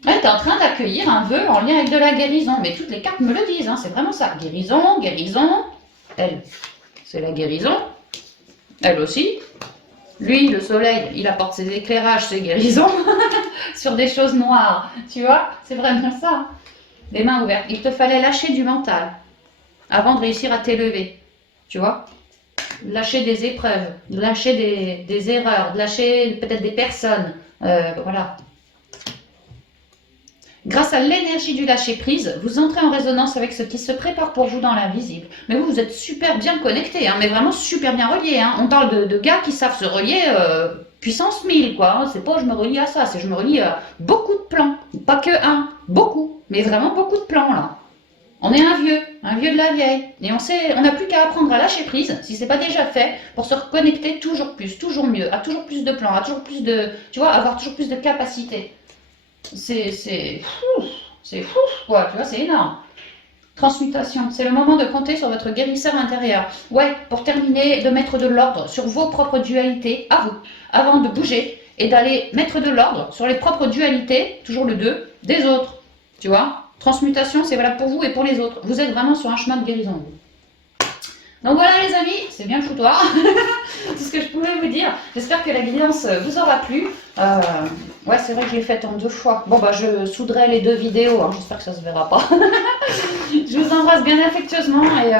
Ouais, tu es en train d'accueillir un vœu en lien avec de la guérison. Mais toutes les cartes me le disent, hein, c'est vraiment ça. Guérison, guérison. Elle, c'est la guérison. Elle aussi. Lui, le soleil, il apporte ses éclairages, ses guérisons sur des choses noires. Tu vois, c'est vraiment ça. Les mains ouvertes. Il te fallait lâcher du mental avant de réussir à t'élever. Tu vois? lâcher des épreuves, de lâcher des erreurs, de lâcher peut-être des personnes. Voilà. Grâce à l'énergie du lâcher-prise, vous entrez en résonance avec ce qui se prépare pour vous dans l'invisible. Mais vous, vous êtes super bien connectés, hein, mais vraiment super bien reliés. Hein. On parle de gars qui savent se relier puissance 1000, quoi. Hein. C'est pas je me relie à ça, c'est je me relie à beaucoup de plans. Pas que un, beaucoup, mais vraiment beaucoup de plans, là. On est un vieux de la vieille. Et on n'a plus qu'à apprendre à lâcher prise, si c'est pas déjà fait, pour se reconnecter toujours plus, toujours mieux, à toujours plus de plans, à toujours plus de, tu vois, avoir toujours plus de capacités. C'est fou, quoi, tu vois, c'est énorme. Transmutation, c'est le moment de compter sur votre guérisseur intérieur. Ouais, pour terminer, de mettre de l'ordre sur vos propres dualités, à vous, avant de bouger, et d'aller mettre de l'ordre sur les propres dualités, toujours le 2, des autres. Tu vois, transmutation, c'est valable pour vous et pour les autres. Vous êtes vraiment sur un chemin de guérison. Donc voilà les amis, c'est bien le foutoir. Tout ce que je pouvais vous dire. J'espère que la guidance vous aura plu. Ouais, c'est vrai que je l'ai faite en 2 fois. Bon, bah je souderai les 2 vidéos. Hein. J'espère que ça se verra pas. Je vous embrasse bien affectueusement. Et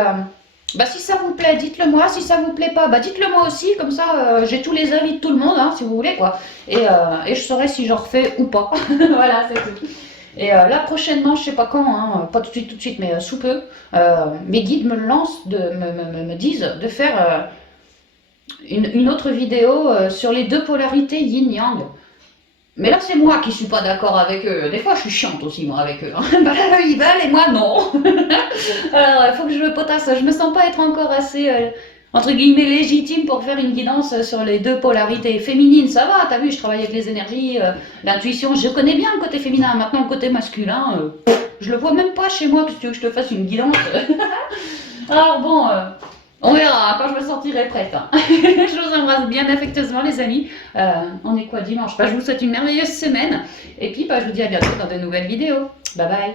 bah, si ça vous plaît, dites-le moi. Si ça vous plaît pas, bah dites-le moi aussi. Comme ça, j'ai tous les avis de tout le monde, hein, si vous voulez, quoi. Et je saurai si j'en refais ou pas. Voilà, c'est tout. Et là, prochainement, je sais pas quand, hein, pas tout de suite, mais sous peu, mes guides me lancent, me disent de faire une autre vidéo sur les 2 polarités yin-yang. Mais là, c'est moi qui suis pas d'accord avec eux. Des fois, je suis chiante aussi, moi, avec eux. Bah là, ils veulent et moi, non. Alors, il faut que je me potasse. Je me sens pas être encore assez, entre guillemets, légitime pour faire une guidance sur les 2 polarités féminines. Ça va, t'as vu, je travaille avec les énergies, l'intuition. Je connais bien le côté féminin. Maintenant, le côté masculin, je le vois même pas chez moi, que tu veux que je te fasse une guidance. Alors bon... on verra quand je me sentirai prête. Hein. Je vous embrasse bien affectueusement les amis. On est quoi dimanche? Bah, je vous souhaite une merveilleuse semaine. Et puis bah, je vous dis à bientôt dans de nouvelles vidéos. Bye bye.